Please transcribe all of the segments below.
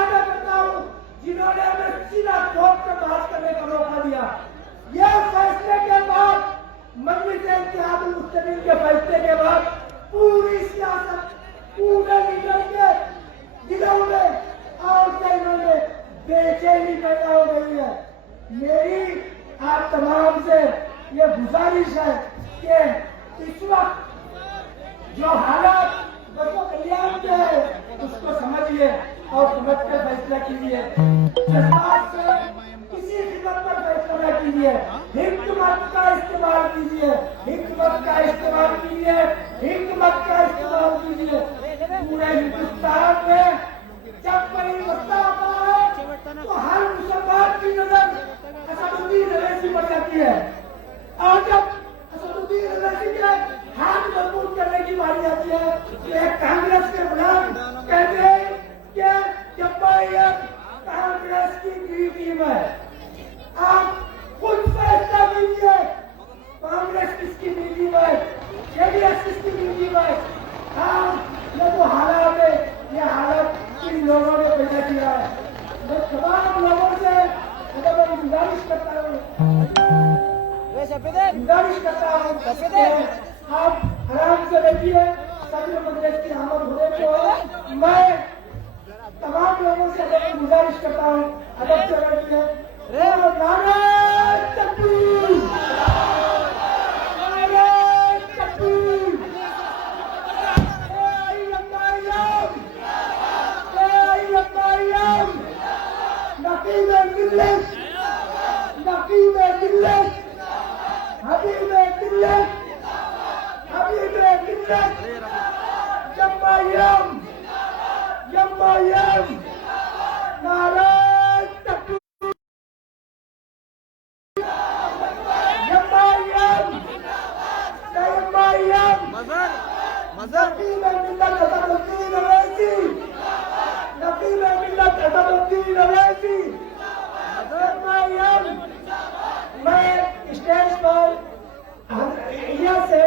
अदा करता हूँ जिन्होंने हमें सीधा कोर्ट में बात करने का मौका दिया। यह फैसले के बाद, मजलिस-ए-इत्तेहादुल मुस्लिमीन के फैसले के बाद पूरी सियासत, पूरे लीडर के दिलों में और दिलों में बेचैनी पैदा हो गई है। मेरी आप तमाम से ये गुजारिश है कि इस वक्त जो हालात बच्चों कल्याण के है उसको समझिए और समझ कर फैसला कीजिए। जज्बात से किसी खिदमत पर फैसला न कीजिए, हिकमत का इस्तेमाल कीजिए, हिकमत का इस्तेमाल कीजिए, हिकमत का इस्तेमाल कीजिए। पूरे हिंदुस्तान में जब कोई मसला आता है तो हर मुसलमान की नजर असदुद्दीन अवैसी पर जाती है और जब असदुद्दीन अवैसी के हाथ मजबूत करने की बारी आती है तो एक कांग्रेस के गुलाम कहते हैं कि जब कांग्रेस की बी टीम है। आप खुद फैसला कीजिए, कांग्रेस किसकी बी टीम है, जेडीएस किसकी बी टीम है। ये जो हालात है, ये हालत इन लोगों ने पैदा किया है। मैं तमाम लोगों से गुजारिश करता हूँ आप आराम से बैठिए। सभी मजलिस की आमद होने को है। मैं तमाम लोगों से गुजारिश करता हूँ अदब से बैठिए। मैं स्टेज पर इंडिया से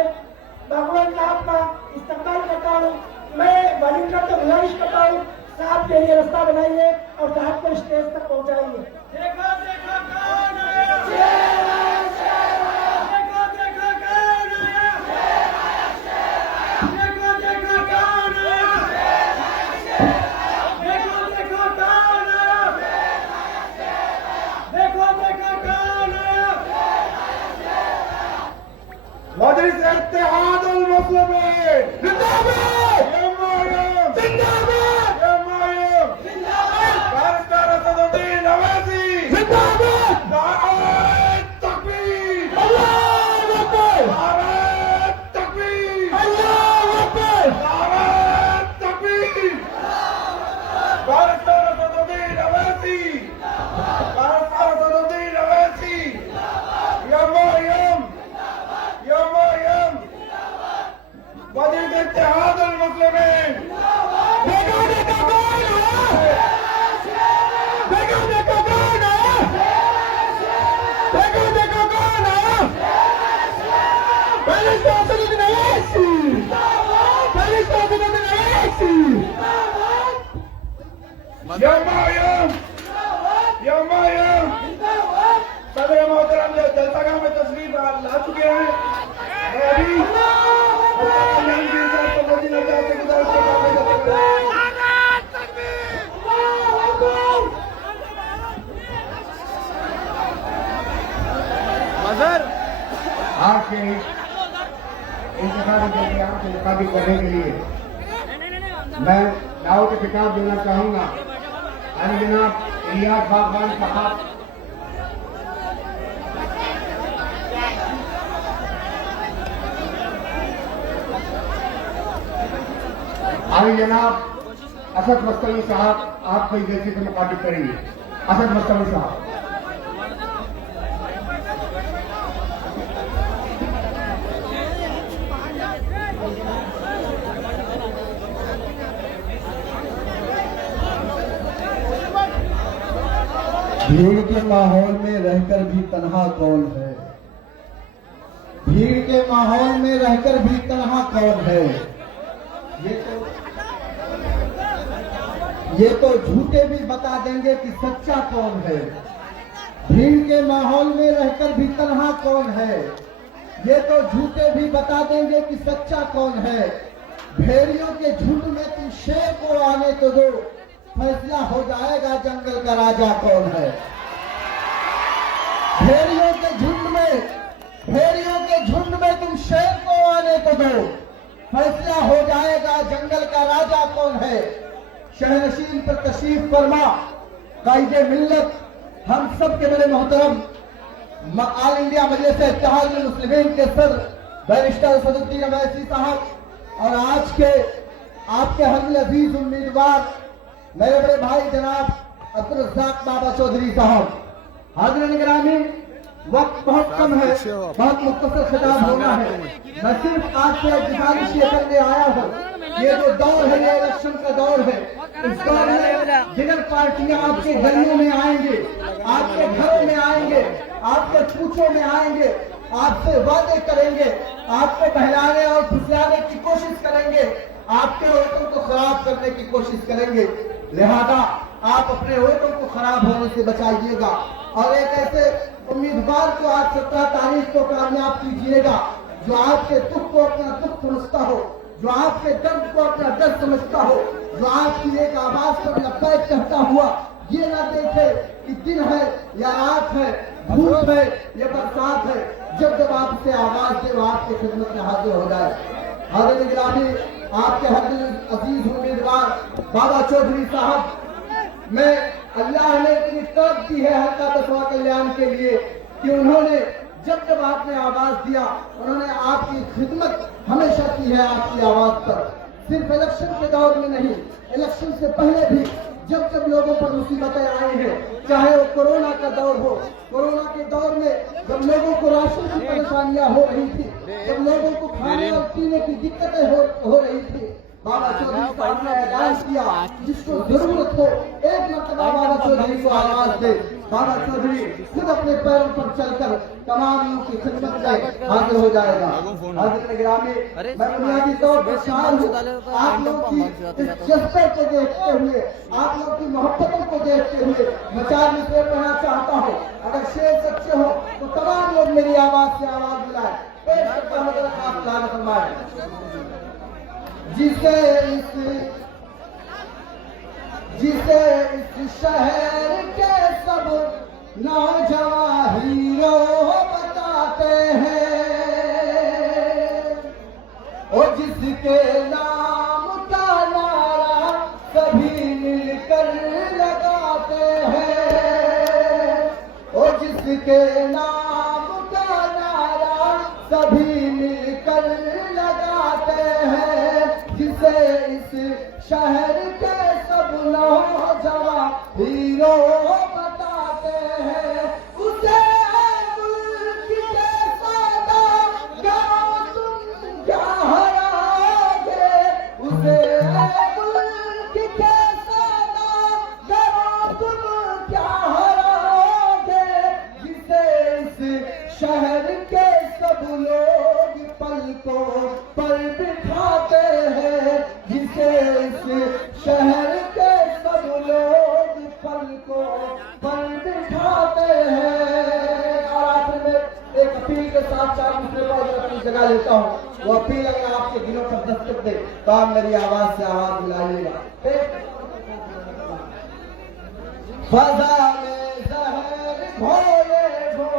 भगवान साहब का इस्तेमाल करता हूँ। मैं वॉलंटियर को गुजारिश करता हूँ साहब के लिए रास्ता बनाइए और साहब को स्टेज तक पहुँचाइए। मजलिस-ए-इत्तेहादुल मुस्लिमीन जिंदाबाद, जिंदाबाद, जिंदाबाद, बैरिस्टर असदुद्दीन अवैसी जिंदाबाद, नारे तकबीर, अल्लाहू अकबर, नारे तकबीर, अल्लाहू अकबर, नारे तकबीर, बैरिस्टर असदुद्दीन अवैसी, बैरिस्टर असदुद्दीन अवैसी, मजलिस-ए-इत्तेहादुल मुस्लिमीन बेगाने का कौन है, बेगाने का कौन है, बेगाने का कौन है, बैरिस्टर असदुद्दीन अवैसी, बैरिस्टर असदुद्दीन अवैसी, यम सदर मोहतरम जो जलसागाह में तशरीफ ला चुके हैं। मैं अभी आपके इंतजार के मुताबिक करने के लिए मैं दाव के खिताब देना चाहूंगा। जनाब इलियास बागवान साहब आगे जनाब असद मस्तवी साहब आपको इस जैसे से मुखातिब करेंगे। असद मस्तवी साहब। भीड़ के माहौल में रहकर भी तन्हा कौन है, भीड़ के माहौल में रहकर भी तन्हा कौन है। ये तो ये तो झूठे भी बता देंगे कि सच्चा कौन है। भीड़ के माहौल में रहकर भी तन्हा कौन है, ये तो झूठे भी बता देंगे कि सच्चा कौन है। भेड़ियों के झुंड में तुम शेर को आने तो दो, फैसला हो जाएगा जंगल का राजा कौन है। भेड़ियों के झुंड में तुम शेर को आने तो दो, फैसला हो जाएगा जंगल का राजा कौन है। शहनशीन पर तशरीफ फरमा कायदे मिल्लत हम सब के बड़े मोहतरम ऑल इंडिया मजलिस इत्तेहाद मुस्लिमीन के सर बैरिस्टर सदुद्दीन अवैसी साहब और आज के आपके हम अजीज उम्मीदवार मेरे बड़े भाई जनाब अब्दुल रज़्ज़ाक बाबा चौधरी साहब। हाज़िरीन गिरामी, वक्त बहुत कम है, बहुत मुख्तसर खिताब होना है। मैं सिर्फ आपसे गुजारिश ये करने आया हूँ, ये जो दौर है ये इलेक्शन का दौर है। इस दौर में जिधर पार्टियां आपके गलियों में आएंगे, आपके घरों में आएंगे, आपके पूछों में आएंगे, आपसे वादे करेंगे, आपको बहलाने और फुसलाने की कोशिश करेंगे, आपके वोटों को खराब करने की कोशिश करेंगे। लिहाजा आप अपने वोटों को खराब होने से बचाइएगा और एक ऐसे उम्मीदवार को आज 17 तारीख को कामयाब कीजिएगा जो आपके दुख को अपना दुख समझता हो, जो आपके दर्द को अपना दर्द समझता हो, जो आपकी एक आवाज पर लब्बैक कहता हुआ ये ना देखे कि दिन है या रात है, धूप है या बरसात है, जब जब आपसे आवाज दे वो आपकी खिदमत में हाजिर हो जाए। हाज़िरीन गिरामी, आपके हर अजीज उम्मीदवार बाबा चौधरी साहब, मैं अल्लाह ने इतनी तौफीक दी है हल्का तस्वा कल्याण के लिए कि उन्होंने जब जब आपने आवाज दिया उन्होंने आपकी खिदमत हमेशा की है आपकी आवाज पर। सिर्फ इलेक्शन के दौर में नहीं, इलेक्शन से पहले भी जब जब लोगों पर मुसीबतें आई हैं, चाहे वो कोरोना का दौर हो, कोरोना के दौर में जब लोगों को राशन की परेशानियां हो रही थी, जब लोगों को खाने और पीने की दिक्कतें हो रही थी, बाबा चौधरी साहब ने ऐलान किया जिसको जरूरत हो एक मरतबा बाबा चौधरी को आवाज दे। बाबा चौधरी खुद अपने पैरों पर चलकर तमाम लोगों की खिदमत में हाजिर हो जाएगा। हाज़िरीन गिरामी, मैं बुनियादी तौर पर शामिल हूँ आप लोगों की इस जज्बे को देखते हुए, आप लोगों की मोहब्बतों को देखते हुए मैं 4 मिसरे कहना चाहता हूँ। अगर शेर सच्चे हो तो तमाम लोग मेरी आवाज से आवाज मिलाए। पेश करता हूँ आप लाना फरमाए। जिसे इस शहर के सब नौजवान हीरो बताते हैं, और जिसके नाम का नारा सभी मिलकर लगाते हैं, और जिसके नाम का नारा सभी मिलकर लगाते हैं, जिसे इस शहर के सब नौजवान हीरो बताते हैं, उसे मुल्क के सौदागर तुम क्या हराओगे, उसे मुल्क के सौदागर तुम क्या हराओगे, जिसे इस शहर के सब लोग पलकों पर बिठाते हैं, जिसे इस शहर के सब लोग पलकों पर बिठाते हैं। और आखिर में एक अपील के साथ 4 दूसरे पर अपनी जगह लेता हूँ। वो अपील अगर आपके दिलों पर दस्तक दे तो आप मेरी आवाज से आवाज मिलाइएगा। फजा में जहर घोले वो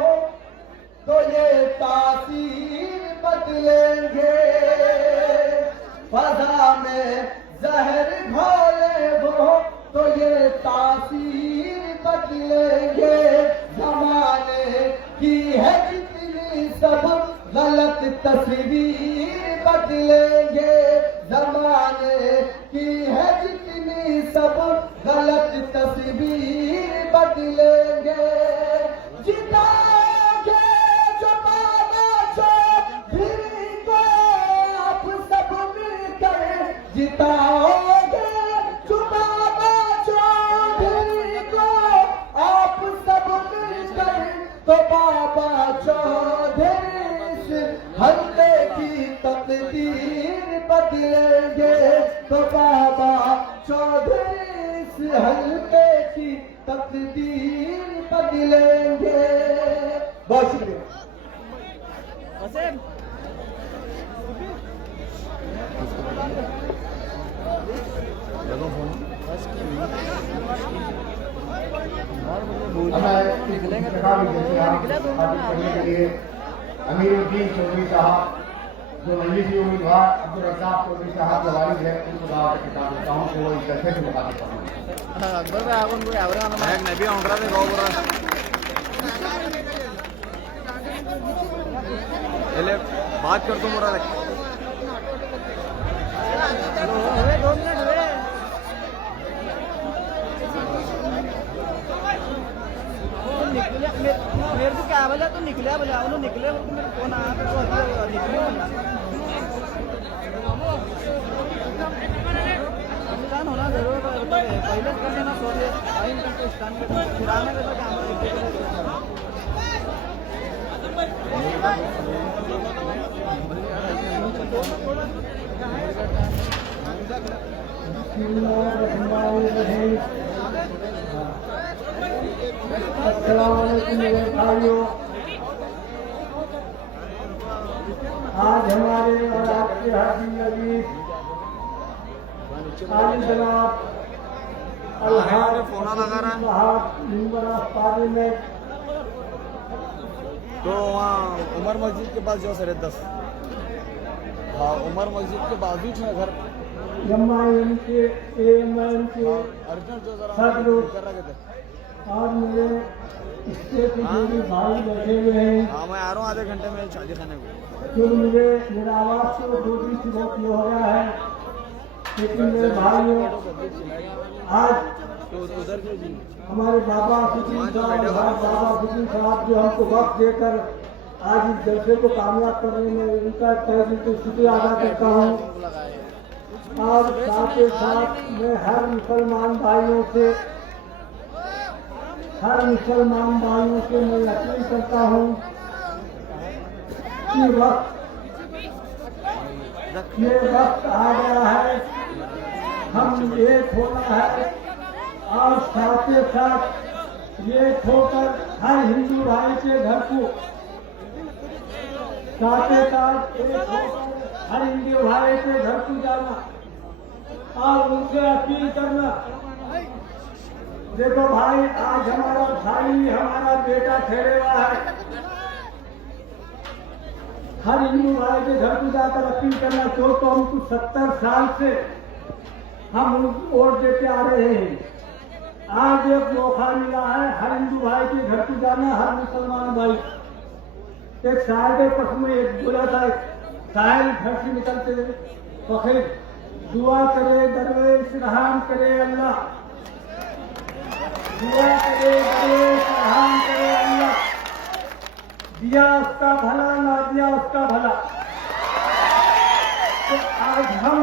तो ये तासीर बदलेंगे, फजा में जहर घोले वो तो ये तासीर बदलेंगे, जमाने की है जितनी सब गलत तस्वीर बदलेंगे, जमाने की है जितनी सब गलत तस्वीर बदलेंगे, जिताओगे जो बाबा चौधरी को आप सब मिलकर, जिताओगे जो बाबा चौधरी को आप फैसले की तकदीर बदलेंगे। बहुत शुक्रिया। करने के लिए अमीरुद्दीन चौधरी साहब जो मजलिसी उम्मीदवार अब्दुल रज़ाक चौधरी साहब के वालिद है उनको दावत किताब देता हूँ कि वो इस जलसे से मुखातिब करूँगा। अकबर भाई आप उनको एवरेज मैं नबी औंकरा से गाँव बोल पहले बात कर तुम रहा है। दो मिनट हुए निकले मेरे को क्या बोला तो निकले बोला उन्होंने निकले मेरे फोन आया तो निकले होना जरूर पहले कर देना सोचिए स्टैंड पुराने अस्सलाम वालेकुम मेरे भाइयों, आज हमारे और आपके हाजी अजीज आली जनाब मेंबर ऑफ पार्लियामेंट तो वहाँ उमर मस्जिद के पास जो सर 10 हाँ उमर मस्जिद के बाजू में घर एमआईएम के एएमआईएम के अर्जुन जो सदर कर रहे थे और मेरे स्टेट के जो भी भाई बैठे हुए हैं। हाँ मैं आ रहा हूँ आधे घंटे में शादी खाने को। जो मेरा आवाज तो 2 दिन बहुत हो गया है, लेकिन मेरे भाइयों आज तो उधर हमारे बाबा हुसैन साहब जो हमको वक्त देकर आज इस जलसे को कामयाब करने में उनका तहे दिल से शुक्रिया अदा करता हूँ। और साथ ही साथ मैं हर मुसलमान भाइयों से मैं अपील करता हूँ कि ये वक्त आ गया है, हम एक होना है और साथ ही साथ ये होकर हर हिंदू भाई के घर को साथ ही साथ एक होकर हर हिंदू भाई के घर को जाना और उनसे अपील करना। देखो भाई, आज हमारा भाई हमारा बेटा ठहरे हुआ है, हर हिंदू भाई के घर को जाकर अपील करना। तो हमको 70 साल से हम उनको वोट देते आ रहे हैं। आज एक मौका मिला है हर हिंदू भाई के घर को जाना, हर मुसलमान भाई। एक शायर के पक्ष में एक बोला था, शायर घर से निकलते फकीर दुआ करे दरवेश रहम करे अल्लाह, दुआ करे दरवेश रहम करे अल्लाह, दिया उसका भला ना दिया उसका भला। तो आज हम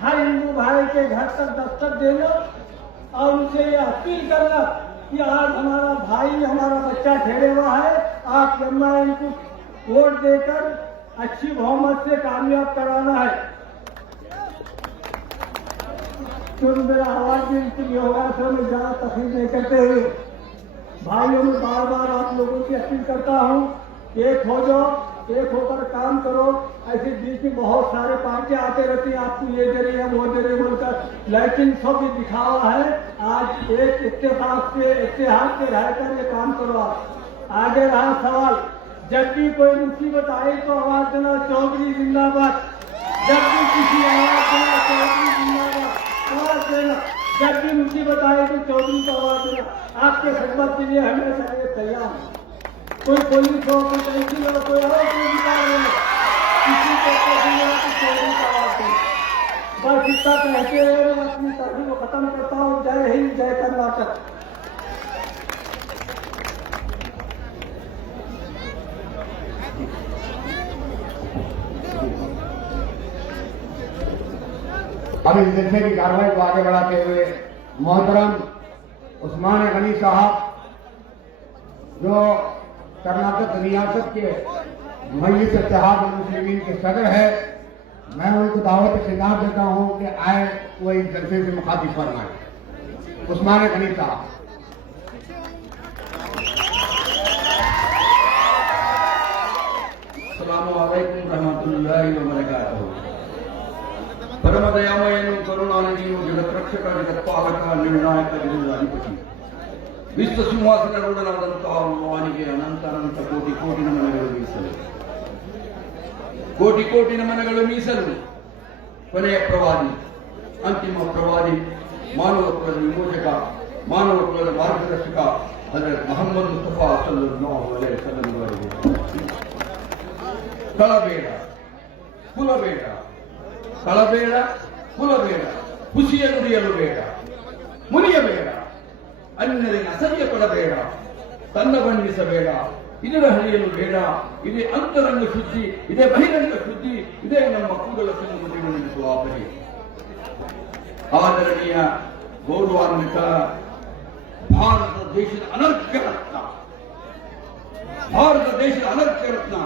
हर हिंदू भाई के घर तक दस्तक देना और उनसे ये अपील करना कि आज हमारा भाई हमारा बच्चा ठहरे हुआ है, आप एमआईएम को वोट देकर अच्छी बहुमत से कामयाब कराना है। तो मेरा आवाज भी इतनी होगा तो मैं ज्यादा तकलीफ नहीं करते हुए भाइयों में बार बार आप लोगों की अपील करता हूँ, एक हो जाओ, एक होकर काम करो। ऐसे बीच में बहुत सारे पार्टियां आते रहती हैं, आपको ये दे रही है वो दे रही है बोलकर, लेकिन सब ये दिखावा है। आज एक इत्तेफाक से इत्तेहाद से रहकर ये काम करो। आप आगे रहा सवाल, जब भी कोई मुसीबत आई तो आवाज देना चौधरी जिंदाबाद, जब भी किसी आवाज देना चौधरी जिंदाबाद, आवाज देना। जब भी मुसीबत आए तो चौधरी को आवाज देना। आपके खिदमत के लिए हमेशा तैयार है। कोई पुलिस हो, कोई तहसील हो, कोई और कोई अधिकार हो, किसी को चौधरी का आवाज देना। बस इतना कहते हुए मैं अपनी तकरीर को खत्म करता हूँ। जय हिंद, जय कर्नाटक। अब इस जलसे की कार्रवाई को आगे बढ़ाते हुए मोहतरम उस्मान गनी साहब जो कर्नाटक रियासत के मजलिस इत्तेहाद मुस्लिमीन के सदर है, मैं उनको दावत खिताब देता हूं कि आए वो इस जलसे से मुखातिब फरमाए। उस्मान गनी साहब। ಅಸ್ಸಲಾಮುಅಲೈಕುಂ ರಹಮತುಲ್ಲಾಹಿ ವಬರಕಾತುಹು. ಪರಮ ದಯಾಮಯನು ಕರುಣಾನಿಧಿಯು ಜಗತ್ರಕ್ಷಕ ಜಗತ್ಪಾಲಕ ನಿರ್ಣಾಯಕ ಜಗದಾಧಿಪತಿ ವಿಶ್ವ ಸಿಂಹಾಸನರೂಢನಾದಂತಹ ಭಗವಾನಿಗೆ ಅನಂತ ಅನಂತ ಕೋಟಿ ಕೋಟಿ ನಮನಗಳು ಮೀಸಲು. ಕೋಟಿ ಕೋಟಿ ನಮನಗಳು ಮೀಸಲು. ಕೊನೆಯ ಪ್ರವಾದಿ, ಅಂತಿಮ ಪ್ರವಾದಿ, ಮಾನವ ಕುಲದ ವಿಮೋಚಕ, ಮಾನವ ಕುಲದ ಮಾರ್ಗದರ್ಶಕ ಹಜರತ್ ಮೊಹಮ್ಮದ್ ಮುಸ್ತಫಾ ಸಲ್ಲಲ್ಲಾಹು ಅಲೈಹಿ ವಸಲ್ಲಂ ಅವರಿಗೆ ಕಳಬೇಡ, ಕುಲಬೇಡ, ಕಳಬೇಡ, ಕುಲಬೇಡ, ಖುಷಿಯ ನುಡಿಯಲು ಬೇಡ, ಮುನಿಯಬೇಡ, ಅನ್ಯರಿಗೆ ಅಸಹ್ಯ ಪಡಬೇಡ, ತನ್ನ ಬಣ್ಣಿಸಬೇಡ, ಇದರ ಹರಿಯಲು ಬೇಡ. ಇದೇ ಅಂತರಂಗ ಶುದ್ಧಿ, ಇದೇ ಬಹಿರಂಗ ಶುದ್ಧಿ, ಇದೇ ನಮ್ಮ ಕೂದಲ ಸಂಗತಿಯನ್ನು ನಡೆಸುವ ಬಗೆ. ಆದರಣೀಯ ಗೌರವಾನ್ವಿತ ಭಾರತ ದೇಶದ ಅನರ್ಘ್ಯ ರತ್ನ, ಭಾರತ ದೇಶದ ಅನರ್ಘ್ಯ ರತ್ನ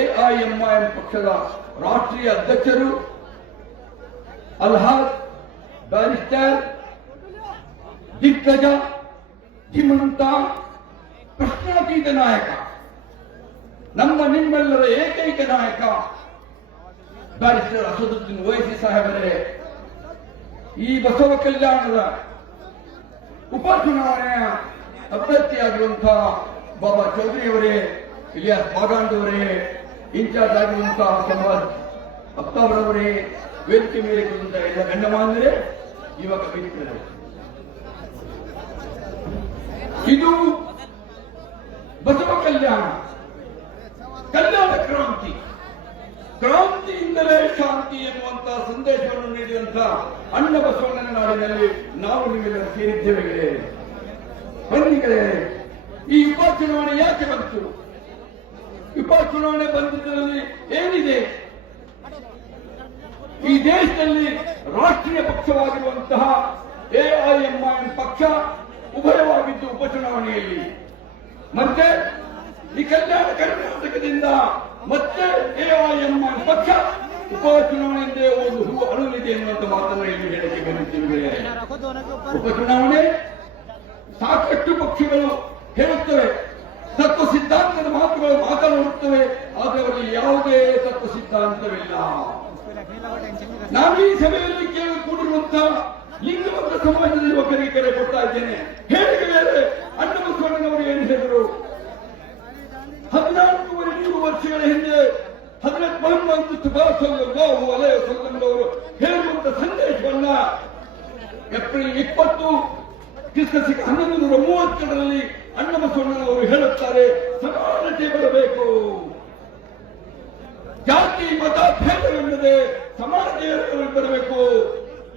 ಎಐಎಂಐಎಂ ಪಕ್ಷದ ರಾಷ್ಟ್ರೀಯ ಅಧ್ಯಕ್ಷರು ಅಲ್ಹಾಜ್ ಬ್ಯಾರಿಸ್ಟರ್ ದಿಗ್ಗಜ ಧೀಮಂತ ಪ್ರಶ್ನಾತೀತ ನಾಯಕ, ನಮ್ಮ ನಿಮ್ಮೆಲ್ಲರ ಏಕೈಕ ನಾಯಕ ಬ್ಯಾರಿಸ್ಟರ್ ಅಸದುದ್ದೀನ್ ಓವೈಸಿ ಸಾಹೇಬರೇ, ಈ ಬಸವ ಕಲ್ಯಾಣದ ಉಪಚುನಾವಣೆಯ ಅಭ್ಯರ್ಥಿಯಾಗಿರುವಂತಹ ಬಾಬಾ ಚೌಧರಿ ಅವರೇ, ಇಲಿಯಾಸ್ ಬಾಗಾಂಡ್ ಅವರೇ, ಇನ್ಚಾರ್ಜ್ ಆಗಿರುವಂತಹ ಸಂವಾದ್ ಅಪ್ತಾವರವರೇ, ವೇದಿಕೆ ಮೇಲೆ ಕುಳಿತ ಎಲ್ಲ ಗಣ್ಯಮಾನ್ಯರೇ, ಯುವಕ ಮಿತ್ರರೇ, ಇದು ಬಸವ ಕಲ್ಯಾಣ, ಕಲ್ಯಾಣ ಕ್ರಾಂತಿ, ಕ್ರಾಂತಿಯಿಂದಲೇ ಶಾಂತಿ ಎನ್ನುವಂತಹ ಸಂದೇಶವನ್ನು ನೀಡಿದಂತಹ ಅಣ್ಣ ಬಸವಣ್ಣನ ನಾಡಿನಲ್ಲಿ ನಾವು ನೀವೆಲ್ಲರೂ ಸೇರಿದ್ದೇವೆ. ಬನ್ನಿಗಳೇ, ಈ ಉಪಚುನಾವಣೆ ಯಾಕೆ ಬಂತು? ಉಪಚುನಾವಣೆ ಬಂದಿದ್ದರಲ್ಲಿ ಏನಿದೆ? ಈ ದೇಶದಲ್ಲಿ ರಾಷ್ಟ್ರೀಯ ಪಕ್ಷವಾಗಿರುವಂತಹ ಎಐಎಂಐಎಂ ಪಕ್ಷ ಉಭಯವಾಗಿದ್ದು ಉಪಚುನಾವಣೆಯಲ್ಲಿ, ಮತ್ತೆ ಈ ಕಲ್ಯಾಣ ಕರ್ನಾಟಕದಿಂದ ಮತ್ತೆ ಎಐಎಂಐಎಂ ಪಕ್ಷ ಉಪಚುನಾವಣೆಯಿಂದ ಒಂದು ಹೂ ಅಳುವಿದೆ ಎನ್ನುವಂತ ಮಾತನ್ನು ಇಲ್ಲಿ ಹೇಳಕ್ಕೆ ಬಂದಿದ್ದೇವೆ. ಉಪಚುನಾವಣೆ ಸಾಕಷ್ಟು ಪಕ್ಷಗಳು ಹೇಳುತ್ತವೆ, ತತ್ವ ಸಿದ್ಧಾಂತದ ಮಾತುಗಳು ಮಾತನಾಡುತ್ತವೆ, ಆದರೆ ಅವರಲ್ಲಿ ಯಾವುದೇ ತತ್ವ ಸಿದ್ಧಾಂತವಿಲ್ಲ. ನಾನು ಈ ಸಭೆಯಲ್ಲಿ ಕೇಳಿ ಕೂಡಿರುವಂತಹ ಲಿಂಗಬದ್ಧ ಸಮಾಜದ ಯುವಕರಿಗೆ ಕರೆ ಕೊಡ್ತಾ ಇದ್ದೇನೆ. ಹೇಳಿದರೆ ಅಣ್ಣ ಬಸವಣ್ಣನವರು ಏನು ಹೇಳಿದರು? 14 ವರ್ಷಗಳ ಹಿಂದೆ ಹಜರತ್ ಮೊಹಮ್ಮದ್ ಮುಸ್ತಫಾ ಸಲ್ಲಲ್ಲಾಹು ಅಲೈಹಿ ವಸಲ್ಲಂ ಅವರು ಹೇಳುವಂತ ಸಂದೇಶವನ್ನ ಏಪ್ರಿಲ್ 20 ಕ್ರಿಸ್ತಶಕ 1132ರಲ್ಲಿ ಅಣ್ಣ ಬಸವಣ್ಣನವರು ಹೇಳುತ್ತಾರೆ, ಸಮಾನತೆ ಬರಬೇಕು, ಜಾತಿ ಮತ ಭೇದವೆನ್ನದೆ ಸಮಾನತೆ ಬರಬೇಕು.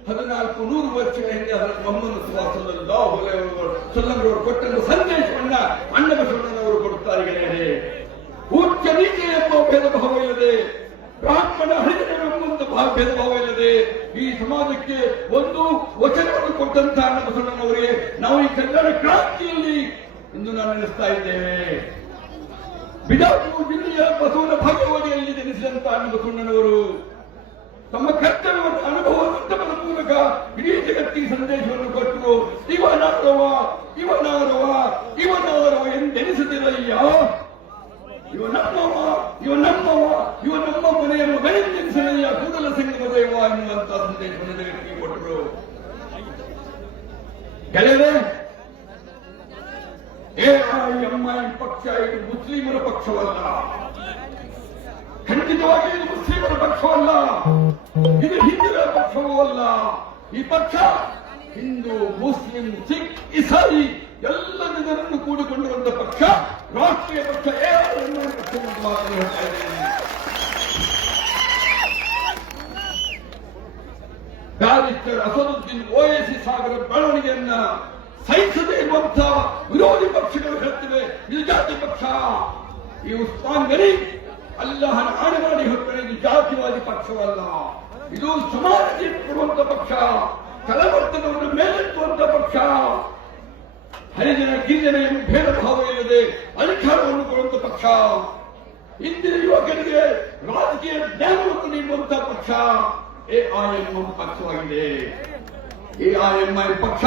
1400 ವರ್ಷಗಳ ಹಿಂದೆ ಹಜರತ್ ಮೊಹಮ್ಮದ್ ಮುಸ್ತಫಾ ಸಲ್ಲಲ್ಲಾಹು ಅಲೈಹಿ ವಸಲ್ಲಂ ಅವರು ಕೊಟ್ಟಂತ ಸಂದೇಶವನ್ನ ಅಣ್ಣ ಬಸವಣ್ಣನವರು ಕೊಡುತ್ತಾರೆ. ಉಚ್ಚ ನೀಚ ಎಂಬ ಭೇದ ಭಾವ ಇಲ್ಲದೆ, ಬ್ರಾಹ್ಮಣ ಹರಿಜನ ಎಂಬಂತ ಭೇದ ಭಾವ ಇಲ್ಲದೆ ಈ ಸಮಾಜಕ್ಕೆ ಒಂದು ವಚನವನ್ನು ಕೊಟ್ಟಂತಹ ಅಣ್ಣ ಬಸವಣ್ಣನವರಿಗೆ ನಾವು ಈ ಕಲ್ಯಾಣ ಕ್ರಾಂತಿಯಲ್ಲಿ ಇಂದು ನಾವು ನೆನೆಸ್ತಾ ಇದ್ದೇವೆ. ಬಿಜಾಪುರ ಜಿಲ್ಲೆಯ ಬಸವನ ಭಾಗವತಿಯಲ್ಲಿ ಜನಿಸಿದಂತ ಅಣ್ಣ ಬಸವಣ್ಣನವರು ತಮ್ಮ ಕರ್ತವ್ಯವನ್ನು ಅನುಭವದ ಮೂಲಕ ಇಡೀ ಜಗತ್ತಿಗೆ ಸಂದೇಶವನ್ನು ಕೊಟ್ಟರು. ಇವನಾರವ ಇವನಾರವ ಇವನಾರವ ಎಂದೆನಿಸುತ್ತಿರಯ್ಯ, ಇವ ನಮ್ಮವ ಇವ ನಮ್ಮವ ಇವ ನಮ್ಮ ಮನೆಯ ಮಗನೆಂದೆನಿಸಲಯ್ಯ, ಕೂಡಲ ಸಂಗಮ ದೇವ ಎನ್ನುವಂತಹ ಸಂದೇಶವನ್ನು ಜಗತ್ತಿಗೆ ಕೊಟ್ಟರು. ಗೆಳೆಯರೇ, ಎಐಎಂಐಎಂ ಪಕ್ಷ ಇದು ಮುಸ್ಲಿಮರ ಪಕ್ಷವಲ್ಲ, ಖಂಡಿತವಾಗಿ ಇದು ಮುಸ್ಲಿಮರ ಪಕ್ಷವಲ್ಲ, ಇದು ಹಿಂದೂಗಳ ಪಕ್ಷವೂ ಅಲ್ಲ. ಈ ಪಕ್ಷ ಹಿಂದೂ, ಮುಸ್ಲಿಂ, ಸಿಖ್, ಇಸಾಯಿ ಎಲ್ಲ ಜನರನ್ನು ಕೂಡಿಕೊಂಡಿರುವಂತಹ ಪಕ್ಷ, ರಾಷ್ಟ್ರೀಯ ಪಕ್ಷ ಎಐಎಂಐಎಂ ಪಕ್ಷ ಎಂದು ಮಾತನ್ನು ಹೇಳ್ತಾ ಇದ್ದೇನೆ. ಬ್ಯಾರಿಸ್ಟರ್ ಅಸದುದ್ದೀನ್ ಓವೈಸಿ ಸಾಗರ ಬೆಳವಣಿಗೆಯನ್ನ ಸಹಿಸದೇ ಇರುವಂತಹ ವಿರೋಧಿ ಪಕ್ಷಗಳು ಹೇಳ್ತಿವೆ ಇದು ಜಾತಿ ಪಕ್ಷ. ಈ ಉಸ್ಮಾನ್ ಗನಿ ಅಲ್ಲಾಹನ ಆಣೆ ಮಾಡಿ ಹೇಳ್ತಾರೆ, ಇದು ಜಾತಿವಾದಿ ಪಕ್ಷವಲ್ಲ, ಇದು ಸಮಾಜ ಕೊಡುವಂತ ಪಕ್ಷ, ಕಲವರ್ತನವನ್ನು ಮೇಲೆತ್ತುವಂತ ಪಕ್ಷ, ಹರಿಜನ ಗಿರಿಜನ ಎಂಬ ಭೇದ ಭಾವ ಇಲ್ಲದೆ ಅಧಿಕಾರವನ್ನು ಕೊಡುವಂತ ಪಕ್ಷ, ಇಂದಿನ ಯುವಕರಿಗೆ ರಾಜಕೀಯ ಜ್ಞಾನವನ್ನು ನೀಡುವಂತಹ ಪಕ್ಷ ಎಐಎಂಐಎಂ ಪಕ್ಷವಾಗಿದೆ. ಎಐಎಂಐಎಂ ಪಕ್ಷ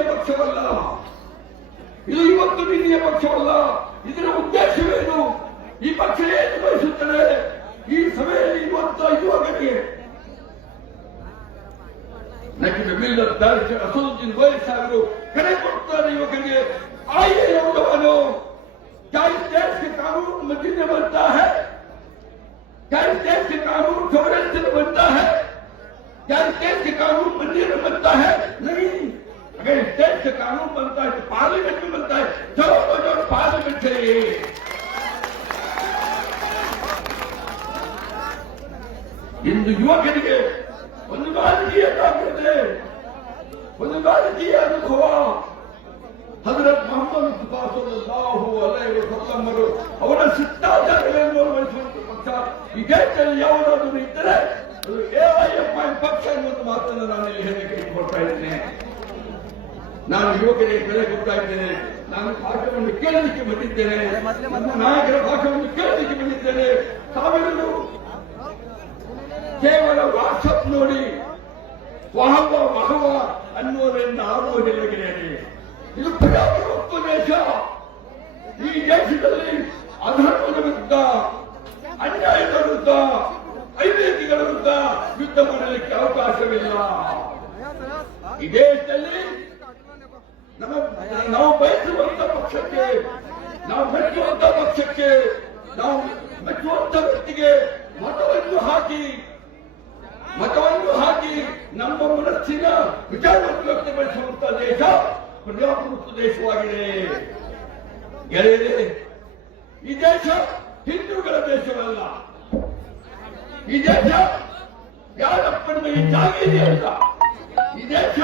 ನಿನ್ನೆಯ ಪಕ್ಷವಲ್ಲ, ಇದು ಇವತ್ತು ನಿನ್ನೆಯ ಪಕ್ಷವಲ್ಲ. ಇದರ ಉದ್ದೇಶವೇನು? ಈ ಪಕ್ಷ ಏನು ಬಯಸುತ್ತದೆ? ಈ ಸಭೆಯಲ್ಲಿ ಇರುವಂತಹ ಯುವಕರಿಗೆ ನಮಗೆ ಮಿಲ್ಲತ್ ಅಸದುದ್ದೀನ್ ವಯಸ್ಸಾಗರು ಕರೆ ಕೊಡ್ತಾರೆ. ಯುವಕರಿಗೆ आइए नौजवानों, क्या इस देश के कानून मस्जिद में बनता है? क्या इस देश के कानून सोवरेंटी में बनता है? क्या इस देश के कानून मंदिर में बनता है? नहीं। अगर इस देश के कानून बनता है तो पार्लियामेंट में बनता है। चलो नौजवान पार्लियामेंट चलिए। ಇಂದು ಯುವಕರಿಗೆ ಒಂದು ರಾಜಕೀಯ ತಾಕತ್ತೆ, ಒಂದು ರಾಜಕೀಯ ಅನುಭವ. ಹಜರತ್ ಮೊಹಮ್ಮದ್ ಮುಸ್ತಫಾ ಸಲ್ಲಲ್ಲಾಹು ಅಲೈಹಿ ವಸಲ್ಲಂ ಅವರ ಶಿಷ್ಟಾಚಾರಗಳನ್ನು ಅಳವಡಿಸುವಂತ ಪಕ್ಷ ಈ ದೇಶದಲ್ಲಿ ಯಾವುದಾದರೂ ಇದ್ದರೆ ಅದು ಎಐಎಂಐ ಪಕ್ಷ ಎನ್ನುವಂತ ಮಾತನ್ನು ನಾನು ಇಲ್ಲಿ ಹೇಳಲಿಕ್ಕೆ ಇಟ್ಕೊಳ್ತಾ ಇದ್ದೇನೆ. ನಾನು ಯುವಕರಿಗೆ ಬೆಲೆ ಕೊಡ್ತಾ ಇದ್ದೇನೆ. ನಾನು ಭಾಷಣವನ್ನು ಕೇಳಲಿಕ್ಕೆ ಬಂದಿದ್ದೇನೆ, ನಮ್ಮ ನಾಯಕರ ಭಾಷಣವನ್ನು ಕೇಳಲಿಕ್ಕೆ ಬಂದಿದ್ದೇನೆ. ತಾವೆಲ್ಲರೂ ಕೇವಲ ವಾಟ್ಸಪ್ ನೋಡಿ ವಾಹವ ವಾಹವ ಅನ್ನುವುದರಿಂದ ಆಗುವುದಿಲ್ಲ. ಇದು ಪ್ರಜಾಪ್ರಭುತ್ವ ದೇಶ. ಈ ದೇಶದಲ್ಲಿ ಅಧರ್ಮದ ವಿರುದ್ಧ, ಅನ್ಯಾಯದ ವಿರುದ್ಧ, ಅವಿವೇಕಿಗಳ ವಿರುದ್ಧ ಯುದ್ಧ ಮಾಡಲಿಕ್ಕೆ ಅವಕಾಶವಿಲ್ಲ. ಈ ದೇಶದಲ್ಲಿ ನಾವು ಬಯಸುವಂತ ಪಕ್ಷಕ್ಕೆ, ನಾವು ಮೆಚ್ಚುವಂತ ಪಕ್ಷಕ್ಕೆ, ನಾವು ಮೆಚ್ಚುವಂತ ವ್ಯಕ್ತಿಗೆ ಮತವನ್ನು ಹಾಕಿ ನಮ್ಮ ಮನಸ್ಸಿನ ವಿಚಾರವನ್ನು ವ್ಯಕ್ತಪಡಿಸುವಂತಹ ದೇಶ ಪ್ರಜಾಪ್ರಭುತ್ವ ದೇಶವಾಗಿದೆ. ಗೆಳೆಯರೇ, ಈ ದೇಶ ಹಿಂದೂಗಳ ದೇಶವಲ್ಲ. ಈ ದೇಶ ಯಾರಪ್ಪನ ಈ ಜಾಗೀರಿ ಅಲ್ಲ. ಈ ದೇಶ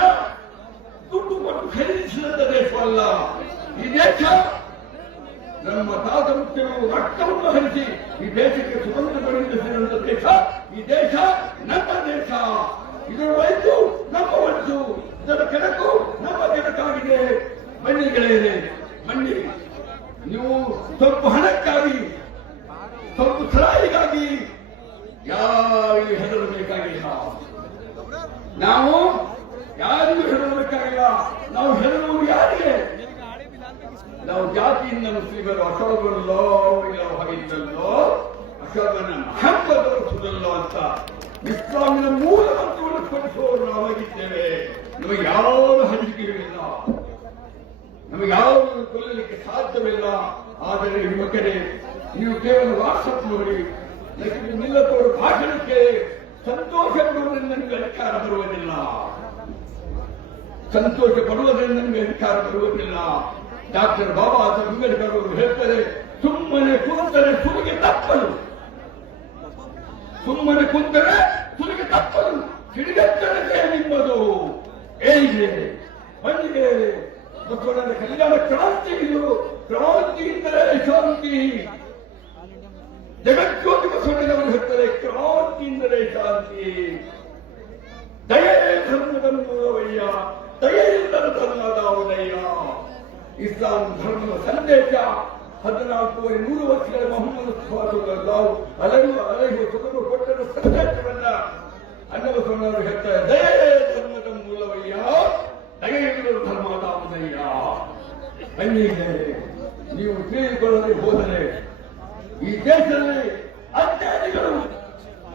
ದುಡ್ಡು ಕೊಟ್ಟು ಖರೀದಿಸಿದಂತ ದೇಶವಲ್ಲ. ಈ ದೇಶ ನಮ್ಮ ತಾತ ಮುಖ್ಯರು ರಕ್ತವನ್ನು ಹರಿಸಿ ಈ ದೇಶಕ್ಕೆ ಸುಗಂಧಗೊಳಿಸಿದಂತ ದೇಶ. ಈ ದೇಶ ನಮ್ಮ ದೇಶ. ಇದರ ವಯಸ್ಸು ನಮ್ಮ ವಯಸ್ಸು, ಇದರ ಕೆಣಕು ನಮ್ಮ ಕೆಣಕಾಗಿದೆ. ಬನ್ನಿ ಗೆಳೆಯರೇ, ಬನ್ನಿ. ನೀವು ಸ್ವಲ್ಪ ಹಣಕ್ಕಾಗಿ, ಸ್ವಲ್ಪ ಸರಾಯಿಗಾಗಿ ಯಾರಿಗೂ ಹೆದರಬೇಕಾಗಿಲ್ಲ. ನಾವು ಯಾರಿಗೂ ಹೆದರಬೇಕಾಗಿಲ್ಲ. ನಾವು ಹೆದರುವುದು ಯಾರಿಗೆ? ನಾವು ಜಾತಿಯಿಂದ ಮುಸ್ಲಿಮರು ಅಶೋಕಲ್ಲೋ ಇಲ್ಲೋ ಅಶೋಕನ ಮಹತ್ವದ ರಸೂಲಲ್ಲೋ ಅಂತ ಇಸ್ಲಾಮಿನ ಮೂಲ ಮಂತ್ರವನ್ನು ಸ್ಮರಿಸುವವರು ನಾವಾಗಿದ್ದೇವೆ. ನಮಗೆ ಯಾವ ಹಂಚಿಕೆಗಳಿಲ್ಲ, ನಮಗೆ ಯಾವುದು ಕೊಲ್ಲಲಿಕ್ಕೆ ಸಾಧ್ಯವಿಲ್ಲ. ಆದರೆ ಯುವಕರೇ, ನೀವು ಕೇವಲ ವಾಟ್ಸಪ್ ನೋಡಿ, ನಿಲ್ಲತೋರು ಭಾಷಣಕ್ಕೆ ಸಂತೋಷ ಪಡುವುದರಿಂದ ನಿಮಗೆ ಅಧಿಕಾರ ಬರುವುದಿಲ್ಲ. ಸಂತೋಷ ಪಡುವುದರಿಂದ ನಿಮಗೆ ಅಧಿಕಾರ ಬರುವುದಿಲ್ಲ. ಡಾಕ್ಟರ್ ಬಾಬಾ ಸಾಹೇಬ್ ಅಂಬೇಡ್ಕರ್ ಅವರು ಹೇಳ್ತಾರೆ, ಸುಮ್ಮನೆ ಕುಂತರೆ ಸುಲಿಗೆ ತಪ್ಪಲು, ಸುಮ್ಮನೆ ಕುಂತರೆ ಸುಲಿಗೆ ತಪ್ಪಲು, ಹಿಡಿದೆತ್ತರಕ್ಕೆ ನಿಮ್ಮದು. ಏನಿದೆ ಬಂದಿದೆ ಬಸವಣ್ಣನ ಕಲ್ಯಾಣ ಕ್ರಾಂತಿ. ಇದು ಕ್ರಾಂತಿಯಿಂದಲೇ ಶಾಂತಿ. ಜಗಜ್ಯೋತಿ ಬಸವಣ್ಣನವರು ಹೇಳ್ತಾರೆ, ಕ್ರಾಂತಿಯಿಂದಲೇ ಶಾಂತಿ. ದಯೆ ಧರ್ಮದ ಮೂಲವಯ್ಯ, ದಯೆಯಿಲ್ಲದ ಧರ್ಮದ ಉದಯ. ಇಸ್ಲಾಂ ಧರ್ಮದ ಸಂದೇಶ 1400 ವರ್ಷಗಳ ಮೊಹಮ್ಮದ್ ಮುಸ್ತಫಾ ಸಲ್ಲಲ್ಲಾಹು ಅಲೈಹಿ ವಸಲ್ಲಂ ಕೊಟ್ಟರ ಸಂದೇಶವನ್ನ ಅನ್ನಬಸವಣ್ಣವರು ಹೇಳ್ತಾರೆ, ದಯೆ ಧರ್ಮದ ಮೂಲವಯ್ಯ, ದಯೆಯಿಲ್ಲದ ಧರ್ಮದ ಉದಯ. ಬನ್ನಿದೆ, ನೀವು ತಿಳಿದುಕೊಳ್ಳದೆ ಹೋದರೆ ಈ ದೇಶದಲ್ಲಿ ಅತ್ಯಾಧಿಗಳು,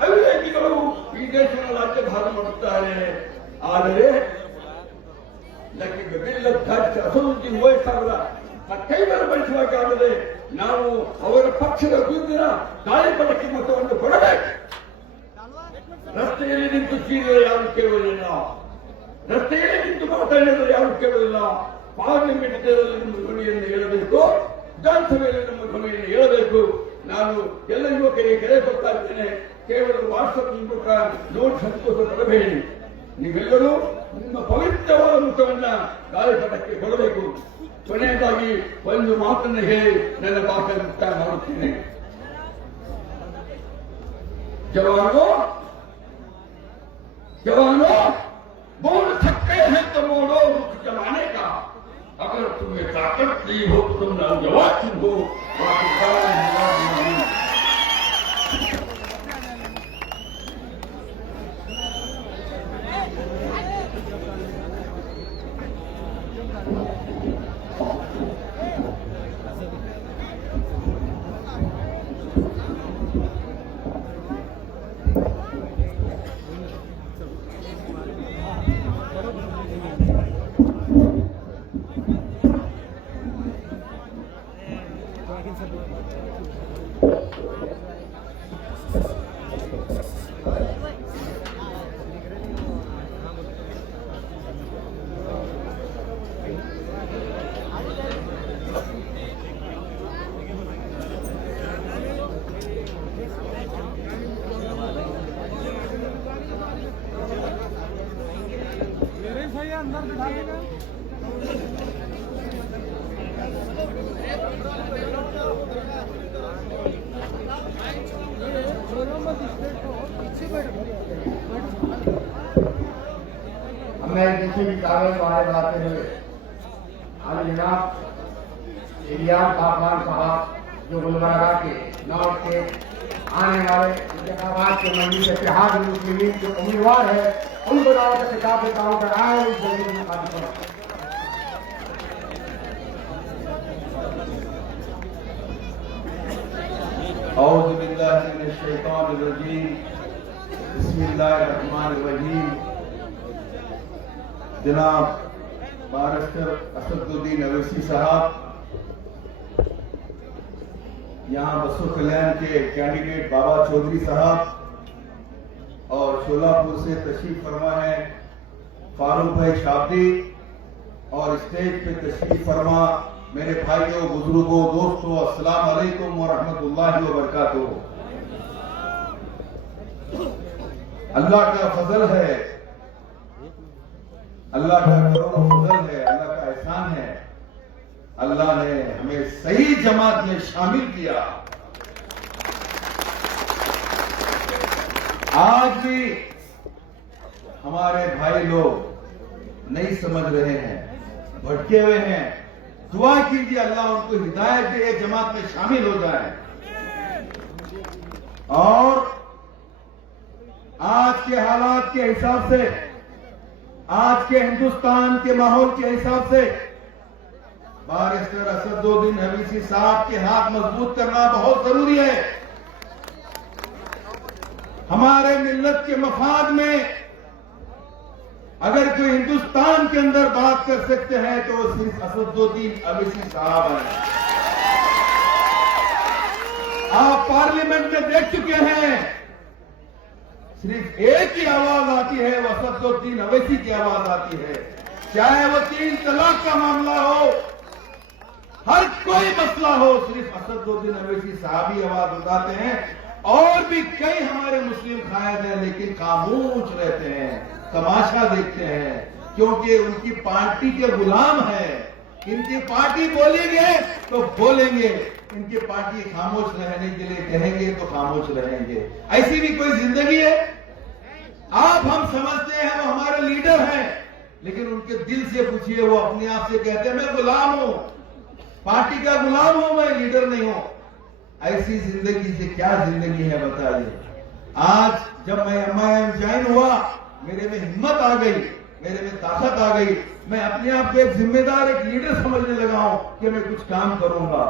ಅವಿವೇಕಿಗಳು ಈ ದೇಶವನ್ನು ರಾಜ್ಯಭಾರ ಮಾಡುತ್ತಾರೆ. ಆದರೆ ಅಸದುದ್ದೀನ್ ವಯಸ್ಸಾಗದ ಕೈಬರ ಬಳಸುವಾಗಲಾಗದೆ ನಾವು ಅವರ ಪಕ್ಷದ ವಿರುದ್ಧ ಗಾಳಿಪಟಕ್ಕೆ ಮತವನ್ನು ಕೊಡಬೇಕು. ರಸ್ತೆಯಲ್ಲಿ ನಿಂತು ಚೀರಿದರೆ ಯಾರು ಕೇಳುವುದಿಲ್ಲ, ರಸ್ತೆಯಲ್ಲಿ ನಿಂತು ಮಾತಾಡಿದರೆ ಯಾರು ಕೇಳುವುದಿಲ್ಲ. ಪಾರ್ಲಿಮೆಂಟ್ ನಮ್ಮ ಧ್ವನಿಯನ್ನು ಹೇಳಬೇಕು, ವಿಧಾನಸಭೆಯಲ್ಲಿ ನಮ್ಮ ಧ್ವನಿಯನ್ನು ಹೇಳಬೇಕು. ನಾನು ಎಲ್ಲ ಯುವಕರಿಗೆ ಕರೆ ಕೊಡ್ತಾ ಇದ್ದೇನೆ, ಕೇವಲ ವಾಟ್ಸಪ್ ಮೂಲಕ ನೋಡಿ ಸಂತೋಷ ಪಡಬೇಡಿ. ನೀವೆಲ್ಲರೂ ನಿಮ್ಮ ಪವಿತ್ರವಾದ ಮುಖವನ್ನ ಗಾಳಿಪಟಕ್ಕೆ ಕೊಡಬೇಕು. ಕೊನೆಯದಾಗಿ ಒಂದು ಮಾತನ್ನು ಹೇಳಿ ನನ್ನ ಭಾಷೆ ಮುಕ್ತಾಯ ಮಾಡುತ್ತೇನೆ. जवानों जवानों बोल सकते हैं तो बोलो रुख जमाने का, अगर तुम्हें ताकत नहीं हो तो तुम नौजवान हो. अंदर बिठा देगा। हमने जितने भी कागज बारे बताते हुए आज जनाब इलियास खान साहब जो गुलबर्गा के नॉर्थ के आने वाले इंतखाबात के मंजिल इत्तेहाद मुस्लिमीन जो उम्मीदवार है उनको दावत खिताब देता हूं कर आए इस जगह में मुखातिब करो। औज़ु बिल्लाहि मिनश शैतानिर रजीम, बिस्मिल्लाहिर रहमानिर रहीम। जनाब बारिस्टर असदुद्दीन अवैसी साहब, यहाँ बसो कल्याण के कैंडिडेट बाबा चौधरी साहब और शोलापुर से तशरीफ फरमा है फारूक भाई शाब्दी, और स्टेज पे तशरीफ फरमा मेरे भाइयों, बुजुर्गों, दोस्तों, अस्सलाम वालेकुम व रहमतुल्लाहि व बरकातुहू। अल्लाह का फजल है, अल्लाह का करोड़ों फजल है, अल्लाह का एहसान है। अल्लाह ने हमें सही जमात में शामिल किया। आज भी हमारे भाई लोग नहीं समझ रहे हैं, भटके हुए हैं। दुआ कीजिए अल्लाह उनको हिदायत दे, एक जमात में शामिल हो जाए। और आज के हालात के हिसाब से, आज के हिंदुस्तान के माहौल के हिसाब से बारिस्टर असदुद्दीन अवैसी साहब के हाथ मजबूत करना बहुत जरूरी है। हमारे मिल्लत के मफाद में अगर कोई हिंदुस्तान के अंदर बात कर सकते हैं तो वो सिर्फ असदुद्दीन अवैसी साहब हैं। आप पार्लियामेंट में देख चुके हैं, सिर्फ एक ही आवाज आती है, वो असदुद्दीन अवैसी की आवाज आती है। चाहे वो 3 तलाक का मामला हो, हर कोई मसला हो, सिर्फ असदुद्दीन अवैसी साहब ही आवाज उठाते हैं। और भी कई हमारे मुस्लिम कायद हैं लेकिन खामोश रहते हैं, तमाशा देखते हैं, क्योंकि उनकी पार्टी के गुलाम है। इनकी पार्टी बोलेंगे तो बोलेंगे, इनकी पार्टी खामोश रहने के लिए कहेंगे तो खामोश रहेंगे। ऐसी भी कोई जिंदगी है? आप हम समझते हैं वो हमारे लीडर हैं, लेकिन उनके दिल से पूछिए, वो अपने आप से कहते हैं मैं गुलाम हूं, पार्टी का गुलाम हूं, मैं लीडर नहीं हूं। ऐसी जिंदगी से क्या जिंदगी है बताइए। आज जब मैं एमआईएम ज्वाइन हुआ, मेरे में हिम्मत आ गई, मेरे में ताकत आ गई। मैं अपने आप को एक जिम्मेदार, एक लीडर समझने लगा हूं कि मैं कुछ काम करूंगा।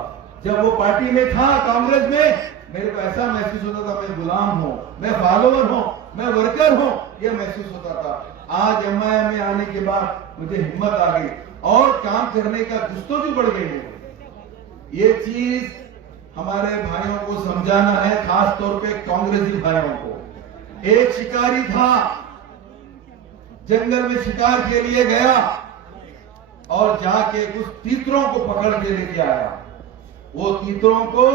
जब वो पार्टी में था, कांग्रेस में, मेरे को ऐसा महसूस होता था मैं गुलाम हूं, मैं फॉलोअर हूं, मैं वर्कर हूं, यह महसूस होता था। आज एमआईएम में आने के बाद मुझे हिम्मत आ गई और काम करने का गुस्सा भी बढ़ गई है। ये चीज हमारे भाइयों को समझाना है, खास तौर पे कांग्रेसी भाइयों को। एक शिकारी था, जंगल में शिकार के लिए गया और जाके कुछ तीतरों को पकड़ के लेके आया। वो तीतरों को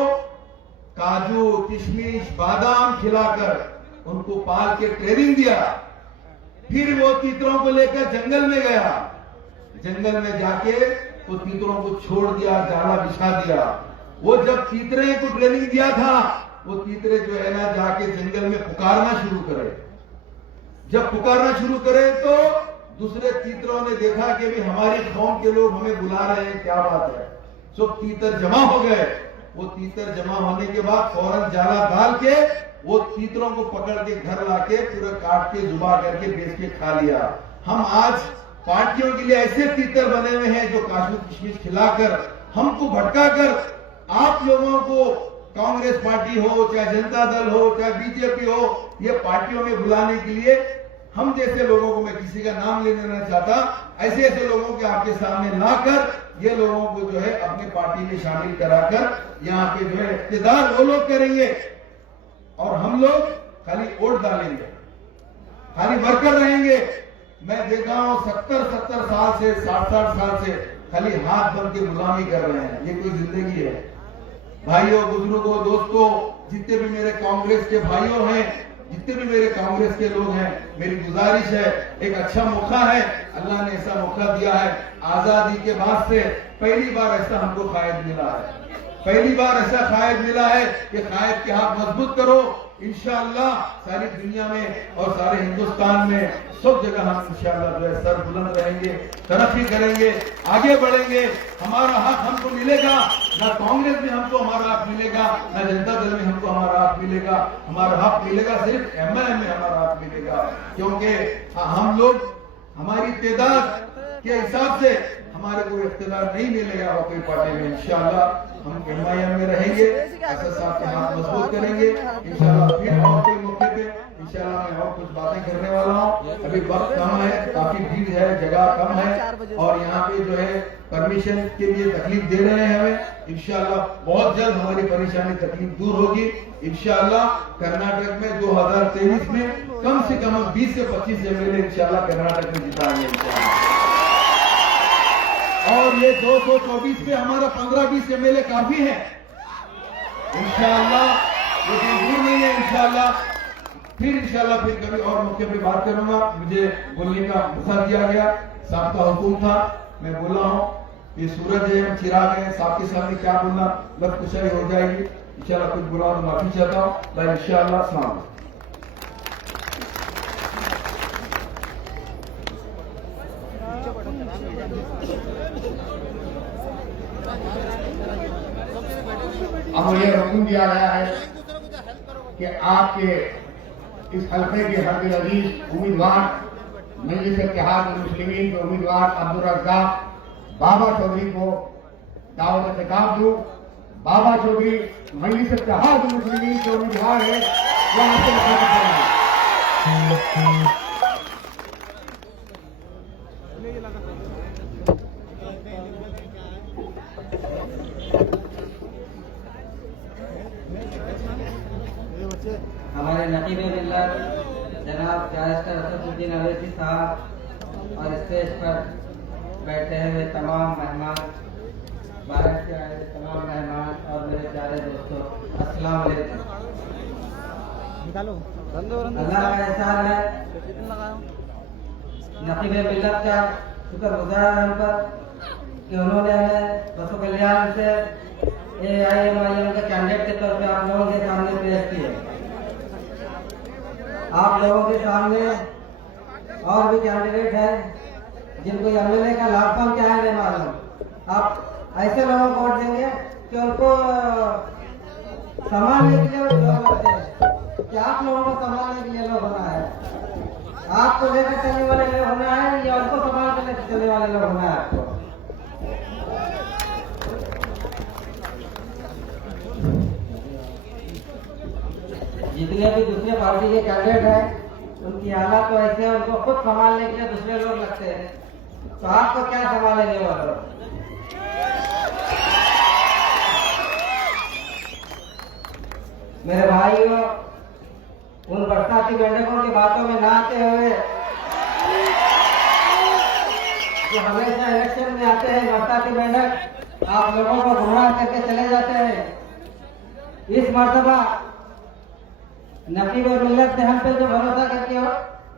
काजू, किशमिश, बादाम खिलाकर उनको पाल के ट्रेनिंग दिया। फिर वो तीतरों को लेकर जंगल में गया। जंगल में जाके वो तीतरों को छोड़ दिया, जाला बिछा दिया। वो जब तीतरे को ट्रेनिंग दिया था, वो तीतरे जो है ना जाके जंगल में पुकारना शुरू करे। जब पुकारना शुरू करे तो दूसरे तीतरों ने देखा कि भी हमारी कौम के लोग हमें बुला रहे हैं, क्या बात है। सब तीतर जमा हो गए। वो तीतर जमा होने के बाद फौरन जाला डाल के वो तीतरों को पकड़ के घर लाके पूरा काट के जुबा करके बेच के खा लिया। हम आज पार्टियों के लिए ऐसे तीतर बने हुए हैं जो काजू किशमिश खिलाकर, हमको भटकाकर, आप लोगों को कांग्रेस पार्टी हो, चाहे जनता दल हो, चाहे बीजेपी हो, ये पार्टियों में बुलाने के लिए हम जैसे लोगों को, मैं किसी का नाम ले लेना चाहता, ऐसे ऐसे लोगों के आपके सामने लाकर ये लोगों को जो है अपनी पार्टी में शामिल कराकर यहाँ पे जो है इख्तिदार वो लोग करेंगे और हम लोग खाली वोट डालेंगे, खाली वर्कर रहेंगे। मैं देखा हूं 70-70 साल से, 60-60 साल से खाली हाथ बन के गुलामी कर रहे हैं। ये कोई जिंदगी है? भाइयों, बुजुर्गों, दोस्तों, जितने भी मेरे कांग्रेस के भाइयों हैं, जितने भी मेरे कांग्रेस के लोग हैं, मेरी गुजारिश है, एक अच्छा मौका है, अल्लाह ने ऐसा मौका दिया है। आजादी के बाद से पहली बार ऐसा हमको कायद मिला है, पहली बार ऐसा कायद मिला है कि कायद के हाथ मजबूत करो। इंशाअल्लाह सारी दुनिया में और सारे हिंदुस्तान में सब जगह हम इंशाअल्लाह जो है सर बुलंद रहेंगे, तरक्की करेंगे, आगे बढ़ेंगे। हमारा हक हमको मिलेगा, ना कांग्रेस में हमको हमारा हक मिलेगा, ना जनता दल में हमको हमारा हक मिलेगा। हमारा हक मिलेगा सिर्फ एमआईएम में हमारा हक मिलेगा, क्योंकि हम लोग हमारी तादाद के हिसाब से हमारे को इख्तियार नहीं मिलेगा और कोई पार्टी में। इंशाअल्लाह हम एमआईएम में रहेंगे, असद साहब के हाथ मजबूत करेंगे इंशाअल्लाह। फिर और कोई मौके पे इंशाअल्लाह मैं और कुछ बातें करने वाला हूँ। अभी वक्त कम है, काफी भीड़ है, जगह कम है और यहाँ पे जो है परमिशन के लिए तकलीफ दे रहे हैं हमें। इंशाअल्लाह बहुत जल्द हमारी परेशानी तकलीफ दूर होगी इंशाअल्लाह। कर्नाटक में 2023 में कम से कम 20 से 25 एमएलए इंशाअल्लाह कर्नाटक में जिताएंगे इंशाअल्लाह। और ये 224 पे हमारा 15-20 एमएलए काफी है इंशाअल्लाह, लेकिन दूर नहीं है इंशाअल्लाह। फिर इंशाअल्लाह फिर कभी और मौके पे बात करूंगा। मुझे बोलने का मौका दिया गया, साहब का हुक्म था, मैं बोला हूँ। ये सूरज है, हम चिराग है, साहब के सामने क्या बोलना लग कुशाई हो जाएगी इंशाअल्लाह। कुछ बोला तो माफी चाहता हूँ इंशाअल्लाह। अस्सलाम। अब मुझे हुक्म दिया गया है कि आपके इस हल्के के हद अजीज उम्मीदवार मजलिस इत्तेहाद मुस्लिमीन के उम्मीदवार अब्दुल रज़्ज़ाक बाबा चौधरी को दावत खिताब दूं। बाबा चौधरी मजलिस इत्तेहाद मुस्लिमीन के उम्मीदवार है, यहाँ से हमारे नकीब मिल्लत जनाब बैरिस्टर असदुद्दीन अवैसी साहब और स्टेज पर बैठे हुए तमाम मेहमान, बाहर से आए हुए तमाम मेहमान और मेरे प्यारे दोस्तों, अस्सलाम वालेकुम। अल्लाह का एहसान है, नकीब मिल्लत का शुक्रगुजार है हम पर कि उन्होंने हमें बसो कल्याण से AIMIM के कैंडिडेट के तौर पे आप लोगों के सामने पेश किए। आप लोगों के सामने और भी कैंडिडेट हैं जिनको एमएलए का लाभ फॉर्म क्या है नहीं मालूम। आप ऐसे लोगों को वोट देंगे कि उनको संभालने के लिए वो लोग लगते हैं कि आप लोगों को संभालने के लिए लोग होना है, आपको लेकर चलने वाले लोग होना है या उनको संभाल कर लेकर चलने वाले लोग होना है आपको। जितने भी दूसरे पार्टी के कैंडिडेट हैं उनकी हालत तो ऐसे उनको खुद संभालने के लिए दूसरे लोग लगते हैं, तो आपको क्या संभालेंगे वो लोग। मेरे भाइयों, उन बरसाती मेंढकों की बातों में ना आते हुए जो हमेशा इलेक्शन में आते हैं बरसाती मेंढक, आप लोगों को गुमराह करके चले जाते हैं। इस मर्तबा नकीब मिल्लत ने हम पे जो भरोसा करके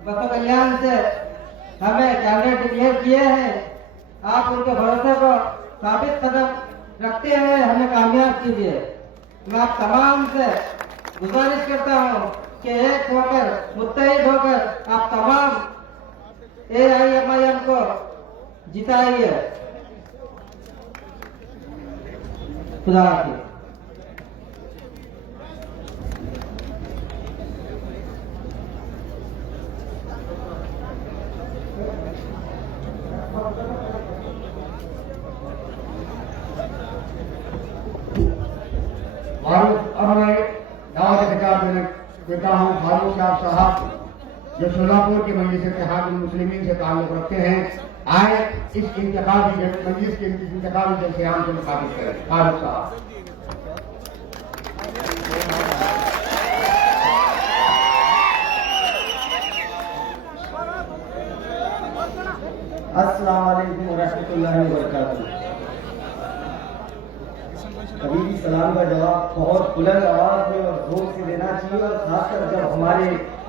बसो कल्याण से हमें कैंडिडेट डिक्लेयर किए हैं, आप उनके भरोसे को साबित कदम रखते हुए हमें कामयाब कीजिए। मैं आप तमाम से गुजारिश करता हूँ कि एक होकर मुत्तहिद होकर आप तमाम AIMIM को जिताइए। खुदा हाफिज़। अब मैं दावत खिताब देता हूँ फारूक साहब जो सोलापुर के मजलिस इत्तेहाद मुस्लिमीन से ताल्लुक रखते हैं, आए इस इंतखाबी मजलिस के इंतखाबी जलसेआम से मुखातिब करें। फारूक साहब। अस्सलाम वालेकुम व रहमतुल्लाहि व बरकातुहू। कभी भी सलाम का जवाब बहुत बुलंद आवाज में और जोर से देना चाहिए, और खासकर जब हमारे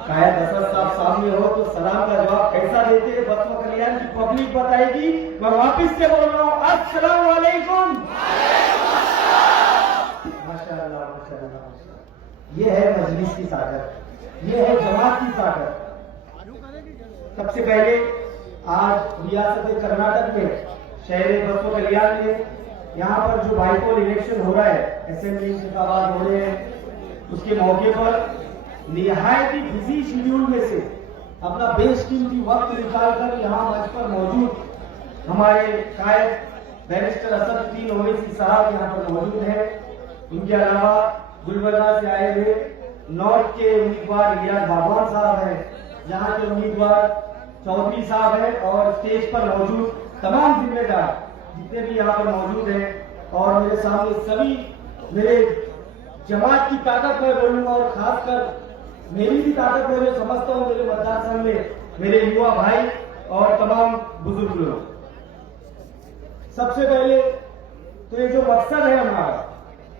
कायद असद साहब सामने हो तो सलाम का जवाब कैसा देते हैं बसवा कल्याण की पब्लिक बताएगी। मैं वापिस से बोल रहा हूँ, अस्सलाम वालेकुम। माशाअल्लाह माशाअल्लाह। ये है मजलिस की ताकत, ये है जमात की ताकत। सबसे पहले आज रियासत कर्नाटक में शहर बसवा कल्याण में यहाँ पर जो बाइपोल इलेक्शन हो रहा है, असेंबली इंतखाबात हो रहे हैं, उसके मौके पर निहायत ही बिजी शेड्यूल में से अपना बेशकीमती वक्त निकालकर यहाँ मंच पर मौजूद हमारे कायद बैरिस्टर असदुद्दीन ओवैसी साहब यहाँ पर मौजूद हैं। उनके अलावा गुलबर्गा से आए हुए नॉर्थ के उम्मीदवार रियाज बागवान साहब हैं, यहाँ के उम्मीदवार चौधरी साहब हैं, और स्टेज पर मौजूद तमाम जिम्मेदार जितने भी यहाँ पर मौजूद हैं, और मेरे सामने सभी मेरे जमात की ताकत मैं बोलूंगा, और खासकर मेरी भी ताकत मैं जो समझता हूँ मेरे मतदार संघ में मेरे युवा भाई और तमाम बुजुर्ग लोग। सबसे पहले तो ये जो मकसद है हमारा,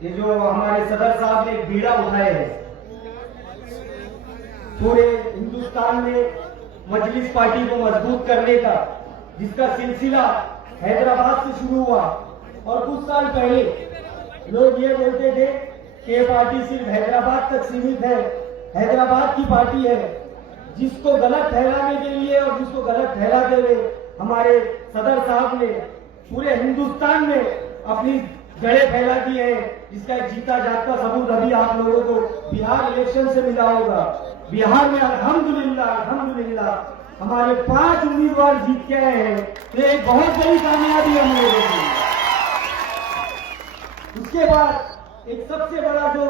ये जो हमारे सदर साहब ने एक बीड़ा उठाए है, पूरे हिंदुस्तान में मजलिस पार्टी को मजबूत करने का, जिसका सिलसिला हैदराबाद से शुरू हुआ। और कुछ साल पहले लोग ये बोलते थे कि ये पार्टी सिर्फ हैदराबाद तक सीमित है, हैदराबाद की पार्टी है, जिसको गलत ठहराने के लिए और जिसको गलत ठहराते हुए हमारे सदर साहब ने पूरे हिंदुस्तान में अपनी जड़ें फैला दी है, जिसका एक जीता जागता सबूत अभी आप लोगों को बिहार इलेक्शन से मिला होगा। बिहार में अल्हम्दुलिल्लाह अल्हम्दुलिल्लाह हमारे 5 उम्मीदवार जीत के आए हैं, तो एक बहुत बड़ी कामयाबी है हम लोगों की। उसके बाद एक सबसे बड़ा जो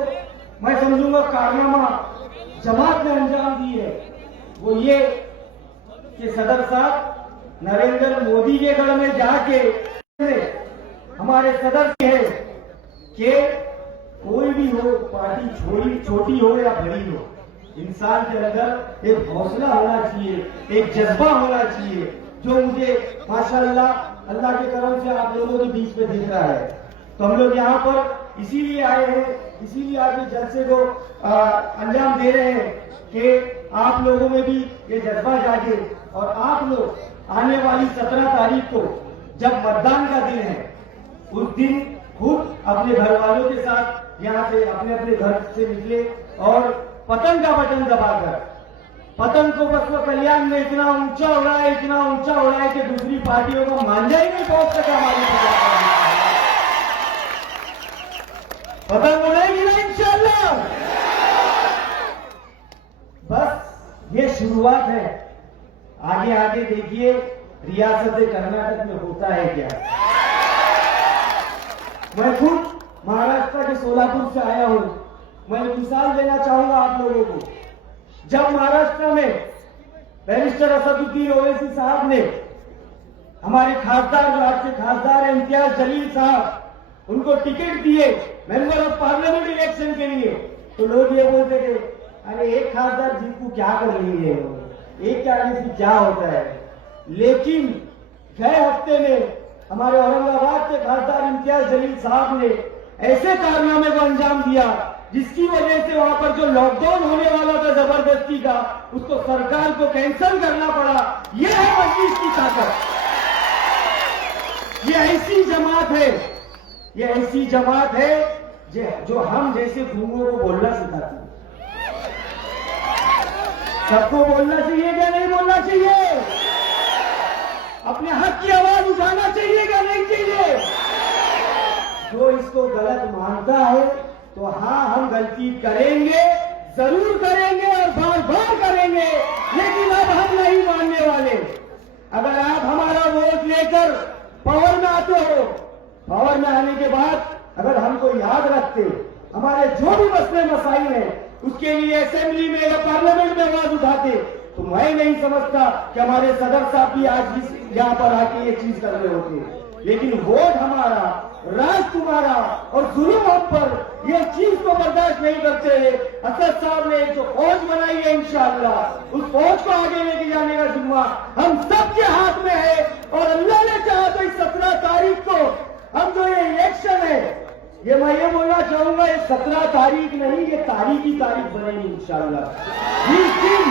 मैं समझूंगा कारनामा जमात ने अंजाम दी है, वो ये कि सदर साहब नरेंद्र मोदी के गढ़ में जाके हमारे सदर से है कि कोई भी हो, पार्टी छोटी हो या बड़ी हो, इंसान के अंदर एक हौसला होना चाहिए, एक जज्बा होना चाहिए, जो मुझे माशाअल्लाह अल्लाह के करम से आप लोगों के बीच में दिख रहा है। तो हम लोग यहाँ पर इसीलिए आए हैं, इसीलिए आज इस जलसे को अंजाम दे रहे हैं कि आप लोगों में भी ये जज्बा जागे, और आप लोग आने वाली 17 तारीख को जब मतदान का दिन है, उस दिन खुद अपने घर वालों के साथ यहाँ से अपने अपने घर से निकले और पतंग का बटन दबाकर पतंग को बसवा कल्याण में इतना ऊंचा उड़ाए, इतना ऊंचा उड़ाए कि दूसरी पार्टियों को मांझा ही नहीं पहुंच सका। हमारी पतंग उड़ेगी ना इंशाअल्लाह। बस ये शुरुआत है, आगे आगे देखिए रियासत कर्नाटक में होता है क्या। मैं खुद महाराष्ट्र के सोलापुर से आया हूं। मैं मिसाल देना चाहूंगा आप लोगों को, जब महाराष्ट्र में बैरिस्टर असदुद्दीन ओवैसी साहब ने हमारे खासदार जो आज के खासदार है इम्तियाज जलील साहब, उनको टिकट दिए मेंबर ऑफ पार्लियामेंट इलेक्शन के लिए, तो लोग ये बोलते थे अरे एक खासदार जीत को क्या कर लिए, एक क्या से क्या होता है। लेकिन गए हफ्ते में हमारे औरंगाबाद के खासदार इम्तियाज जलील साहब ने ऐसे कारनामे को अंजाम दिया जिसकी वजह से वहां पर जो लॉकडाउन होने वाला था जबरदस्ती का, उसको सरकार को कैंसिल करना पड़ा। यह है मजलिस की ताकत। ये ऐसी जमात है, ये ऐसी जमात है जो हम जैसे गूंगों को बोलना सिखाती है। सबको बोलना चाहिए क्या नहीं बोलना चाहिए, अपने हक की आवाज उठाना चाहिए क्या नहीं चाहिए। जो इसको गलत मानता है तो हाँ हम गलती करेंगे, जरूर करेंगे और बार बार करेंगे, लेकिन अब हम नहीं मानने वाले। अगर आप हमारा वोट लेकर पावर में आते हो, पावर में आने के बाद अगर हमको याद रखते, हमारे जो भी मसले मसाइल हैं उसके लिए असेंबली में या पार्लियामेंट में आवाज उठाते, तो मैं नहीं समझता कि हमारे सदर साहब भी आज यहाँ पर आके ये चीज कर रहे होते। लेकिन वोट हमारा, राज तुम्हारा और जुल्म हम पर, ये चीज को बर्दाश्त नहीं करते। असद साहब ने जो फौज बनाई है इंशाअल्लाह, उस फौज को आगे लेके जाने का जिम्मा हम सबके हाथ में है। और अल्लाह ने चाहा तो इस 17 तारीख को हम जो ये इलेक्शन है, ये मैं ये बोलना चाहूंगा, ये 17 तारीख नहीं, ये तारीख की तारीख बनेगी इंशाल्लाह। जिस दिन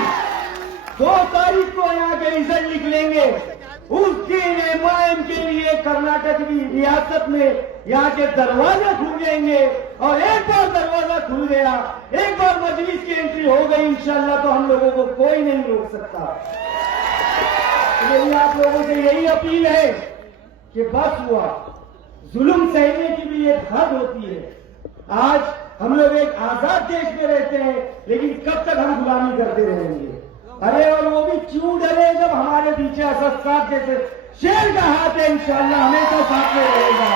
2 तारीख को यहाँ के रिजल्ट निकलेंगे, उस दिन एमआईएम के लिए कर्नाटक की रियासत में यहाँ के दरवाजे खुल जाएंगे। और एक बार दरवाजा खुल गया, एक बार मजलिस की एंट्री हो गई इंशाल्लाह, तो हम लोगों को कोई नहीं रोक सकता। मेरी आप लोगों से यही अपील है कि बस हुआ, जुल्म सहने की भी एक हद होती है। आज हम लोग एक आजाद देश में रहते हैं, लेकिन कब तक हम गुलामी करते रहेंगे? अरे और वो भी क्यों डरे जब हमारे पीछे असद साहब जैसे शेर का हाथ है, इंशाल्लाह हमेशा साथ में रहेगा।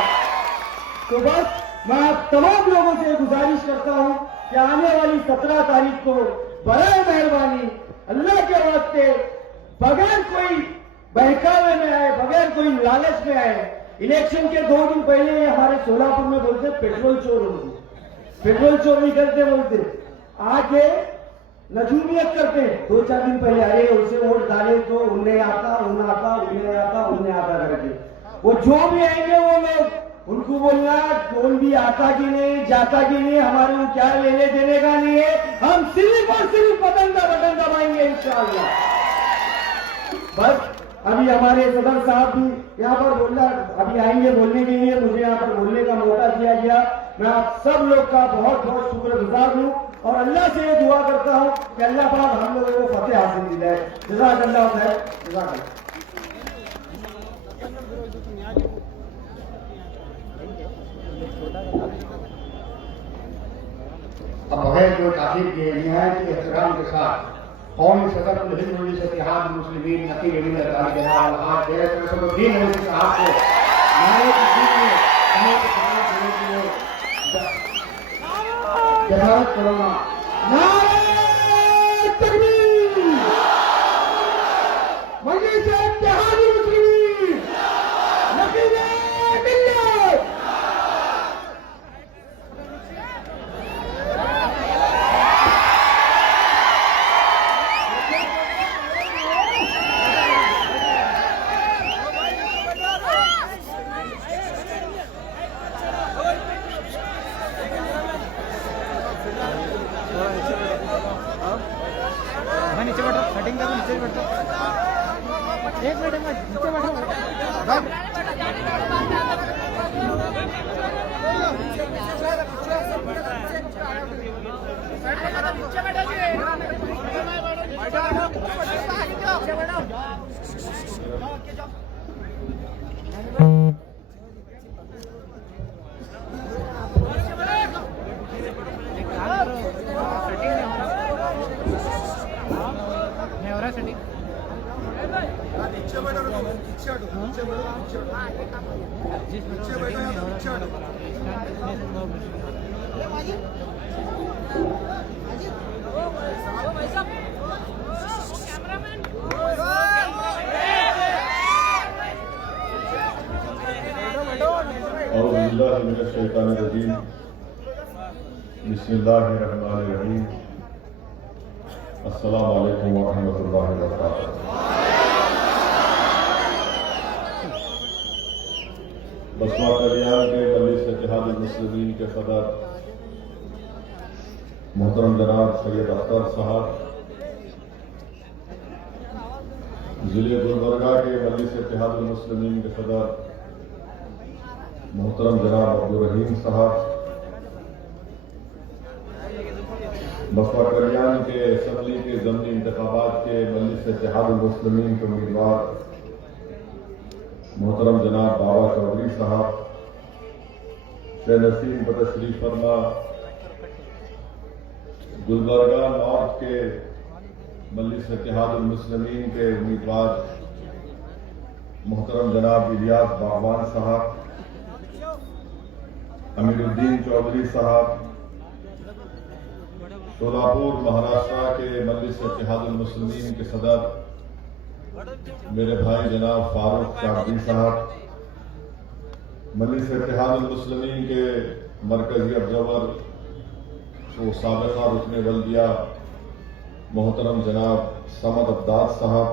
तो बस मैं आप तमाम लोगों से गुजारिश करता हूं कि आने वाली 17 तारीख को बराए मेहरबानी अल्लाह के वास्ते, बगैर कोई बहकावे में आए, बगैर कोई लालच में आए, इलेक्शन के 2 दिन पहले हमारे सोलापुर में बोलते पेट्रोल चोर होंगे, पेट्रोल चोर निकलते बोलते, आके नजूमियत करते हैं 2-4 दिन पहले, अरे उसे वोट डाले तो उन्हें आता, उन्हें आता, उन्हें आता, उन्हें आता करके। वो जो भी आएंगे वो लोग, उनको बोलना कौन भी आता कि नहीं, जाता कि नहीं, हमारे को क्या लेने देने का नहीं है, हम सिर्फ और सिर्फ बटन का बटन दबाएंगे इंशाअल्लाह। बस अभी हमारे सदर साहब भी यहाँ पर बोलना, अभी आएंगे बोलने के लिए, मुझे यहाँ पर बोलने का मौका दिया गया। मैं आप सब लोग का बहुत बहुत शुक्रगुजार हूँ और अल्लाह से ये दुआ करता हूँ कि अल्लाह पाक हम लोगों को फतेह हासिल दिलाए। जज़ाकल्लाह खैर, जज़ाकल्लाह। अब बगैर जो ताकीद के निहायत एहतराम के साथ कौमी सदर इत्तेहाद मुस्लिमीन नकीब मिल्लत अल-जलाल आज डेरे नसरुद्दीन अली साहब को नारे तकबीर में हमें खिताब देने के लिए जमानत करूंगा। नारे तकबीर, मजलिस इत्तेहाद मुस्लिमीन नकीब मिल्लत। मैं नीचे बैठो, सेटिंग कर, नीचे बैठो, 1 मिनट में नीचे बैठो। औज़ुबिल्लाहिमिनश्शैतानिर्रजीम, बिस्मिल्लाहिर्रहमानिर्रहीम, अस्सलामु अलैकुम व रहमतुल्लाहि व बरकातुहू। बसवा कल्याण के मजलिस इत्तेहाद मुस्लिमीन के सदर मोहतरम जनाब सैयद अख्तर साहब, जिले गुलबर्गा के मजलिस इत्तेहाद मुस्लिमीन के सदर मोहतरम जनाब अब्दुल रहीम साहब, बसवा कल्याण के असम्बली के ज़मनी इंतखाबात के मजलिस इत्तेहाद मुस्लिमीन के उम्मीदवार मोहतरम जनाब बाबा चौधरी साहब, शेर नसीम पर तशरीफ फरमा, गुलबर्गा नॉर्थ के मजलिस इत्तेहाद मुस्लिमीन के उम्मीदवार मोहतरम जनाब इलियास बागवान साहब, अमीरुद्दीन चौधरी साहब, सोलापुर महाराष्ट्र के मजलिस इत्तेहाद मुस्लिमीन के सदर मेरे भाई जनाब फारूक कागजी साहब, मजलिस इत्तेहाद मुस्लिमीन के मरकजी ऑब्जर्वर वो साबिक़ा रुकने बल्दिया मोहतरम जनाब समद अब्दास साहब,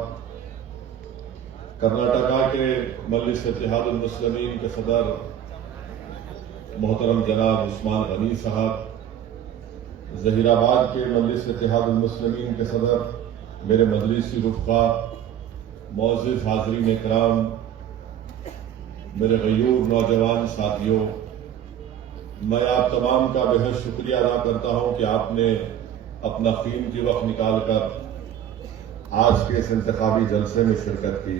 कर्नाटका के मजलिस इत्तेहाद मुस्लिमीन के सदर मोहतरम जनाब उस्मान गनी साहब, जहीराबाद के मजलिस इत्तेहादुल मुस्लिमीन के सदर, मेरे मजलिसी रुफ़क़ा, मौज़िज़ हाज़रीन इकराम, मेरे गयूर नौजवान साथियों, मैं आप तमाम का बेहद शुक्रिया अदा करता हूं कि आपने अपना कीमती वक्त निकालकर आज के इस इंतखाबी जलसे में शिरकत की।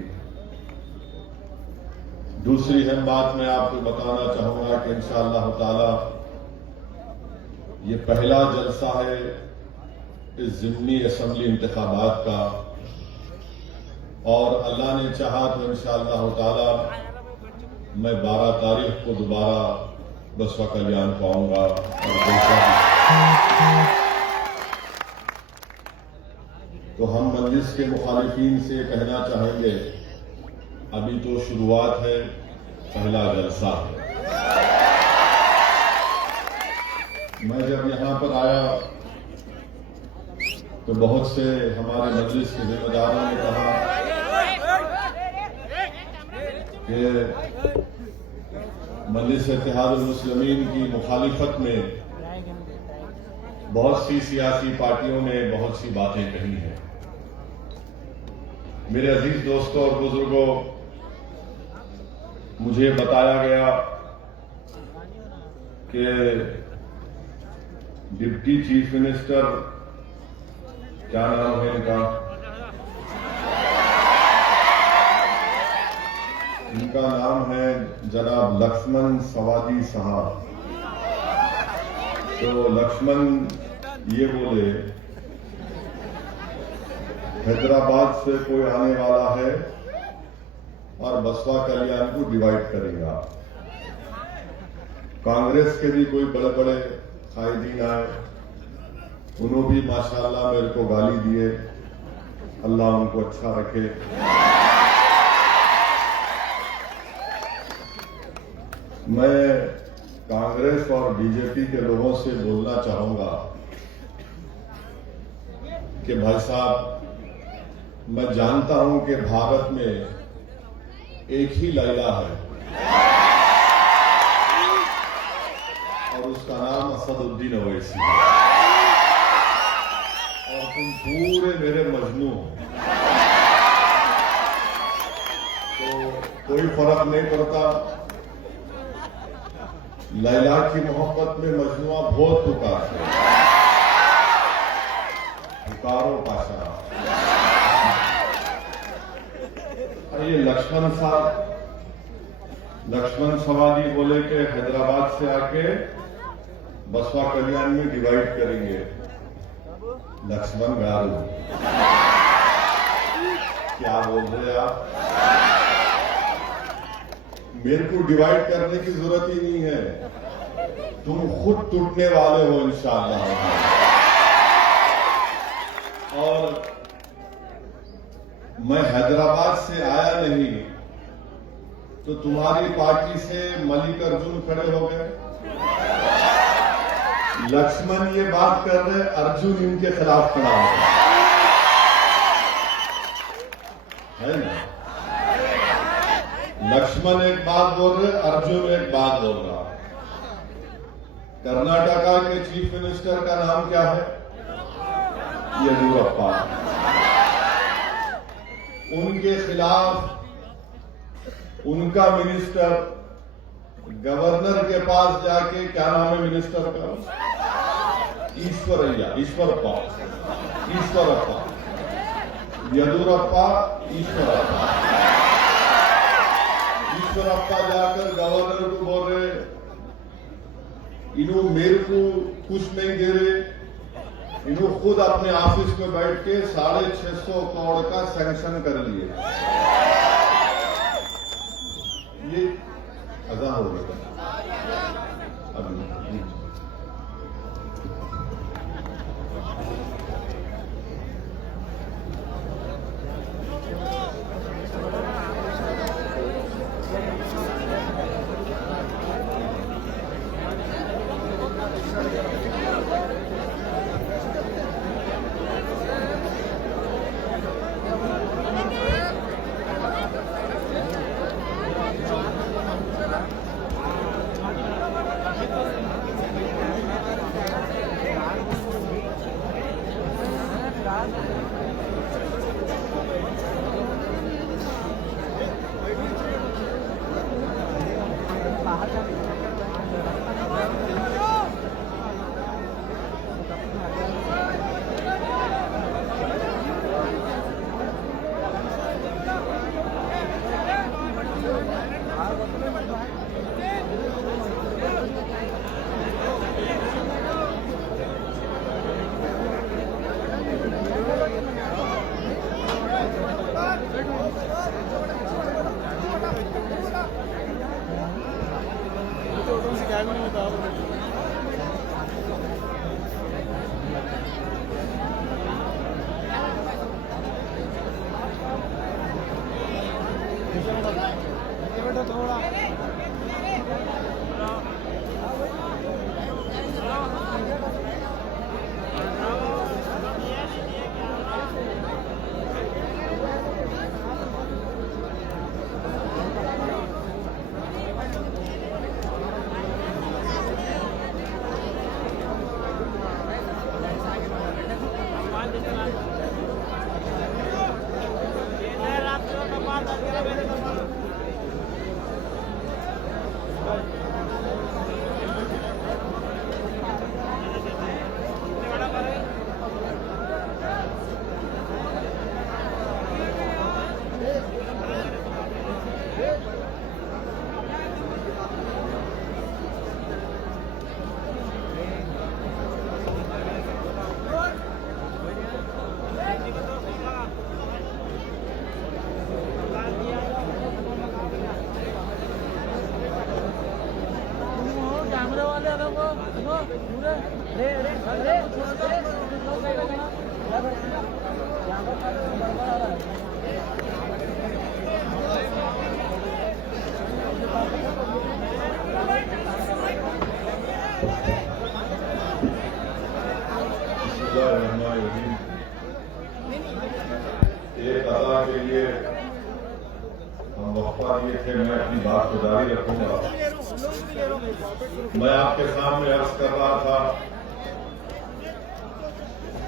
दूसरी अहम बात मैं आपको बताना चाहूंगा कि इंशाअल्लाह ताला ये पहला जलसा है इस ज़िमनी असम्बली इंतखाबात का, और अल्लाह ने चाहा तो इंशाअल्लाह ताला मैं 12 तारीख को दोबारा बसवा कल्याण को आऊंगा। तो हम मजलिस के मुखालिफिन से कहना चाहेंगे, अभी तो शुरुआत है, पहला जलसा है। मैं जब यहां पर आया तो बहुत से हमारे मजलिस के जिम्मेदारों ने कहा कि मजलिस इत्तेहादुल मुस्लिमीन की मुखालिफत में बहुत सी सियासी पार्टियों ने बहुत सी बातें कही हैं। मेरे अजीज दोस्तों और बुजुर्गों, मुझे बताया गया कि डिप्टी चीफ मिनिस्टर, क्या नाम है इनका, इनका नाम है जनाब लक्ष्मण सवादी साहब। तो लक्ष्मण ये बोले हैदराबाद से कोई आने वाला है और बसवा कल्याण को डिवाइड करेगा। कांग्रेस के भी कोई बड़े बड़े कायदीन आए, उन्होंने भी माशाअल्लाह मेरे को गाली दिए, अल्लाह उनको अच्छा रखे। मैं कांग्रेस और बीजेपी के लोगों से बोलना चाहूंगा कि भाई साहब, मैं जानता हूं कि भारत में एक ही लैला है और उसका नाम असदुद्दीन ओवैसी है, और तुम पूरे मेरे मजनू हो। तो कोई फर्क नहीं पड़ता, लैला की मोहब्बत में मजनुआ बहुत पुकारते हैं, पुकारो पाशा। ये लक्ष्मण सवादी बोले कि हैदराबाद से आके बसवा कल्याण में डिवाइड करेंगे। लक्ष्मण गारू, क्या बोल रहे आप? मेरे को डिवाइड करने की जरूरत ही नहीं है, तुम खुद टूटने वाले हो इंशाअल्लाह। और मैं हैदराबाद से आया नहीं तो तुम्हारी पार्टी से मल्लिकार्जुन खड़े हो गए, लक्ष्मण ये बात कर रहे, अर्जुन इनके खिलाफ खड़ा हो गया है ना। लक्ष्मण एक बात बोल रहे, अर्जुन एक बात बोल रहा। कर्नाटका के चीफ मिनिस्टर का नाम क्या है? येदियुरप्पा। उनके खिलाफ उनका मिनिस्टर गवर्नर के पास जाके, क्या नाम है मिनिस्टर का? ईश्वरप्पा। येदियुरप्पा, ईश्वरप्पा जाकर गवर्नर को बोल रहे, इन्हों मेरे को कुछ नहीं दे रहे, इन्हों खुद अपने ऑफिस में बैठ के 650 करोड़ का सैंक्शन कर लिए। ये अजा हो गया अभी। एक अदा के लिए हम वक्फा लिए थे, मैं अपनी बात को जारी रखूंगा। मैं आपके सामने अर्ज कर रहा था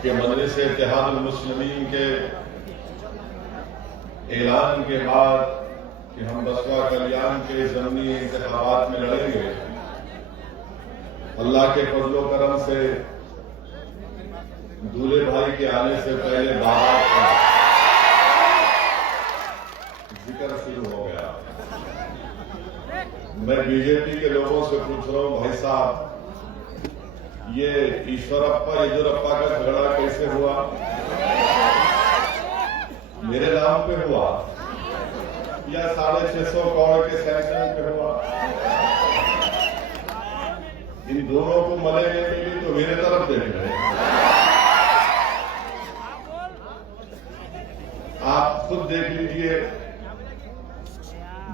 कि मजलिस इत्तेहादुल मुस्लिमीन के ऐलान के बाद कि हम बसपा कल्याण के ज़मीनी इंतखाबात में लड़ेंगे, अल्लाह के फजलो करम से दूल्हे भाई के आने से पहले बारात का जिक्र शुरू हो गया। मैं बीजेपी के लोगों से पूछ रहा हूं, भाई साहब, ये ईश्वरप्पा येदियुरप्पा का झगड़ा कैसे हुआ? मेरे नाम पे हुआ या 650 करोड़ के सैंक्शन पे हुआ? इन दोनों को मलेने के लिए तो मेरे तरफ देख रहे हैं। आप खुद देख लीजिए,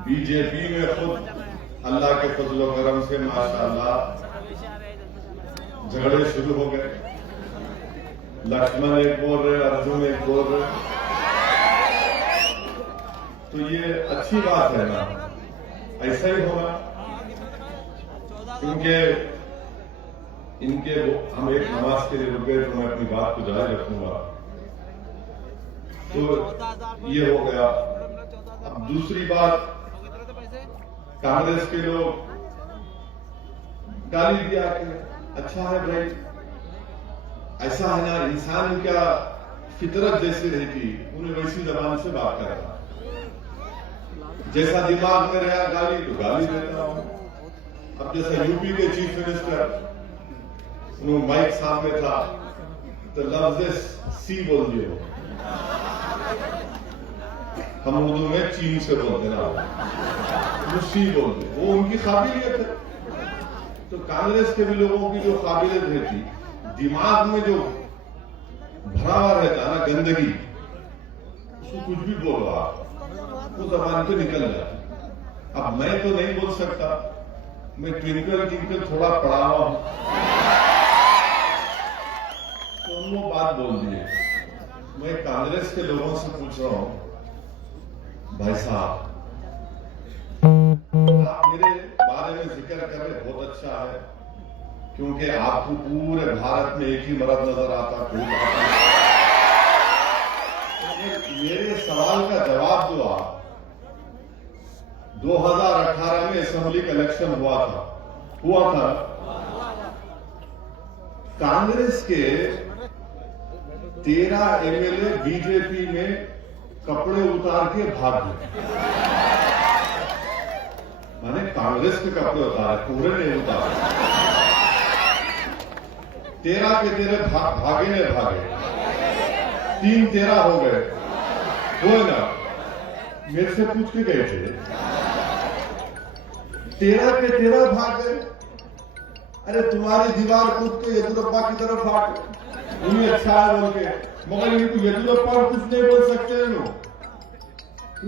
बीजेपी में खुद अल्लाह के फजलो करम से माशाअल्लाह झगड़े शुरू हो गए। लक्ष्मण एक बोल रहे, अर्जुन एक बोल रहे। तो ये अच्छी बात है ना, ऐसा ही होगा, क्योंकि इनके हम एक नमाज के लिए रुके तो मैं अपनी बात को जारी रखूंगा। तो ये हो गया। अब दूसरी बात, कांग्रेस के लोग गाली दिया कि अच्छा है भाई, ऐसा है ना, इंसान क्या फितरत जैसी रहती, उन्हें वैसी जबान से बात कर रहा, जैसा दिमाग में रहा गाली तो गाली देता हूं। अब जैसा यूपी के चीफ मिनिस्टर, उन्होंने माइक सामने था तो लफ्ज सी बोल दिए, हम उर्दू में चीन से बोलते ना, वो सी बोलते, वो उनकी काबिलियत है। तो कांग्रेस के भी लोगों की जो काबिलियत रहती, दिमाग में जो भरा हुआ रहता ना गंदगी, उसको कुछ भी बोल रहा, वो जबान पे निकल जाती। अब मैं तो नहीं बोल सकता, मैं ट्विंकल ट्विंकल थोड़ा पढ़ा हुआ हूं, तो वो बात बोल दिए। मैं कांग्रेस के लोगों से पूछ रहा हूं, भाई साहब, आप मेरे बारे में जिक्र कर रहे, बहुत अच्छा है, क्योंकि आपको पूरे भारत में एक ही मर्द नजर आता, कोई बात नहीं। मेरे सवाल का जवाब दो आप। 2018 में असेंबली का इलेक्शन हुआ था, कांग्रेस के 13 एमएलए बीजेपी में कपड़े उतार के भाग गए। मैंने कांग्रेस के कपड़े उतारे, पूरे नहीं उतारे। 13 के 13 भागे नहीं भागे, 3-13 हो गए, हुए ना। मेरे से पूछ के गए थे, 13 के 13 भाग गए। अरे तुम्हारी दीवार कूद के येदुरप्पा की तरफ भाग, उन्हें अच्छा है बोल के, मगर इनको येदुरप्पा कुछ नहीं बोल सकते हैं लोग।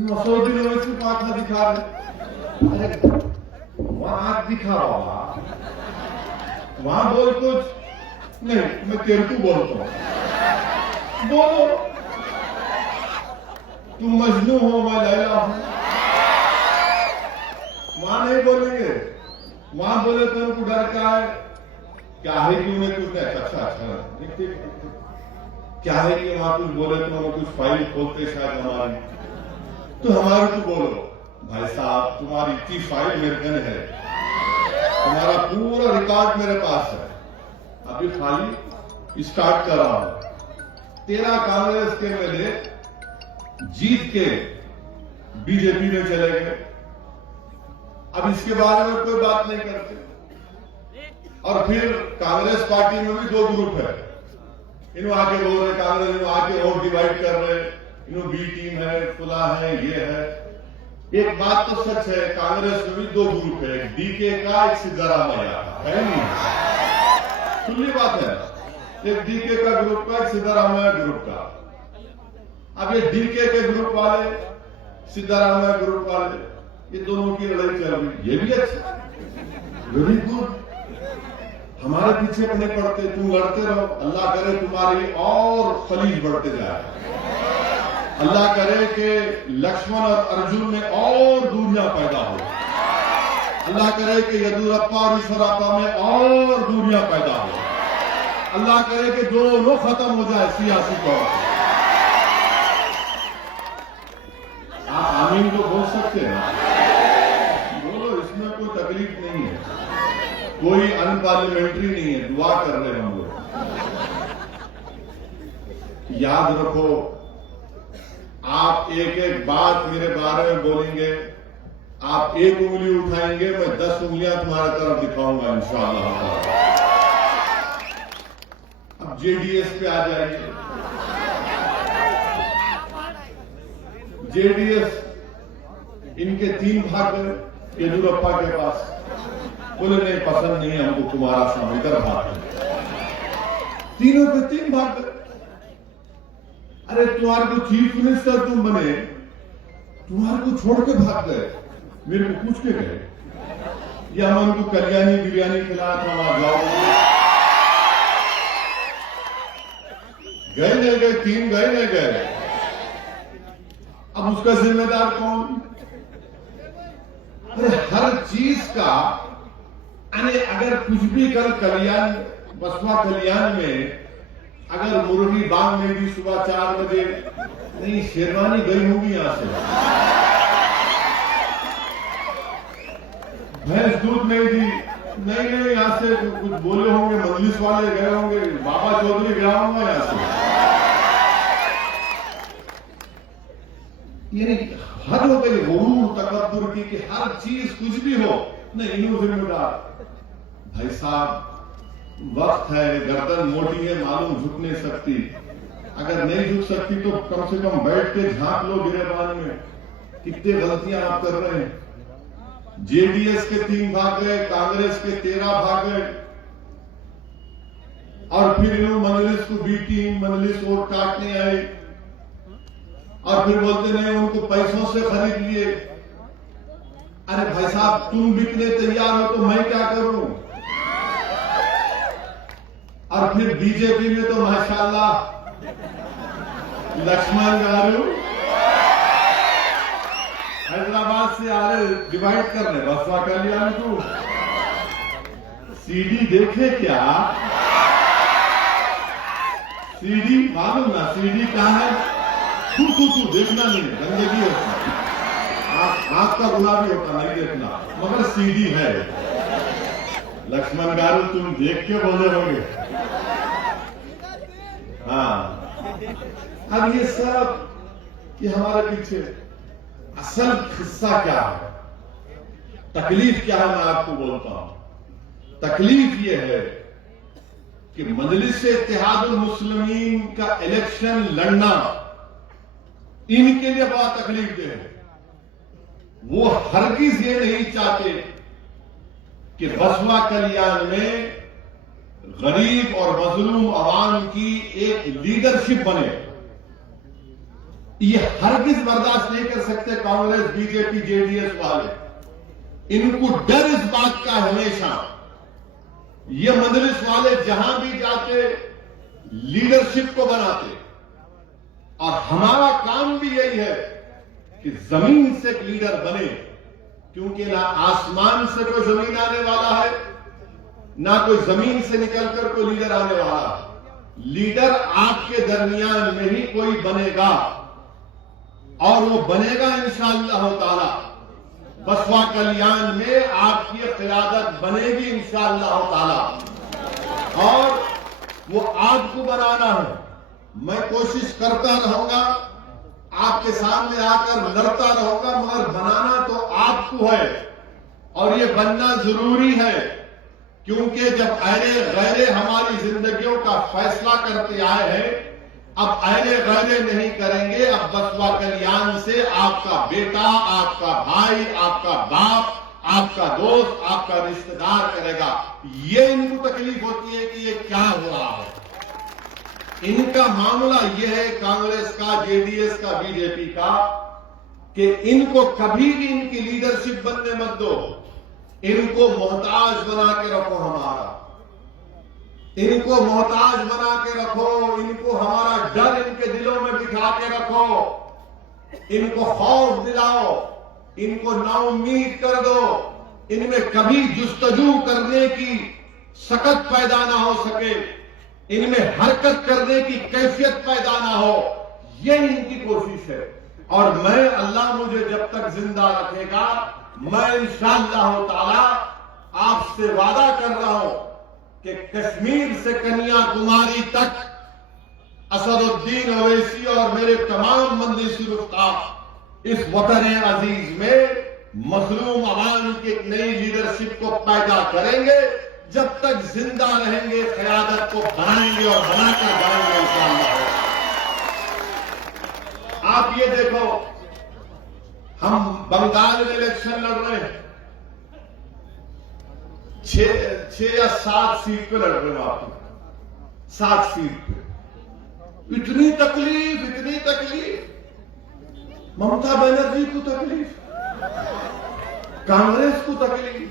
मसौदी ने वैसे पाखा दिखा रहे, अरे वहां आंख दिखा बाबा, वहां बोल कुछ नहीं, मैं तेरे को बोलता हूं, बोलो। तुम मजनू हो, मैं लैला हूं। वहां नहीं बोलेंगे, वहां बोले तो उनको डर क्या है, क्या है कि उन्हें कुछ नहीं। अच्छा क्या है कि वहां कुछ बोले तो हमें कुछ फाइल खोलते शायद हमारी, तो हमारे को बोलो भाई साहब तुम्हारी इतनी फाइल मेरे कन है, तुम्हारा पूरा रिकॉर्ड मेरे पास है, अभी खाली स्टार्ट कर रहा हूं। 13 कांग्रेस के एमएलए जीत के बीजेपी में चले गए। अब इसके बारे में कोई बात नहीं करते। और फिर कांग्रेस पार्टी में भी 2 ग्रुप है, इन्हों आके बोल रहे कांग्रेस, इन्हों आके और डिवाइड कर रहे, इन्हों बी टीम है, फुला है, ये है। एक बात तो सच है, कांग्रेस में भी 2 ग्रुप है, एक डीके का, एक सिद्धरामैया का, है नहीं? खुली बात है, एक डीके का ग्रुप का, एक सिद्धरामैया ग्रुप का। अब ये डीके के ग्रुप वाले, सिद्धरामैया ग्रुप वाले, ये दोनों की लड़ाई चल रही। ये भी अच्छा, वेरी गुड, हमारे पीछे अपने पड़ते, तुम लड़ते रहो। अल्लाह करे तुम्हारी और फलीज बढ़ते जाए, अल्लाह करे कि लक्ष्मण और अर्जुन में और दूरियां पैदा हो, अल्लाह करे कि येदुरप्पा और ईश्वरप्पा में और दूरियां पैदा हो, अल्लाह करे कि दोनों खत्म हो जाए सियासी तौर पर। आप आमीन तो बोल सकते हैं, बोलो, इसमें कोई तकलीफ नहीं है, कोई अनपार्लियामेंट्री नहीं है, दुआ कर रहे हम लोग। याद रखो, आप एक एक बात मेरे बारे में बोलेंगे, आप एक उंगली उठाएंगे, मैं 10 उंगलियां तुम्हारे तरफ दिखाऊंगा इंशाअल्लाह। अब जेडीएस पे आ जाइए। जेडीएस इनके 3 भाग येदुरप्पा के पास, बोले नहीं पसंद नहीं है हमको तुम्हारा साम, इधर भाग। तीनों के 3 भाग। अरे तुम्हारे को चीफ मिनिस्टर तुम बने, तुम्हारे को छोड़ के भाग गए, मेरे को पूछ के गए, या हम उनको कल्याणी बिरयानी खिलाया था, वहां जाओ, गए नहीं गए, 3 गए नहीं गए। अब उसका जिम्मेदार कौन? अरे हर चीज का, अरे अगर कुछ भी कल कल्याण, बसपा कल्याण में अगर मुर्गी बांग में भी सुबह 4 बजे नहीं, शेरवानी गई होगी यहां से, भैंस दूध नहीं दी, नहीं यहां से कुछ बोले होंगे, मजलिस वाले गए होंगे, बाबा चौधरी गया होगा यहां से। यानी हद हो गई गुरूर तकब्बुर की, कि हर चीज कुछ भी हो नहीं, इन्हों जिम्मेदार। भाई साहब वक्त है, गर्दन मोटी है, मालूम झुक नहीं सकती, अगर नहीं झुक सकती तो कम से कम बैठ के झांक लो गिरेबान में, कितनी गलतियां आप कर रहे हैं। जेडीएस के 3 भाग गए, कांग्रेस के 13 भाग गए, और फिर इन्होंने मजलिस को बी टीम, मजलिस वोट काटने आई, और फिर बोलते नहीं उनको पैसों से खरीद लिए। अरे भाई साहब तुम बिकने तैयार हो तो मैं क्या करूं? और फिर बीजेपी में तो माशाल्लाह लक्ष्मण गारू हैदराबाद से आ रहे, डिवाइड कर रहे बसपा कल्याण को। सीडी देखे क्या? सीडी मालूम ना, सीडी कहां है? तू देखना नहीं, गंदगी होता, आंख का गुलाबी होता, नहीं देखना, मगर सीडी है। लक्ष्मण गारू तुम देख के बोले होंगे। हाँ, अब ये सब ये हमारे पीछे असल किस्सा क्या है? तकलीफ क्या है मैं आपको बोलता हूं। तकलीफ यह है कि मजलिस इत्तेहादुल मुस्लिमीन का इलेक्शन लड़ना इनके लिए बड़ा तकलीफ दे है। वो हरगिज ये नहीं चाहते कि बसवा कल्याण में गरीब और मजलूम अवाम की एक लीडरशिप बने। ये हरगिज बर्दाश्त नहीं कर सकते कांग्रेस, बीजेपी, जेडीएस वाले। इनको डर इस बात का हमेशा, ये मजलिस वाले जहां भी जाते लीडरशिप को बनाते। और हमारा काम भी यही है कि जमीन से एक लीडर बने, क्योंकि ना आसमान से कोई जमीन आने वाला है, ना कोई जमीन से निकलकर कोई लीडर आने वाला है। लीडर आपके दरमियान में ही कोई बनेगा, और वो बनेगा इंशाअल्लाह ताला। बसवा कल्याण में आपकी क़यादत बनेगी इंशाअल्लाह ताला, और वो आपको बनाना है। मैं कोशिश करता रहूंगा, आपके सामने आकर लड़ता रहूंगा, मगर बनाना तो आपको है, और ये बनना जरूरी है। क्योंकि जब अहले गैरे हमारी जिंदगियों का फैसला करते आए हैं, अब अहले गैरे नहीं करेंगे। अब बसवा कल्याण से आपका बेटा, आपका भाई, आपका बाप, आपका दोस्त, आपका रिश्तेदार करेगा। ये इनको तकलीफ होती है कि ये क्या हो रहा है। इनका मामला यह है कांग्रेस का, जेडीएस का, बीजेपी का, कि इनको कभी भी इनकी लीडरशिप बनने मत दो। इनको मोहताज बना के रखो हमारा, इनको मोहताज बना के रखो, इनको हमारा डर इनके दिलों में बिठा के रखो, इनको खौफ दिलाओ, इनको नाउम्मीद कर दो, इनमें कभी जुस्तजू करने की सकत पैदा ना हो सके, इनमें हरकत करने की कैफियत पैदा ना हो। यह इनकी कोशिश है। और मैं, अल्लाह मुझे जब तक जिंदा रखेगा, मैं इंशाअल्लाह ताला आपसे वादा कर रहा हूं कि कश्मीर से कन्याकुमारी तक असदुद्दीन ओवैसी और मेरे तमाम मजलिसी रुफ़क़ा इस वतन अजीज में मज़लूम अवाम की एक नई लीडरशिप को पैदा करेंगे। जब तक जिंदा रहेंगे क़यादत को बनाएंगे और बनाकर जाएंगे इंशाअल्लाह। आप ये देखो, हम बंगाल में इलेक्शन लड़ रहे हैं, 6 या 7 सीट पे लड़ रहे हैं आप, 7 सीट पे। इतनी तकलीफ, इतनी तकलीफ। ममता बनर्जी को तकलीफ, कांग्रेस को तकलीफ,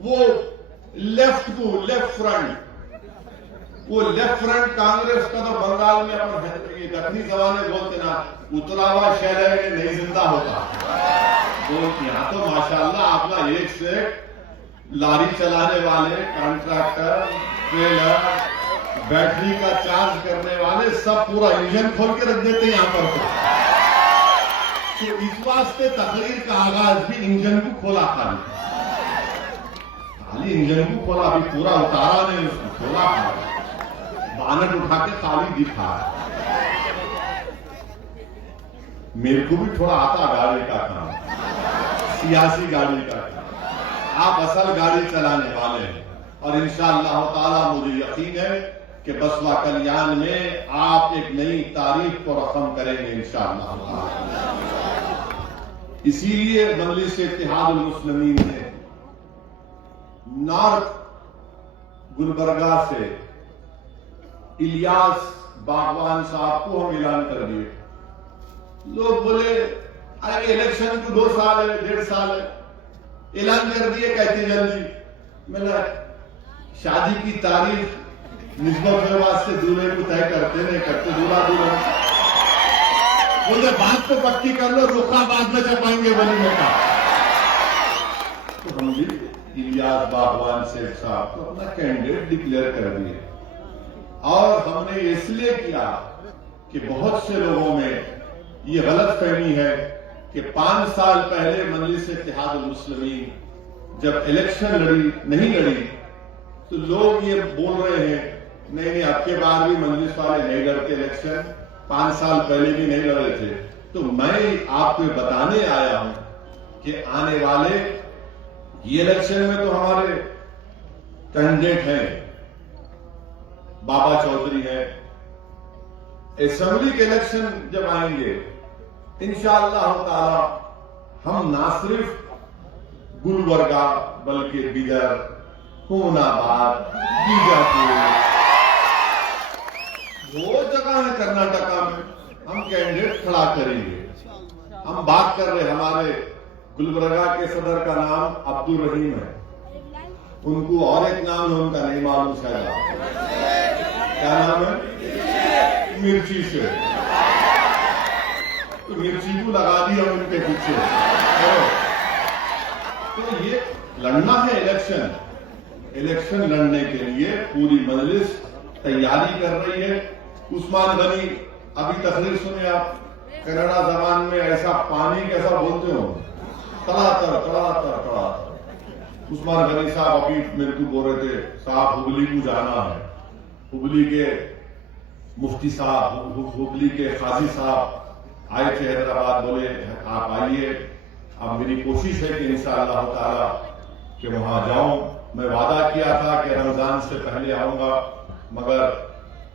वो लेफ्ट फ्रंट कांग्रेस का तो बंगाल में अपन दक्षिणी जमाने बोलते ना, उतरा हुआ शहर नहीं जिंदा होता। तो यहां तो माशाल्लाह अपना एक से लारी चलाने वाले, कॉन्ट्रैक्टर, ट्रेलर, बैटरी का चार्ज करने वाले सब पूरा इंजन खोल के रख देते हैं यहां पर। तो इस वास्ते तकरीर का आगाज भी इंजन को खोला, खाली इंजन को खोला, अभी पूरा उतारा नहीं, उसको खोला, बानट उठा के खाली दिखा। मेरे को भी थोड़ा आता गाड़ी का काम, सियासी गाड़ी का काम। आप असल गाड़ी चलाने वाले हैं, और इंशाअल्लाह ताला मुझे यकीन है कि बसवा कल्याण में आप एक नई तारीख को रकम करेंगे इंशाअल्लाह ताला। इसीलिए मजलिस इत्तेहादुल मुस्लिमीन ने नॉर्थ गुलबर्गा से इलियास बागवान साहब को हम ऐलान कर दिए। लोग बोले अरे इलेक्शन को 2 साल है, 1.5 साल है, ऐलान कर दिए कहते जल्दी। मैंने शादी की तारीख निस्बत से दूल्हे को तय करते नहीं करते, दूल्हा दुल्हन बोले बात तो पक्की कर लो, रुखा बाद में चपाएंगे वलीमे का। तो हम भी इलियास बागवान सेठ साहब को अपना कैंडिडेट डिक्लेयर कर दिए, और हमने इसलिए किया कि बहुत से लोगों में ये गलत फहमी है कि 5 साल पहले मजलिस इत्तेहादुल मुस्लिमीन जब इलेक्शन नहीं लड़ी, तो लोग ये बोल रहे हैं नहीं अब के बाद भी मजलिस वाले नहीं लड़ते इलेक्शन, 5 साल पहले भी नहीं लड़े थे। तो मैं आपको बताने आया हूं कि आने वाले ये इलेक्शन में तो हमारे कैंडिडेट हैं, बाबा चौधरी है। असेंबली के इलेक्शन जब आएंगे इंशाअल्लाह ताला हम ना सिर्फ गुलबर्गा बल्कि बिदर, हुनाबाद, बीजापुर, वो जगह है कर्नाटका में हम कैंडिडेट खड़ा करेंगे। हम बात कर रहे हमारे गुलबर्गा के सदर का नाम अब्दुल रहीम है, उनको और एक नाम है, उनका नहीं मालूम शायद आपको। क्या नाम है? मिर्ची से। तो मिर्ची को लगा दिया उनके पीछे। तो ये लड़ना है इलेक्शन, इलेक्शन लड़ने के लिए पूरी मजलिस तैयारी कर रही है। उस्मान गनी, अभी तकरीर सुने आप, कन्नड़ा जबान में ऐसा पानी कैसा बोलते हो, तड़ातर तड़ातर तड़ातर। उस्मान गनी साहब अभी मेरे को बोल रहे थे साहब हुबली को जाना है, हुबली के मुफ्ती साहब, हुबली के काजी साहब आए थे हैदराबाद, बोले आप आइए। अब मेरी कोशिश है कि इंशाअल्लाह ताला कि वहां जाऊं। मैं वादा किया था कि रमजान से पहले आऊंगा, मगर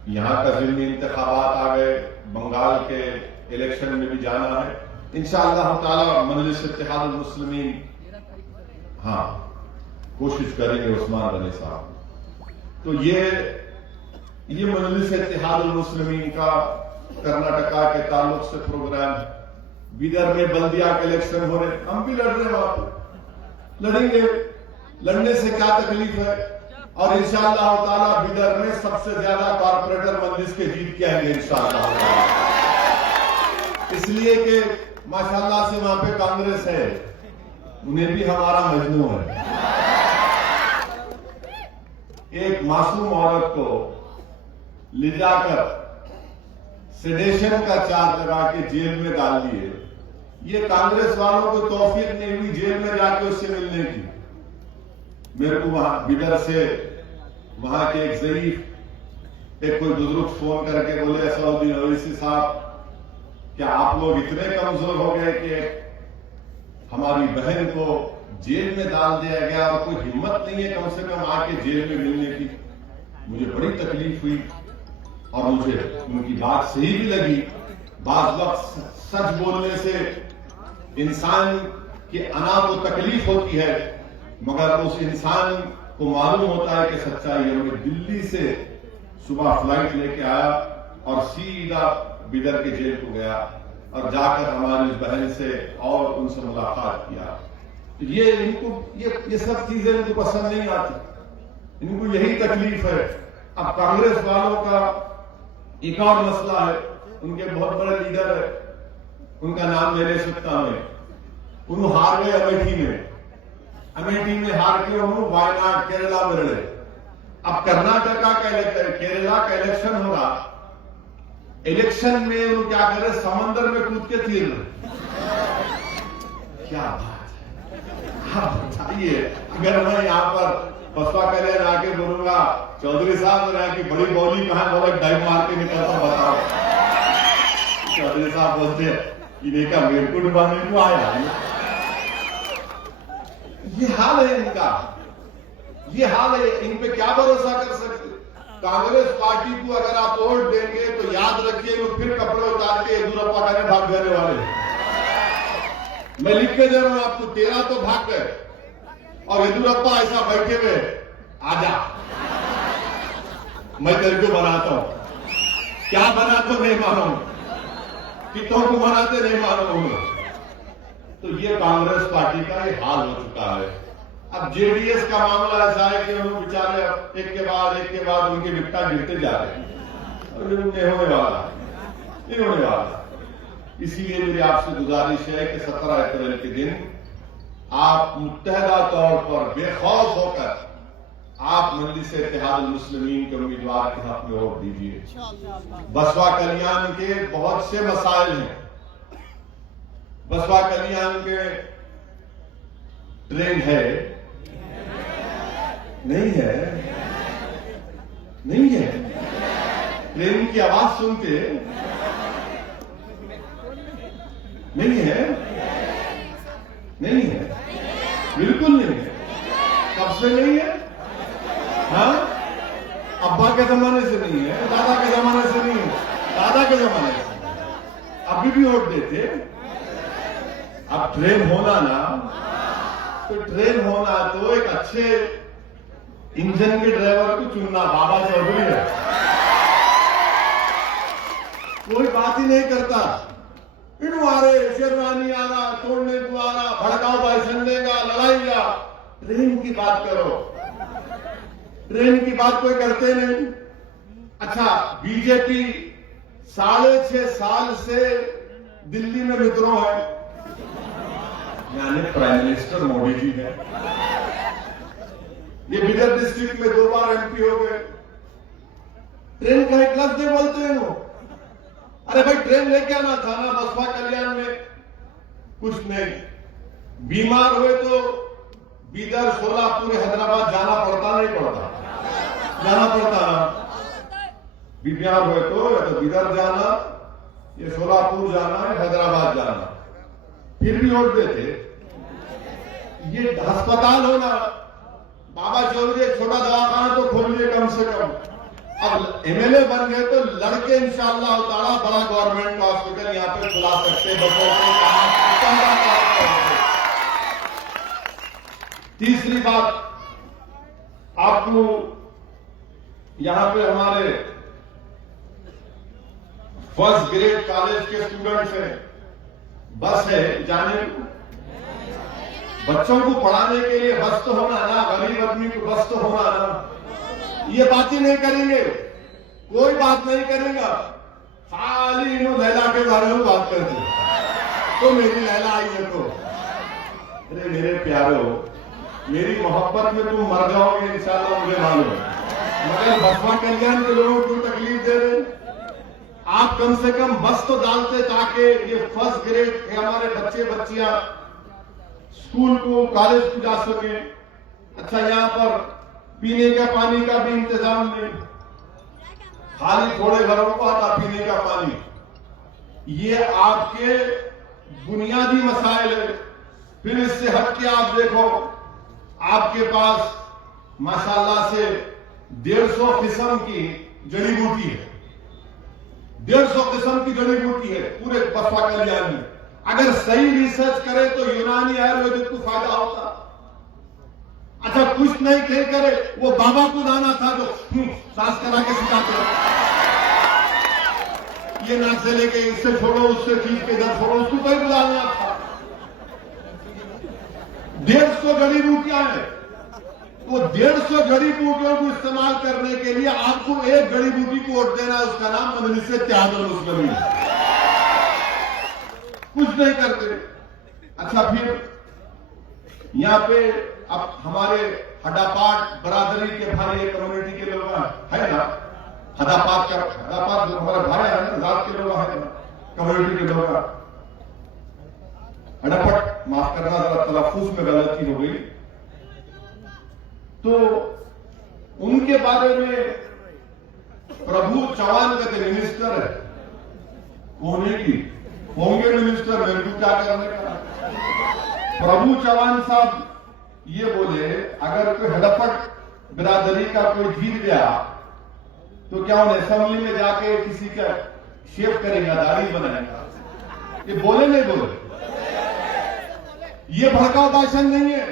यहाँ का ज़िमनी इंतखाबात आ गए, बंगाल के इलेक्शन में भी जाना है। इंशाअल्लाह ताला मजलिस इत्तेहाद मुस्लिमीन हाँ कोशिश करेंगे उस्मान गनी साहब। तो ये मजलिस इत्तेहाद मुस्लिमीन का कर्नाटका के ताल्लुक से प्रोग्राम है। बिदर में बल्दिया के इलेक्शन हो रहे, हम भी लड़ रहे हैं, वहां पे लड़ेंगे। लड़ने से क्या तकलीफ है? और इंशाअल्लाह ताला बिदर में सबसे ज्यादा कॉर्पोरेटर मजलिस के जीत के आएंगे इंशाअल्लाह ताला। इसलिए कि माशाअल्लाह से वहां पे कांग्रेस है, उन्हें भी हमारा मजनू है। एक मासूम औरत को ले जाकर सेडेशन का चार्ज लगा के जेल में डाल दिए। ये कांग्रेस वालों को तौफीक नहीं हुई जेल में जाके उससे मिलने की। मेरे को वहां बिदर से वहां के एक ज़ईफ एक कोई बुजुर्ग फोन करके बोले असदुद्दीन ओवैसी साहब, क्या आप लोग इतने कमजोर हो गए कि हमारी बहन को जेल में डाल दिया गया और कोई हिम्मत नहीं है कम से कम आके जेल में मिलने की? मुझे बड़ी तकलीफ हुई और मुझे उनकी बात सही भी लगी। बाज वक्त सच बोलने से इंसान के अना को तकलीफ होती है, मगर उस इंसान को मालूम होता है कि सच्चाई है। मैं दिल्ली से सुबह फ्लाइट लेके आया और सीधा बिदर के जेल को गया और जाकर हमारी बहन से और उनसे मुलाकात किया। ये इनको ये सब चीजें इनको पसंद नहीं आती, इनको यही तकलीफ है। अब कांग्रेस वालों का एक और मसला है, उनके बहुत बड़े लीडर है, उनका नाम ले सकता मैं, उन्होंने हार गए अमेठी में हार के उन्होंने वायनाड केरला में लड़े। अब कर्नाटका का केरला का इलेक्शन हो रहा, इलेक्शन में उन्होंने क्या करे, समंदर में कूद के तीर रहे। क्या बात है, आप बताइए। अगर मैं यहाँ पर बसपा कल्याण आके बोलूंगा चौधरी साहब ने की बड़ी बॉली कहां, बोला डाइव मार के निकलता, बताओ। चौधरी साहब बोलते इन्हें का मेरे को डुबाने को आया। ये हाल है इनका, ये हाल है। इन पे क्या भरोसा कर सकते? कांग्रेस पार्टी को अगर आप वोट देंगे तो याद रखिए वो फिर कपड़े उतार के येदुरप्पा का भाग जाने वाले। मैं लिख के दे रहा हूं आपको, 13 तो भाग गए और येदुरप्पा ऐसा बैठे हुए, आजा मैं तेरे को बनाता हूं। क्या बनाता नहीं मालूम, कितनों को बनाते नहीं मालूम। तो ये कांग्रेस पार्टी का ये हाल हो चुका है। अब जेडीएस का मामला ऐसा है कि उन्होंने बेचारे एक के बाद उनके विकटा गिरते जा रहे हैं और नहीं होने वाला। इसीलिए मेरी आपसे गुजारिश है कि 17 अप्रैल के दिन आप मुत्तहदा तौर पर बेखौफ होकर आप मजलिस इत्तेहाद मुस्लिमीन के उम्मीदवार के हक में वोट दीजिए। बसपा कल्याण के बहुत से मसाइल हैं। बसपा कल्याण के ट्रेन है नहीं है ट्रेन की आवाज सुनते नहीं है बिल्कुल नहीं है। कब से नहीं है? हाँ, अब्बा के जमाने से नहीं है, दादा के जमाने से नहीं है, दादा के जमाने से अभी भी वोट देते। अब ट्रेन होना ना, तो ट्रेन होना तो एक अच्छे इंजन के ड्राइवर को चुनना। बाबा चौधरी है, कोई बात ही नहीं करता। इनू आ रहे, शेरवानी आ रहा, तोड़ने को आ रहा, भड़काओ भाषण देगा, लड़ाइया। ट्रेन की बात करो, ट्रेन की बात कोई करते नहीं। अच्छा, बीजेपी 6.5 साल से दिल्ली में विद्रोह है, यानी प्राइम मिनिस्टर मोदी जी है। ये बिदर डिस्ट्रिक्ट में 2 बार एमपी हो गए। ट्रेन का एक लफ्ज नहीं बोलते हैं वो। अरे भाई, ट्रेन लेके आना था ना बसपा कल्याण में, कुछ नहीं। बीमार हुए तो बीदर, सोलापुर, हैदराबाद जाना पड़ता, नहीं पड़ता? जाना पड़ता ना। बीमार हुए तो या तो बीदर जाना, ये सोलापुर जाना, हैदराबाद जाना, फिर भी वोट देते। ये अस्पताल होना, बाबा चौधरी एक छोटा दवाखाना तो खोलिए कम से कम। अब एमएलए बन गए तो लड़के इंशाअल्लाह ताला बड़ा गवर्नमेंट हॉस्पिटल यहाँ पे खुला सकते। तीसरी बात, आपको यहाँ पे हमारे फर्स्ट ग्रेड कॉलेज के स्टूडेंट्स हैं, बस है जाने को, बच्चों को पढ़ाने के लिए बस तो होना ना, गरीब आदमी को बस तो होना ना। ये बात ही नहीं करेंगे, कोई बात नहीं करेगा, खाली इन लैला के बारे में बात करते। तो मेरी लैला आई है तो, अरे मेरे प्यारो, मेरी मोहब्बत में तुम मर जाओगे इंशाल्लाह, मुझे मालूम है, मगर बसपा कल्याण के लोगों को तकलीफ दे रहे। आप कम से कम बस तो डालते ताकि ये फर्स्ट ग्रेड के हमारे बच्चे बच्चियां स्कूल को, कॉलेज को जा सके। अच्छा, यहाँ पर पीने का पानी का भी इंतजाम नहीं, खाली थोड़े घरों को आता पीने का पानी। ये आपके बुनियादी मसाइल है। फिर इससे हट के आप देखो, आपके पास माशाल्लाह से 150 किस्म की जड़ी बूटी है, 150 किस्म की जड़ी बूटी है पूरे बसपा कल्याण में। अगर सही रिसर्च करे तो यूनानी आयुर्वेदिक को फायदा होता। अच्छा, कुछ नहीं करे, वो बाबा को लाना था जो सांस करा के सिखाते, ये नाक से लेके इससे छोड़ो, उससे खींच के इधर छोड़ो, उसको कोई बुलाना था। 150 जड़ी बूटियां हैं, वो 150 जड़ी बूटियों को इस्तेमाल करने के लिए आपको एक जड़ी बूटी को वोट देना है, उसका नाम मजलिस इत्तेहादुल मुस्लिमीन। कुछ नहीं करते। अच्छा, फिर यहाँ पे अब हमारे हडापाट बरादरी के भाई, कम्युनिटी के लोग है ना, हदापात जो हमारे भाई है ना, जात के लोग है ना, कम्युनिटी के लोग। हडापट, माफ करना जरा तलफ्फुज में गलती हो गई, तो उनके बारे में प्रभु चौहान कहते मिनिस्टर है, होने की होंगे मिनिस्टर, मेरे को क्या करने का। प्रभु चौहान साहब ये बोले, अगर कोई हड़पट बिरादरी का कोई जीत गया तो क्या उन्हें असेंबली में जाके किसी का शेप करेगा, दाढ़ी बनाएगा? ये बोले नहीं बोले? ये भड़काऊ भाषण नहीं है।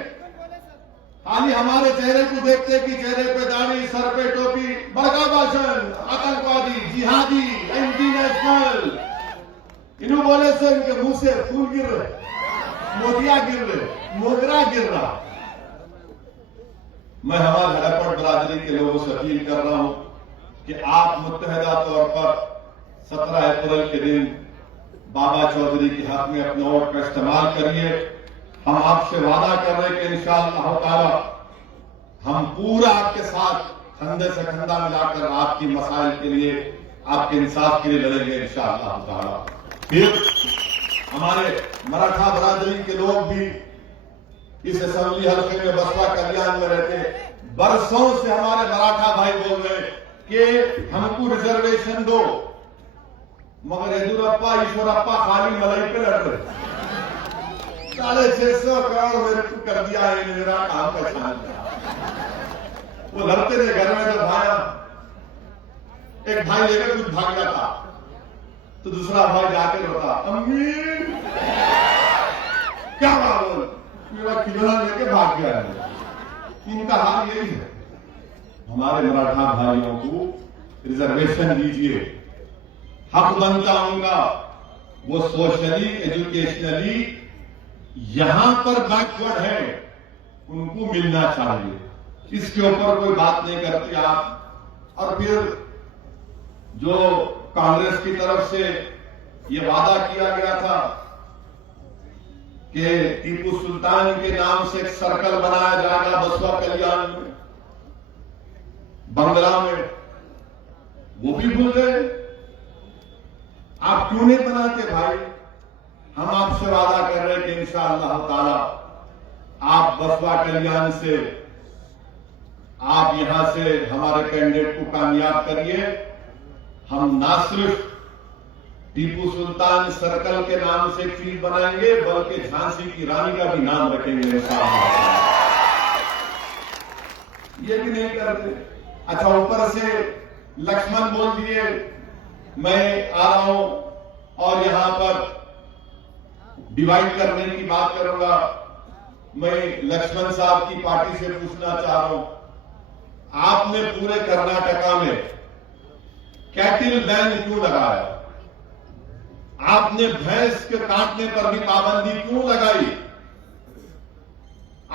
खाली हमारे चेहरे को देखते कि चेहरे पे दाढ़ी, सर पे टोपी, भड़काऊ भाषण, आतंकवादी, जिहादी, एंटी नेशनल। इन्हों बोले से इनके मुंह से फूल गिर रहे, मोतिया गिर रहे, मोगरा गिर रहा। मैं हमारे हड़पट बरादरी के लोगों से अपील कर रहा हूं कि आप मुत्तहदा तौर पर 17 अप्रैल के दिन बाबा चौधरी के हक में अपने वोट का इस्तेमाल करिए। हम आपसे वादा कर रहे हैं कि इंशाअल्लाह ताला हम पूरा आपके साथ कंधे से कंधा मिलाकर आपकी मसाइल के लिए, आपके इंसाफ के लिए लड़ेंगे इंशाअल्लाह ताला। फिर हमारे मराठा बरादरी के लोग भी इस असेंबली हल्के में बसपा कल्याण में रहते, बरसों से हमारे मराठा भाई बोल रहे कि हमको रिजर्वेशन दो, मगर येदुरप्पा ईश्वरप्पा खाली मलाई पे लड़ रहे। 650 करोड़ मेरे को कर दिया है, मेरा काम पहचान लिया। वो लड़ते थे घर में, तो भाया एक भाई लेकर कुछ भाग गया था, तो दूसरा भाई जाके रोता, अम्मी क्या मालूम मेरा खिलौना लेके भाग गया है। इनका हाल यही है। हमारे मराठा भाइयों को रिजर्वेशन दीजिए, हक बनता उनका, वो सोशली एजुकेशनली यहां पर बैकवर्ड है, उनको मिलना चाहिए। इसके ऊपर कोई बात नहीं करते आप। और फिर जो कांग्रेस की तरफ से ये वादा किया गया था कि टीपू सुल्तान के नाम से एक सर्कल बनाया जाएगा बसवा कल्याण में, बंगला में, वो भी भूल गए। आप क्यों नहीं बनाते भाई? हम आपसे वादा कर रहे हैं कि इंशाअल्लाह ताला आप बसवा कल्याण से, आप यहां से हमारे कैंडिडेट को कामयाब करिए। हम ना सिर्फ टीपू सुल्तान सर्कल के नाम से एक चीज बनाएंगे, बल्कि झांसी की रानी का भी नाम रखेंगे इंशाअल्लाह। ये भी नहीं करते। अच्छा, ऊपर से लक्ष्मण बोल दिए मैं आ रहा हूं और यहां पर डिवाइड करने की बात करूंगा। मैं लक्ष्मण साहब की पार्टी से पूछना चाह रहा हूं, आपने पूरे कर्नाटका में कैटिल बैन क्यों लगाया? आपने भैंस के काटने पर भी पाबंदी क्यों लगाई?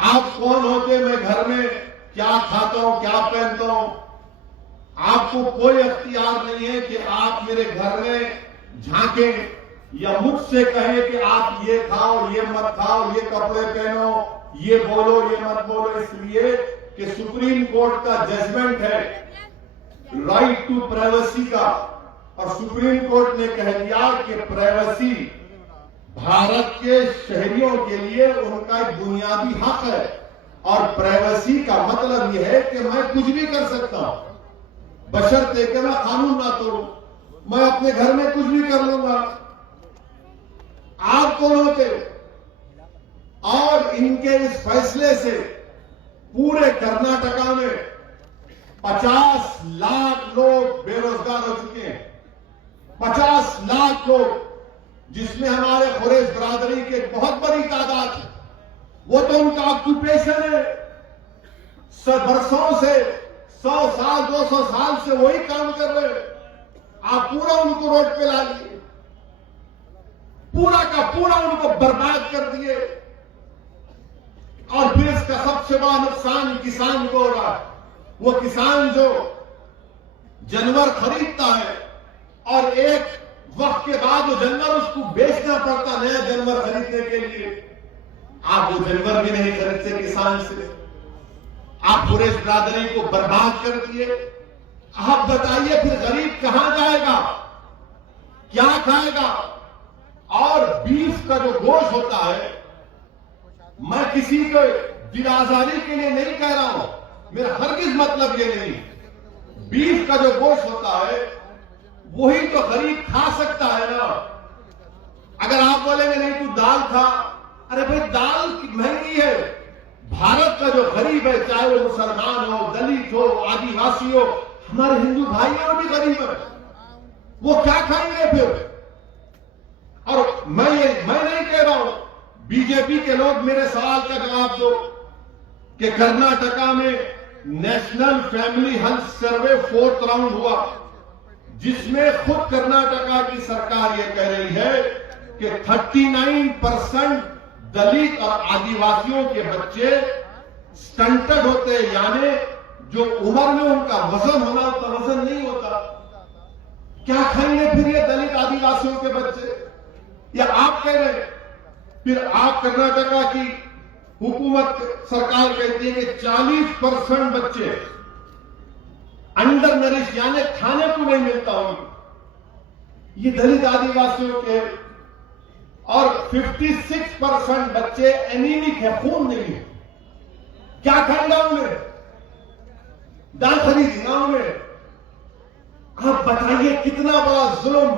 आप कौन होते? मैं घर में क्या खाता हूं, क्या पहनता हूं? आपको कोई अख्तियार नहीं है कि आप मेरे घर में झांकें या मुझसे कहें कि आप ये खाओ, ये मत खाओ, ये कपड़े पहनो, ये बोलो, ये मत बोलो। इसलिए कि सुप्रीम कोर्ट का जजमेंट है राइट टू प्राइवेसी का, और सुप्रीम कोर्ट ने कह दिया कि प्राइवेसी भारत के शहरियों के लिए उनका एक बुनियादी हक है। और प्राइवेसी का मतलब यह है कि मैं कुछ भी कर सकता हूं, बशर्ते कि मैं कानून ना तोड़ूं। मैं अपने घर में कुछ भी कर लूंगा। आप कौन होते? और इनके इस फैसले से पूरे कर्नाटका में 50 लाख लोग बेरोजगार हो चुके हैं। 50 लाख लोग, जिसमें हमारे कुरैश बरादरी के बहुत बड़ी तादाद है। वो तो उनका ऑक्यूपेशन है, बरसों से, 100 साल 200 साल से वही काम कर रहे हैं। आप पूरा उनको रोड पे ला दिए, पूरा का पूरा उनको बर्बाद कर दिए। और फिर इसका सबसे बड़ा नुकसान किसान को हो रहा है। वो किसान जो जानवर खरीदता है और एक वक्त के बाद वो जानवर उसको बेचना पड़ता नया जानवर खरीदने के लिए, आप वो जानवर भी नहीं खरीदते किसान से। आप कुरैश बरादरी को बर्बाद कर दिए। आप बताइए फिर गरीब कहां जाएगा, क्या खाएगा? और बीफ का जो गोश्त होता है, मैं किसी को दिल आजारी के लिए नहीं कह रहा हूं, मेरा हरगिज मतलब ये नहीं। बीफ का जो गोश्त होता है वही तो गरीब खा सकता है ना। अगर आप बोलेंगे नहीं तू दाल खा, अरे भाई दाल महंगी है। भारत का जो गरीब है, चाहे वो मुसलमान हो, दलित हो, आदिवासी हो, हमारे हिंदू भाइयों भी गरीब है, वो क्या खाएंगे फिर? और मैं नहीं कह रहा हूं, बीजेपी के लोग मेरे सवाल का जवाब दो कि कर्नाटका में national family health survey 4th round हुआ, जिसमें खुद कर्नाटका की सरकार यह कह रही है कि 39% दलित और आदिवासियों के बच्चे स्टंटेड होते हैं, यानी जो उम्र में उनका वजन होना होता वजन नहीं होता। क्या खाएंगे फिर ये दलित आदिवासियों के बच्चे? या आप कह रहे हैं? फिर आप कर्नाटका की हुकूमत सरकार कहती है कि 40% बच्चे अंडर नरिश, यानी खाने को नहीं मिलता उनको, ये दलित आदिवासियों के। और 56% बच्चे एनीमिक है, खून नहीं है। क्या खाएंगा उन्हें? दाल खरीदेगा उन्हें? आप बताइए कितना बड़ा जुल्म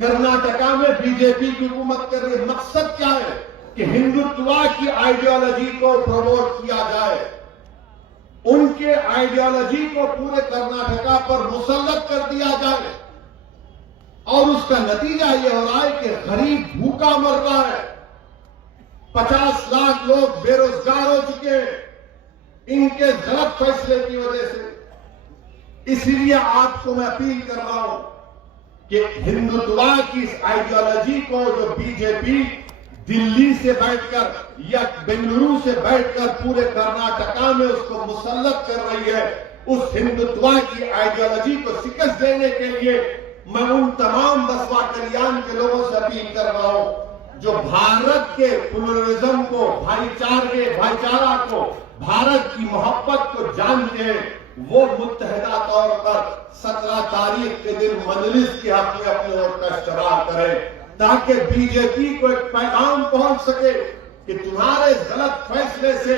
कर्नाटका में बीजेपी की हुकूमत कर रही है। मकसद क्या है? कि हिंदुत्व की आइडियोलॉजी को प्रमोट किया जाए, उनके आइडियोलॉजी को पूरे कर्नाटका पर मुसल्लत कर दिया जाए, और उसका नतीजा यह हो रहा है कि गरीब भूखा मर रहा है, 50 लाख लोग बेरोजगार हो चुके हैं इनके गलत फैसले की वजह से। इसलिए आपको मैं अपील कर रहा हूं कि हिंदुत्व की इस आइडियोलॉजी को जो बीजेपी दिल्ली से बैठकर या बेंगलुरु से बैठकर पूरे कर्नाटका में उसको मुसल्लत कर रही है, उस हिंदुत्व की आइडियोलॉजी को शिकस्त देने के लिए मैं उन तमाम बसपा कल्याण के लोगों से अपील कर रहा हूं जो भारत के प्लुरलिज्म को, भाईचारा को, भारत की मोहब्बत को जानते हैं, वो मुत्तहिदा तौर पर 17 तारीख के दिन मजलिस के हक में अपने वोट का इस्तेमाल करें, ताकि बीजेपी को एक पैगाम पहुंच सके कि तुम्हारे गलत फैसले से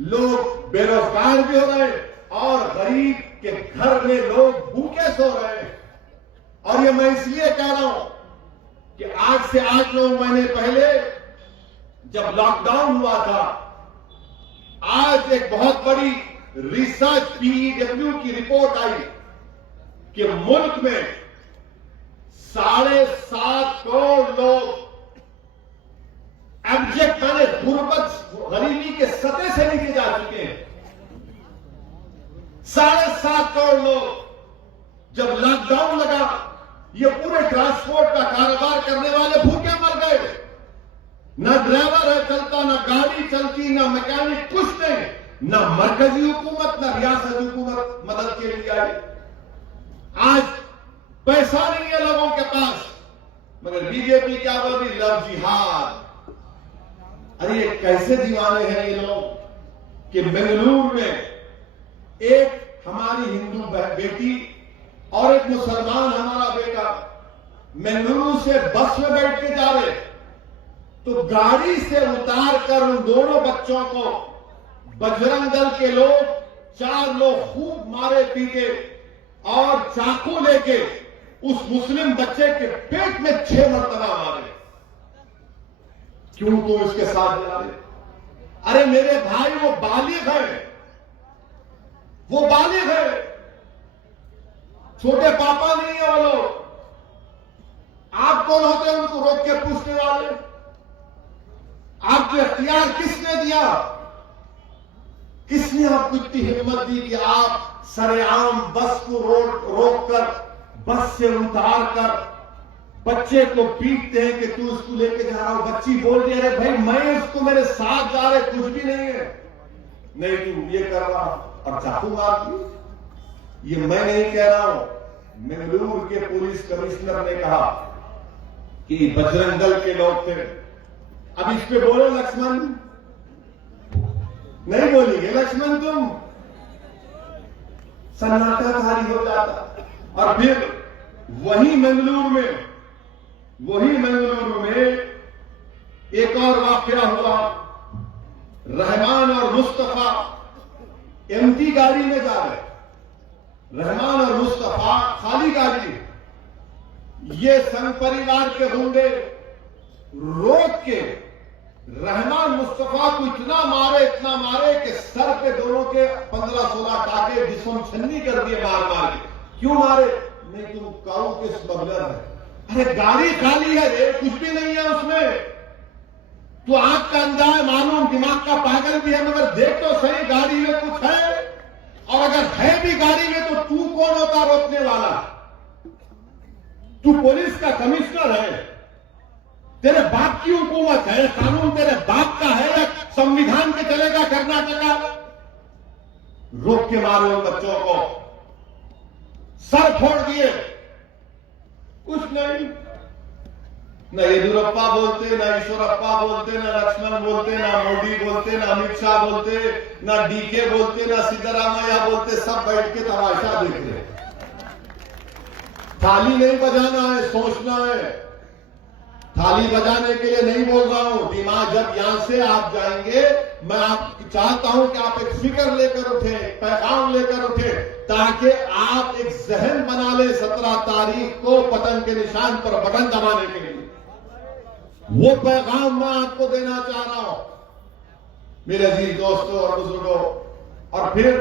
लोग बेरोजगार भी हो रहे हैं और गरीब के घर में लोग भूखे सो रहे हैं। और ये मैं इसलिए कह रहा हूं कि आज से 8-9 महीने पहले जब लॉकडाउन हुआ था, आज एक बहुत बड़ी रिसर्च पीईडब्ल्यू की रिपोर्ट आई कि मुल्क में 7.5 करोड़ लोग एब्जेक्ट माने गुर्बत, गरीबी के सतह से नीचे जा चुके हैं। 7.5 करोड़ लोग, जब लॉकडाउन लगा, ये पूरे ट्रांसपोर्ट का कारोबार करने वाले भूखे मर गए। ना ड्राइवर है चलता, ना गाड़ी चलती, ना मैकेनिक, कुछ नहीं। ना मरकजी हुकूमत, ना रियासत हुकूमत मदद के लिए आई। आज पैसा नहीं है लोगों के पास, मगर बीजेपी क्या बोल रही, लव जिहाद। अरे ये कैसे दीवाने हैं ये लोग कि बेंगलुरु में एक हमारी हिंदू बेटी और एक मुसलमान हमारा बेटा बेंगलुरु से बस में बैठ के जा रहे, तो गाड़ी से उतार कर उन दोनों बच्चों को बजरंग दल के लोग, 4 लोग खूब मारे पीटे और चाकू लेके उस मुस्लिम बच्चे के पेट में 6 मरतबा मारे। क्यों तुम इसके साथ जा रहे? अरे मेरे भाई, वो बालिग है, वो बालिग है, छोटे पापा नहीं है वो लोग। आप कौन होते हैं उनको रोक के पूछने वाले? आपको इख्तियार किसने दिया? किसने आपको इतनी हिम्मत दी कि आप सरेआम बस को रोक कर, बस से उतार कर बच्चे को पीटते हैं कि तू उसको लेके जा रहा हो? बच्ची बोल रही है, अरे भाई मैं उसको मेरे साथ जा रहे, कुछ भी नहीं है। नहीं तू ये कर रहा और चाकू मार दी। ये मैं नहीं कह रहा हूं, बेंगलुरु के पुलिस कमिश्नर ने कहा कि बजरंग दल के लोग थे। अब इस पे बोलो लक्ष्मण, नहीं बोलेंगे लक्ष्मण, तुम सन्नाटा खाली हो जाता। और फिर वही बेंगलुरु में एक और वाकया हुआ। रहमान और मुस्तफा एमटी गाड़ी में जा रहे, रहमान और मुस्तफा खाली गाड़ी, ये संघ परिवार के गुंडे रोक के रहमान मुस्तफा को इतना मारे कि सर पे दोनों के 15-16 टाके जिस्म छन्नी कर दिए मार के। क्यों मारे? नहीं तुम काऊ के स्मगलर है। अरे गाड़ी खाली है रे, कुछ भी नहीं है उसमें। तू आंख का अंधा है मालूम, दिमाग का पागल भी है, मगर देख तो सही गाड़ी में कुछ है। और अगर है भी गाड़ी में तो तू कौन होता रोकने वाला? तू पुलिस का कमिश्नर है, तेरे बाप की हुकूमत है, कानून तेरे बाप का है, या संविधान पे चलेगा कर्नाटका? रोक के मारो उन बच्चों को, सर फोड़ दिए, कुछ नहीं। न येदियुरप्पा बोलते, न ईश्वरप्पा बोलते, न लक्ष्मण बोलते, न मोदी बोलते, न अमित शाह बोलते, न डीके बोलते, न सिद्धरामैया बोलते, सब बैठ के तमाशा देख रहे। थाली नहीं बजाना है, सोचना है। थाली बजाने के लिए नहीं बोल रहा हूं। दिमाग जब यहां से आप जाएंगे, मैं आप चाहता हूं कि आप एक फिक्र लेकर उठे, पैगाम लेकर उठे, ताकि आप एक जहन बना ले 17 तारीख को पतंग के निशान पर बटन दबाने के लिए। वो पैगाम मैं आपको देना चाह रहा हूं मेरे अजीज दोस्तों और बुजुर्गों। और फिर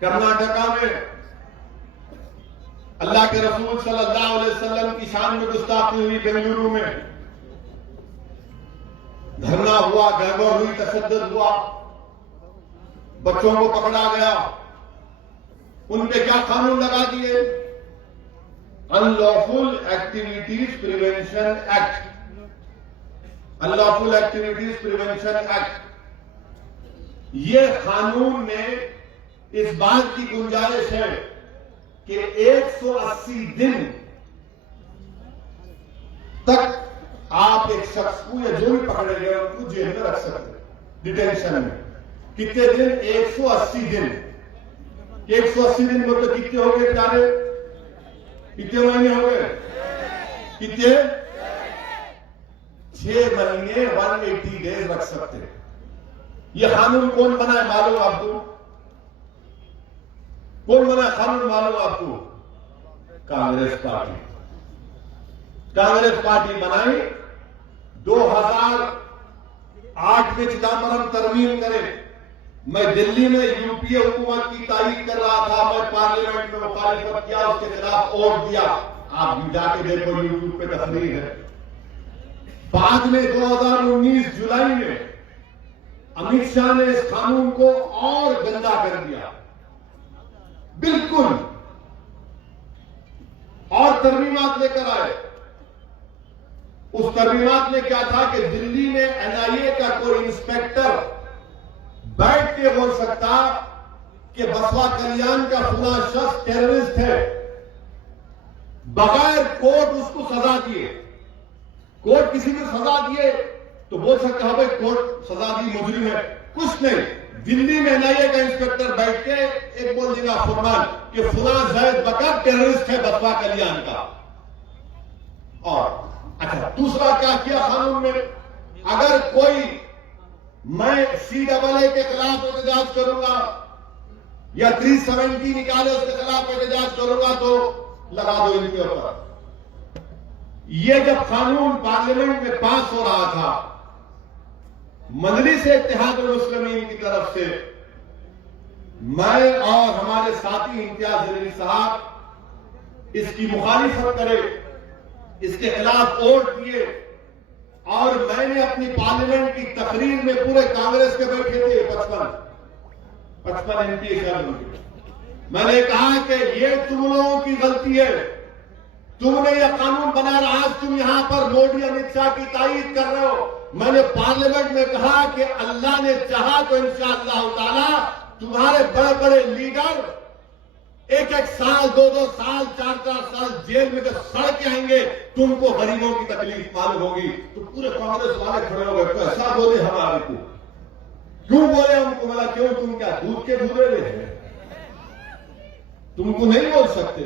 कर्नाटका में अल्लाह के रसूल सल्लल्लाहु अलैहि वसल्लम की शान में गुस्ताखी हुई, बेंगलुरु में धरना हुआ, गड़बड़ हुई, तशद्दुद हुआ, बच्चों को पकड़ा गया। उन पे क्या कानून लगा दिए? Unlawful activities prevention act, unlawful activities prevention act. ये कानून में इस बात की गुंजाइश है कि 180 दिन तक आप एक शख्स को या जो भी पकड़े गए उनको जेल में रख सकते हैं, डिटेंशन में। कितने दिन? 180 दिन। 180 दिन मतलब कितने हो गए प्यारे? कितने महीने हो गए? कितने? 6 महीने 180 डेज रख सकते हैं। यह कानून कौन बनाए मालूम आपको? कौन बनाए कानून मालूम आपको? कांग्रेस पार्टी। कांग्रेस पार्टी बनाई। 2008 में चिदम्बरम तरमीम करे। मैं दिल्ली में यूपीए हुकूमत की तारीफ कर रहा था, मैं पार्लियामेंट में मुखालिफत किया, उसके खिलाफ वोट दिया। आप भी जाके देखो, यूट्यूब पे तस्वीर है। बाद में 2019 जुलाई में अमित शाह ने इस कानून को और गंदा कर दिया, बिल्कुल, और तरमीमात लेकर आए। उस तरमीमात में क्या था कि दिल्ली में एनआईए का कोई इंस्पेक्टर बैठ के बोल सकता कि बसवा कल्याण का फला शख्स टेररिस्ट है, बगैर कोर्ट उसको सजा दिए। कोर्ट किसी को सजा दिए तो बोल सकता है भाई कोर्ट सजा दी, मुजरिम है। कुछ नहीं, दिल्ली में एनआईए का इंस्पेक्टर बैठ के एक बोल देगा फरमान कि फला जैद बकर टेररिस्ट है बसवा कल्याण का। और अच्छा, दूसरा क्या किया कानून में? अगर कोई मैं CAA के खिलाफ एहतजाज करूंगा या 370 निकाले उसके खिलाफ एहतजाज करूंगा तो लगा दो इनके ऊपर। ये जब कानून पार्लियामेंट में पास हो रहा था, मजलिस इत्तेहादुल मुस्लिमीन की तरफ से मैं और हमारे साथी इम्तियाज जलील साहब इसकी मुखालिफत करे, इसके खिलाफ वोट दिए। और मैंने अपनी पार्लियामेंट की तकरीर में पूरे कांग्रेस के बैठे थे 55 MP मैंने कहा कि ये तुम लोगों की गलती है, तुमने यह कानून बना रहा, आज तुम यहां पर मोदी अमित शाह की तारीफ कर रहे हो। मैंने पार्लियामेंट में कहा कि अल्लाह ने चाहा तो इंशाअल्लाह ताला तुम्हारे बड़े बड़े लीडर 1-1 साल, 2-2 साल, 4-4 साल जेल में जब सड़ के आएंगे, तुमको गरीबों की तकलीफ मालूम होगी। तो पूरे कांग्रेस वाले खड़े हो गए, कैसा बोले हमारे को, क्यों बोले हमको? बोला क्यों, तुम क्या दूध के धुले हुए हैं, तुमको नहीं बोल सकते।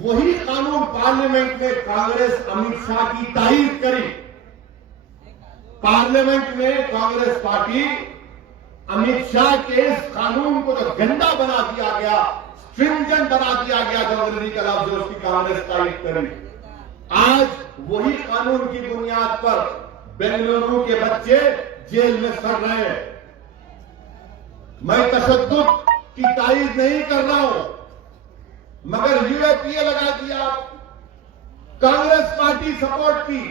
वही कानून पार्लियामेंट में कांग्रेस अमित शाह की तारीफ करी। पार्लियामेंट में कांग्रेस पार्टी अमित शाह के इस कानून को जो गंदा बना दिया गया, स्ट्रिंजेंट बना दिया गया, जो अंग्रेजी का लफ्ज है, उसकी कांग्रेस तारीफ करी। आज वही कानून की बुनियाद पर बेंगलुरु के बच्चे जेल में सड़ रहे हैं। मैं तशद्दुद की तारीफ नहीं कर रहा हूं, मगर यूएपीए लगा दिया, कांग्रेस पार्टी सपोर्ट की,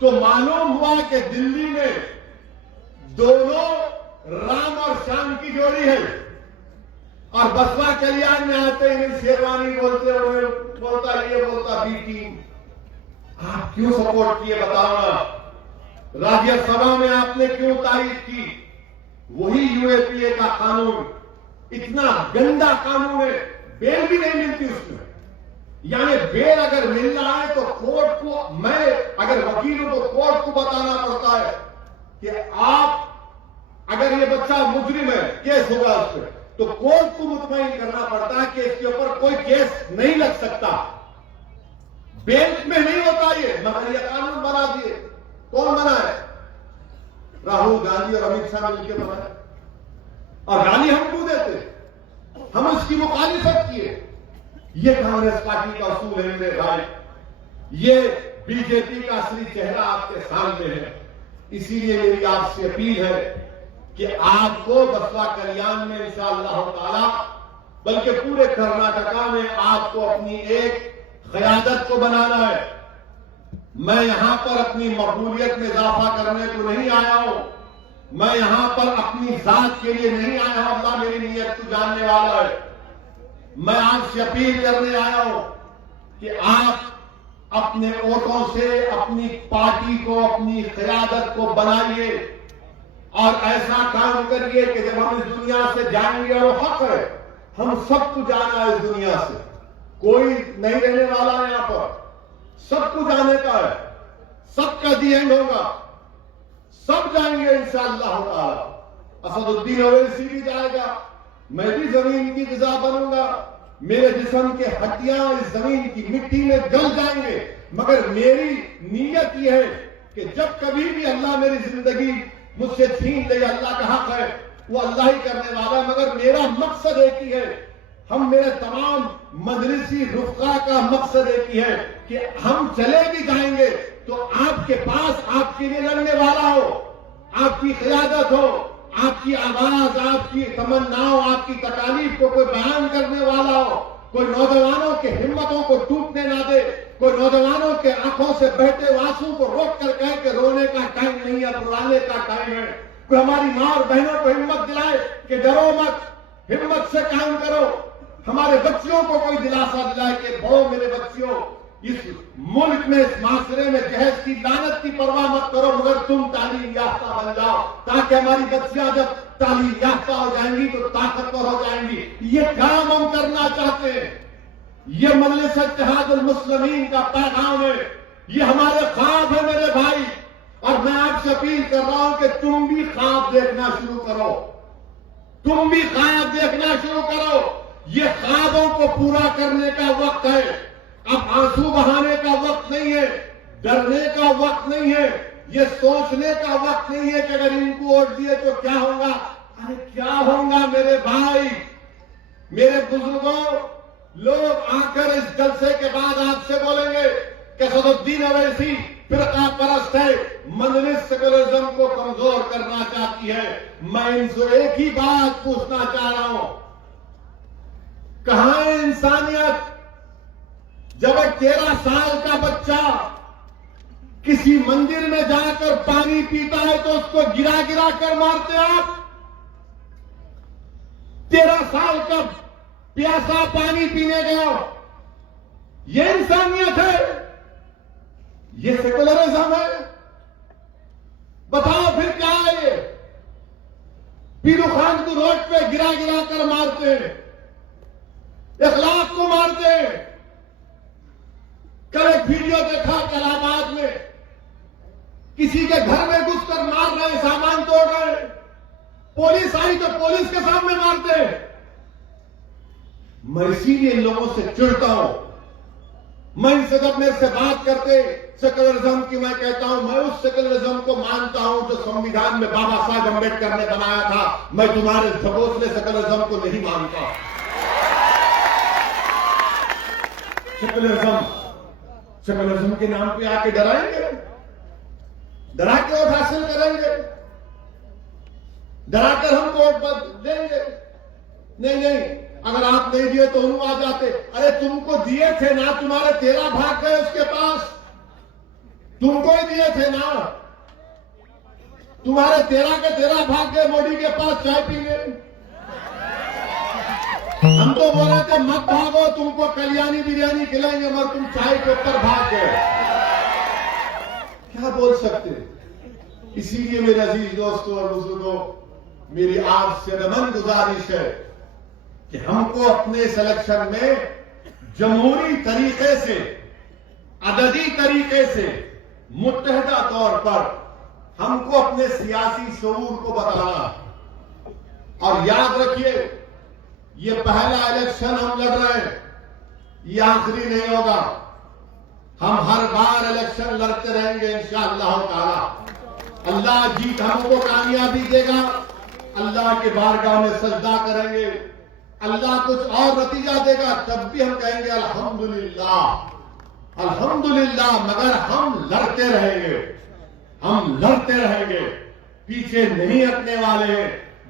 तो मालूम हुआ कि दिल्ली में दोनों राम और श्याम की जोड़ी है। और बसवा कल्याण में आते ही शेरवानी बोलते हुए बोलता ये बोलता बी टीम। आप क्यों सपोर्ट किए बताओ ना? राज्यसभा में आपने क्यों तारीफ की? वही यूएपीए का कानून, इतना गंदा कानून है, बेल भी नहीं मिलती उसमें। यानी बेल अगर मिलना है तो कोर्ट को, मैं अगर वकील हूं तो कोर्ट को बताना पड़ता है कि आप, अगर ये बच्चा मुजरिम है, केस होगा उस पर, तो कोर्ट को मुतमईन करना पड़ता है कि इसके ऊपर कोई केस नहीं लग सकता। बेल में नहीं होता ये, मगर ये कानून बना दिए। कौन बनाए? राहुल गांधी और अमित शाह मिलकर बनाए। और गाली हमको देते, हम उसकी मुखालिफत किए। ये कांग्रेस पार्टी का असूल है मेरे भाई। ये बीजेपी का असली चेहरा आपके सामने है। इसीलिए मेरी आपसे अपील है कि आपको बसवा कल्याण में इंशाअल्लाह ताला, बल्कि पूरे कर्नाटका में आपको अपनी एक क़यादत को बनाना है। मैं यहां पर अपनी मकबूलियत में इजाफा करने को नहीं आया हूं, मैं यहां पर अपनी जात के लिए नहीं आया हूं। अल्लाह मेरी नीयत को जानने वाला है। मैं आपसे अपील करने आया हूं कि आप अपने वोटों से अपनी पार्टी को, अपनी क़यादत को बनाइए और ऐसा काम करिए कि जब हम इस दुनिया से जाएंगे, और हक है, हम सबको जाना है इस दुनिया से, कोई नहीं रहने वाला है यहां पर, सबको जाने का है, सबका दी एंड होगा, सब जाएंगे इंशाअल्लाह ताला। असदुद्दीन ओवैसी भी जाएगा, मैं भी जमीन की ग़िज़ा बनूंगा, मेरे जिस्म के हड्डियां इस जमीन की मिट्टी में गल जाएंगे, मगर मेरी नीयत यह है कि जब कभी भी अल्लाह मेरी जिंदगी मुझसे छीन ले, अल्लाह का हक है, वो अल्लाह ही करने वाला, मगर मेरा मकसद एक ही है, हम मेरे तमाम मजलिसी रुफ़क़ा का मकसद एक ही है कि हम चले भी जाएंगे तो आपके पास आपके लिए लड़ने वाला हो, आपकी क़यादत हो, आपकी आवाज, आपकी तमन्नाओं, आपकी तकालीफ को कोई बयान करने वाला हो, कोई नौजवानों के हिम्मतों को टूटने ना दे, कोई नौजवानों के आंखों से बहते आंसू को रोक कर कहे कि रोने का टाइम नहीं है, रुलाने का टाइम है। कोई हमारी मां और बहनों को हिम्मत दिलाए कि डरो मत, हिम्मत से काम करो। हमारे बच्चियों को कोई दिलासा दिलाए कि बढ़ो मेरे बच्चियों, इस मुल्क में, इस माशरे में जहज की लानत की परवाह मत करो, मगर तुम तालीम याफ्ता बन जाओ, ताकि हमारी बच्चियां जब तालीम याफ्ता हो जाएंगी तो ताकतवर हो जाएंगी। ये काम हम करना चाहते हैं, ये मजलिस इत्तेहादुल मुस्लिमीन का पैगाम है, ये हमारे ख्वाब है मेरे भाई। और मैं आपसे अपील कर रहा हूं कि तुम भी ख्वाब देखना शुरू करो, तुम भी ख्वाब देखना शुरू करो। ये ख्वाबों को पूरा करने का वक्त है, अब आंसू बहाने का वक्त नहीं है, डरने का वक्त नहीं है, ये सोचने का वक्त नहीं है कि अगर इनको वोट दिए तो क्या होगा। अरे क्या होगा मेरे भाई, मेरे बुजुर्गों, लोग आकर इस जलसे के बाद आपसे बोलेंगे कि असदुद्दीन ओवैसी फिरका परस्त है, मजलिस सेकुलरिज्म को कमजोर करना चाहती है। मैं इनसे एक ही बात पूछना चाह रहा हूं, कहां है इंसानियत? जब एक 13 साल का बच्चा किसी मंदिर में जाकर पानी पीता है तो उसको गिरा गिरा कर मारते आप। 13 साल का प्यासा पानी पीने गया, ये इंसानियत है? ये सेकुलरिज्म है? बताओ फिर क्या है ये? पीरू खान को रोड पे गिरा गिरा कर मारते हैं, इखलाक को मारते हैं। कल एक वीडियो देखा इलाहाबाद में, किसी के घर में घुसकर मार रहे, सामान तोड़ रहे, पुलिस आई तो पुलिस के सामने मारते हैं। मैं इसीलिए इन लोगों से चिढ़ता हूं। मैं इनसे जब मेरे से बात करते सेकुलरिज्म की, मैं कहता हूं मैं उस सेकुलरिज्म को मानता हूं जो संविधान में बाबा साहब अम्बेडकर ने बनाया था। मैं तुम्हारे झकोसले सेकुलरिज्म को नहीं मानता। सेकुलरिज्म के नाम पे आके डराएंगे, डरा के वोट हासिल करेंगे, डराकर हमको वोट देंगे। नहीं नहीं, अगर आप नहीं दिए तो हम आ जाते। अरे तुमको दिए थे ना, तुम्हारे 13 भाग गए उसके पास, तुमको ही दिए थे ना, तुम्हारे 13 के 13 भाग गए मोदी के पास चाय पीने। हम तो बोल रहे थे मत भागो, तुमको कल्याणी बिरयानी खिलाएंगे, मगर तुम चाय के ऊपर भाग गए। क्या बोल सकते? इसीलिए मेरे अजीज दोस्तों और बुजुर्गों, मेरी आपसे नमन गुजारिश है कि हमको अपने सिलेक्शन में जमहूरी तरीके से, अददी तरीके से, मुत्तहदा तौर पर हमको अपने सियासी शऊर को बताना। और याद रखिए, ये पहला इलेक्शन हम लड़ रहे हैं, ये आखिरी नहीं होगा। हम हर बार इलेक्शन लड़ते रहेंगे इंशाअल्लाह ताला। अल्लाह जीत हमको कामयाबी देगा, अल्लाह के बारगाह में सजदा करेंगे, अल्लाह कुछ और नतीजा देगा, तब भी हम कहेंगे अल्हम्दुलिल्लाह। अल्हम्दुलिल्लाह, मगर हम लड़ते रहेंगे, हम लड़ते रहेंगे, पीछे नहीं हटने वाले हैं।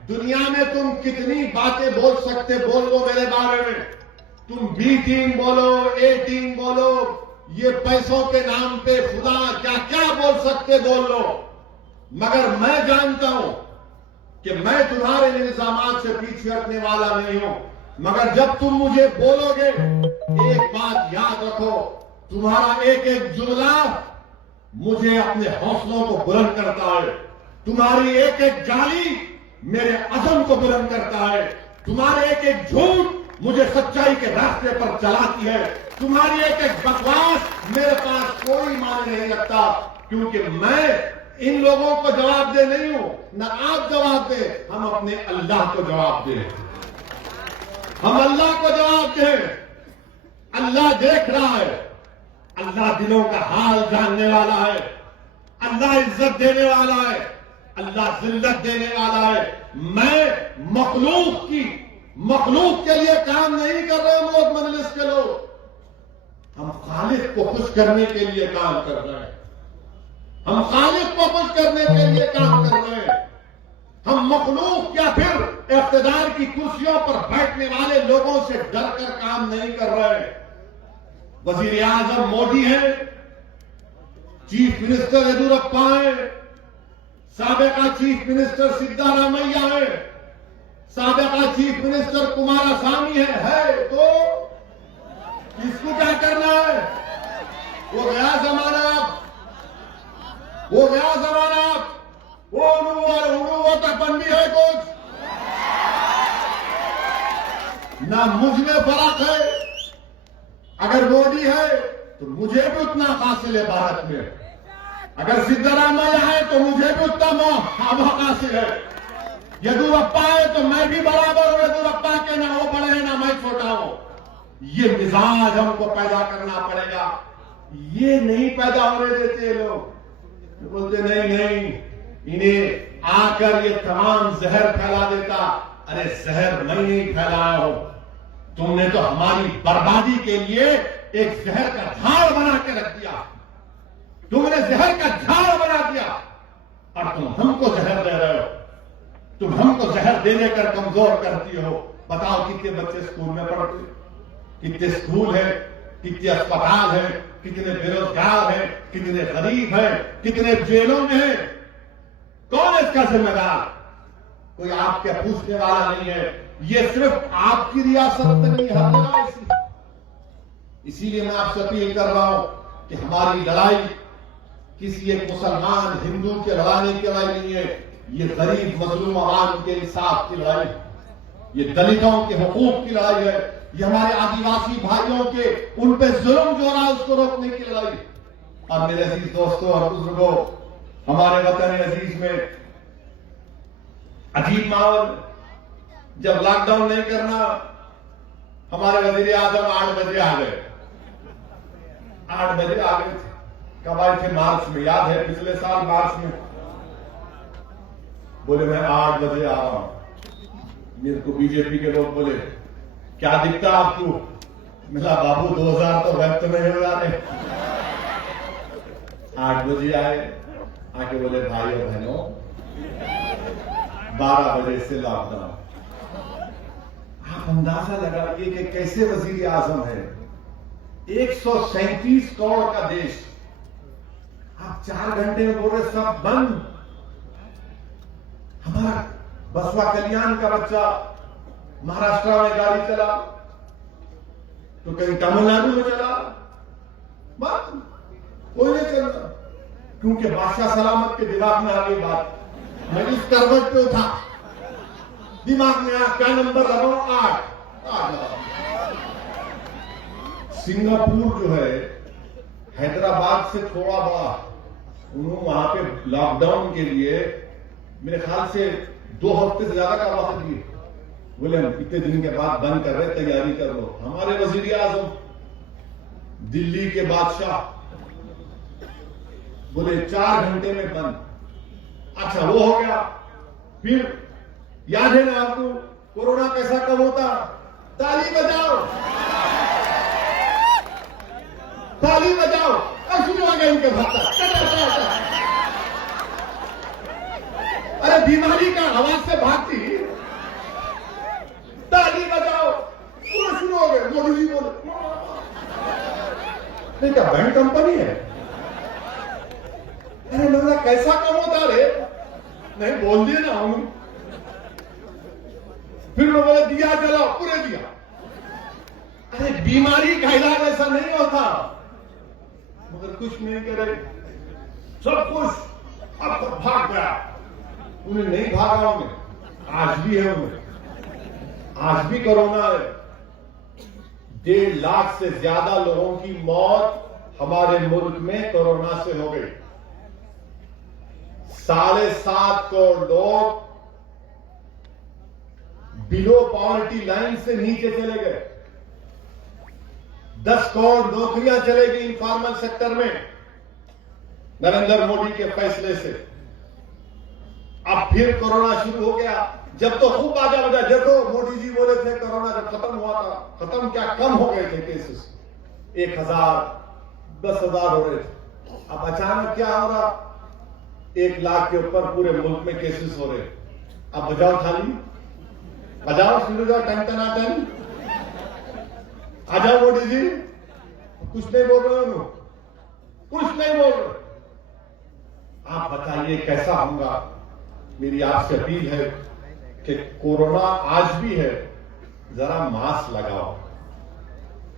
दुनिया में तुम कितनी बातें बोल सकते, बोल लो मेरे बारे में। तुम बी टीम बोलो, ए टीम बोलो, ये पैसों के नाम पे खुदा क्या क्या बोल सकते बोल लो, मगर मैं जानता हूं कि मैं तुम्हारे इल्जामात से पीछे हटने वाला नहीं हूं। मगर जब तुम मुझे बोलोगे, एक बात याद रखो, तुम्हारा एक एक जुमला मुझे अपने हौसलों को बुलंद करता है। तुम्हारी एक एक गाली मेरे अज़म को बुलंद करता है। तुम्हारे एक एक झूठ मुझे सच्चाई के रास्ते पर चलाती है। तुम्हारी एक एक बकवास मेरे पास कोई मायने नहीं रखता, क्योंकि मैं इन लोगों को जवाब दे नहीं हूं, न आप जवाब दे, हम अपने अल्लाह को जवाब दे। हम अल्लाह को जवाब दें। अल्लाह देख रहा है, अल्लाह दिलों का हाल जानने वाला है, अल्लाह इज्जत देने वाला है, अल्लाह जिल्लत देने वाला है। मैं मखलूक के लिए काम नहीं कर रहे हम लोग, मजलिस के लोग। हम खालिक को खुश करने के लिए काम कर रहे हैं। हम खालिक को खुश करने के लिए काम कर रहे हैं। हम मखलूक या फिर इख्तिदार की कुर्सियों पर बैठने वाले लोगों से डर कर काम नहीं कर रहे हैं। वजीर आजम मोदी है, चीफ मिनिस्टर येदियुरप्पा है, साबिका चीफ मिनिस्टर सिद्धारामैया है, साबिका चीफ मिनिस्टर कुमारस्वामी है तो इसको क्या करना है? वो गया जमाना, वो गया जमाना। वो उन्नू का पंडी है कुछ ना, मुझ में फर्क है। अगर मोदी है तो मुझे भी उतना हासिल है भारत में। अगर सिद्धारामैया है तो मुझे भी उतना हासिल है। येदियुरप्पा है तो मैं भी बराबर हूं येदियुरप्पा के, ना वो बड़े हैं ना मैं छोटा हूं। ये मिजाज हमको पैदा करना पड़ेगा। ये नहीं पैदा होने देते लोग, बोलते नहीं, इन्हें आकर ये तमाम जहर फैला देता। अरे जहर मैं नहीं फैलाया हूं, तुमने तो हमारी बर्बादी के लिए एक जहर का झाड़ बना के रख दिया। तुमने जहर का झाड़ बना दिया और तुम हमको जहर दे रहे हो। तुम हमको जहर देने कर कमजोर करती हो। बताओ कितने बच्चे स्कूल में पढ़ते, कितने स्कूल है, कितने अस्पताल है, कितने बेरोजगार हैं, कितने गरीब हैं, कितने जेलों में हैं। कौन है इसका जिम्मेदार? कोई आपके पूछने वाला नहीं है। ये सिर्फ आपकी रियासत में नहीं है। इसीलिए मैं आपसे अपील कर रहा हूं कि हमारी लड़ाई किसी एक मुसलमान हिंदू के लड़ाने की लड़ाई नहीं है। ये गरीब मजलूम आवाम के इंसाफ की लड़ाई, ये दलितों के हुकूक की लड़ाई है। ये हमारे आदिवासी भाइयों के उन पे जुल्म जो रहा है उसको रोकने की लड़ाई। और मेरे अजीज दोस्तों और बुजुर्गों, हमारे वतन अजीज में अजीब माहौल। जब लॉकडाउन नहीं करना, हमारे वजीर आजम 8 बजे आ गए। 8 बजे आ गए थे। कब आए थे? मार्च में। याद है पिछले साल मार्च में बोले मैं 8 बजे आ रहा हूं। मेरे को बीजेपी के लोग बोले क्या दिखता आपको? मेरा बाबू 2000 तो व्यक्त नहीं हो रहे। 8 बजे आए, आके बोले भाई और बहनों 12 बजे से लॉकडाउन। आप अंदाजा लगाइए कि कैसे वजीर आजम है। 137 करोड़ का देश, आप 4 घंटे में बोल रहे सब बंद। हमारा बसवा कल्याण का बच्चा महाराष्ट्र में गाड़ी चला तो कहीं तमिलनाडु में चला, बंद, कोई नहीं चलता। क्योंकि बादशाह सलामत के दिमाग में आ गई बात। मैं इस करवट पे उठा, दिमाग में आ क्या नंबर लगाओ? 8। सिंगापुर जो है हैदराबाद से थोड़ा बड़ा, उन्होंने वहां पे लॉकडाउन के लिए मेरे ख्याल से 2 हफ्ते से ज्यादा का वक्त दिए। बोले हम इतने दिन के बाद बंद कर रहे, तैयारी कर लो। हमारे वजीर आजम दिल्ली के बादशाह बोले 4 घंटे में बंद। अच्छा वो हो गया। फिर याद है ना आपको कोरोना कैसा कब होता? ताली बजाओ। ताली बजाओ और शुरू हो गए इनके भाषण। अरे बीमारी का आवाज से भागती, ताली बजाओ पूरा शुरू हो गए। मोदी जी बोले नहीं क्या बैंक कंपनी है? अरे मेरा कैसा कम होता रे? नहीं बोल दिए ना हम। फिर लोग बोले दिया जलाओ, पूरे दिया। अरे बीमारी का इलाज ऐसा नहीं होता, मगर कुछ नहीं करे, सब कुछ अब तो भाग गया। उन्हें नहीं भागा, उन्हें आज भी है, उन्हें आज भी कोरोना है। 1.5 लाख से ज्यादा लोगों की मौत हमारे मुल्क में कोरोना से हो गई। 7.5 करोड़ लोग बिलो पॉवर्टी लाइन से नीचे चले गए। 10 करोड़ नौकरियां चलेगी इनफॉर्मल सेक्टर में नरेंद्र मोदी के फैसले से। अब फिर कोरोना शुरू हो गया। जब तो खूब बाजा बजा, देखो मोदी जी बोले थे कोरोना जब खत्म हुआ था, खत्म क्या कम हो गए थे केसेस, 1,000 10,000 हो रहे थे। अब अचानक क्या हो रहा, 1 लाख के ऊपर पूरे मुल्क में केसेस हो रहे। अब बजाओ थाली, बजाओ, सुन जाओ, टन टन टन, आ जाओ मोदी जी। कुछ नहीं बोल रहे हो, कुछ नहीं बोल रहे। आप बताइए कैसा होगा? मेरी आपसे अपील है कि कोरोना आज भी है, जरा मास्क लगाओ।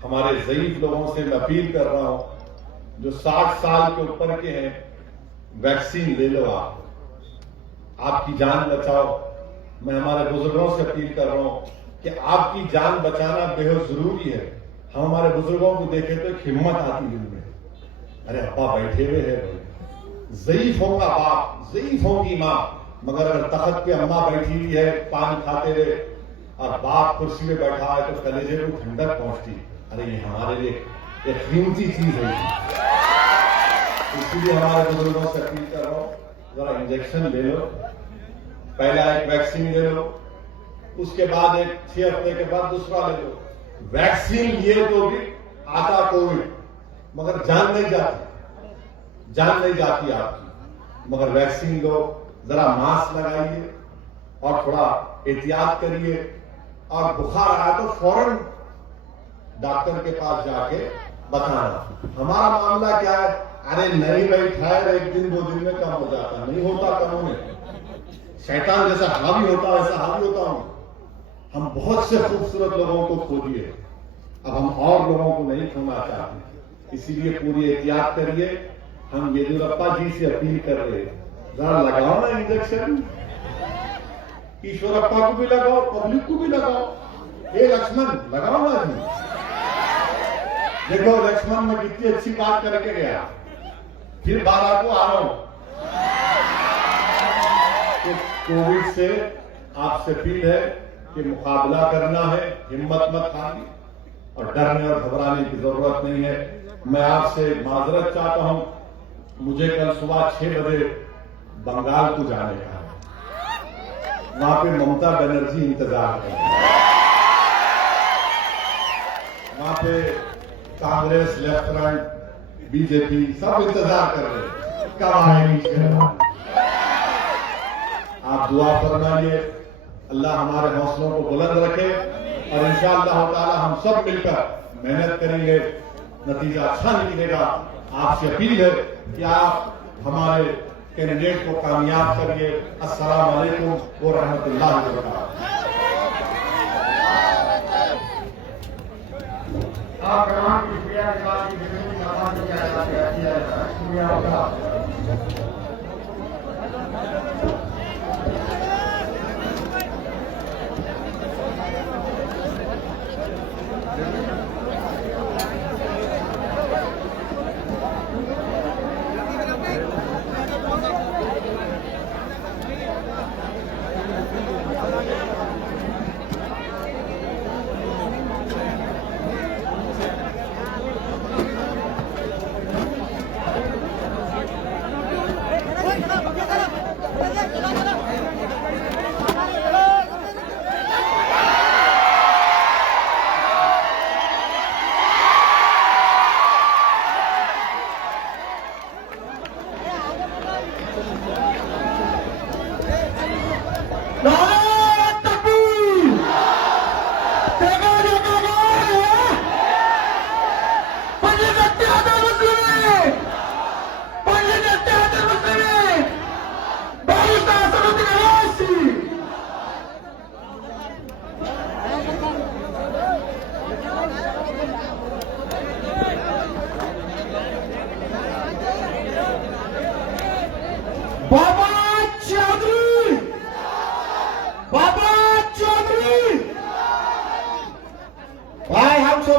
हमारे ज़ईफ लोगों से मैं अपील कर रहा हूं, जो 60 साल के ऊपर के हैं, वैक्सीन ले लो। आप आपकी जान बचाओ। मैं हमारे बुजुर्गों से अपील कर रहा हूं कि आपकी जान बचाना बेहद जरूरी है। हम हमारे बुजुर्गों को देखें तो एक हिम्मत आती दिल में, अरे अब्बा बैठे हुए हैं, ज़ईफ होगा बाप, ज़ईफ होगी माँ, मगर अगर तख्त पे अम्मा बैठी हुई है पान खाते हुए और बाप कुर्सी में बैठा है तो कलेजे को ठंडक पहुंचती। अरे ये हमारे लिए एक कीमती चीज है। इसीलिए हमारे बुजुर्गों से अपील कर रहा हूं, जरा इंजेक्शन ले लो। पहला एक वैक्सीन ले लो, उसके बाद एक 6 हफ्ते के बाद दूसरा ले लो। वैक्सीन लिए तो भी आता कोविड, मगर जान नहीं जाती, जान नहीं जाती आपकी। मगर वैक्सीन लो, जरा मास्क लगाइए और थोड़ा एहतियात करिए। और बुखार आया तो फौरन डॉक्टर के पास जाके बताना। हमारा मामला क्या है, अरे नहीं बैठा है, 1 दिन 2 दिन में कम हो जाता, नहीं होता कम में। शैतान जैसा हावी होता है वैसा हावी होता हूं। हम बहुत से खूबसूरत लोगों को खो दिए, अब हम और लोगों को नहीं खोना चाहते। इसीलिए पूरी एहतियात करिए। हम येदियुरप्पा जी से अपील कर रहे हैं, जरा लगाओ ना इंजेक्शन। ईश्वरप्पा को भी लगाओ, पब्लिक को भी लगाओ। ये लक्ष्मण लगाओ ना जी। देखो लक्ष्मण में कितनी अच्छी बात करके गया, फिर 12 को आ रहा हूं। तो कोविड से आपसे अपील है कि मुकाबला करना है, हिम्मत मत हारनी और डरने और घबराने की जरूरत नहीं है। मैं आपसे माजरत चाहता हूं, मुझे कल सुबह 6 बजे बंगाल को जाने का है। वहां पे ममता बनर्जी इंतजार कर रही है, वहां पे कांग्रेस, लेफ्ट फ्रंट, बीजेपी सब इंतजार कर रहे हैं कब आएगी। आप दुआ फरमाइए, अल्लाह हमारे हौसलों को बुलंद रखे और इंशाअल्लाह ताला हम सब मिलकर मेहनत करेंगे, नतीजा अच्छा निकलेगा। आपसे अपील है कि आप हमारे कैंडिडेट को कामयाब करिए। अस्सलाम वालेकुम व रहमतुल्लाहि व बरकातहू। आप तमाम की शुक्रिया के बाद शुक्रिया होगा।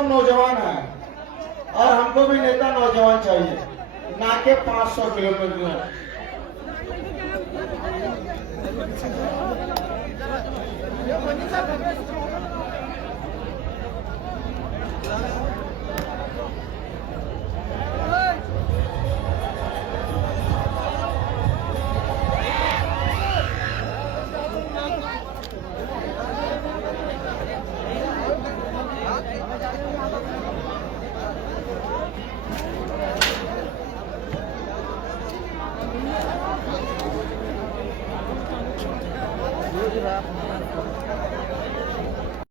सब नौजवान हैं और हमको भी नेता नौजवान चाहिए, ना के 500 किलोमीटर।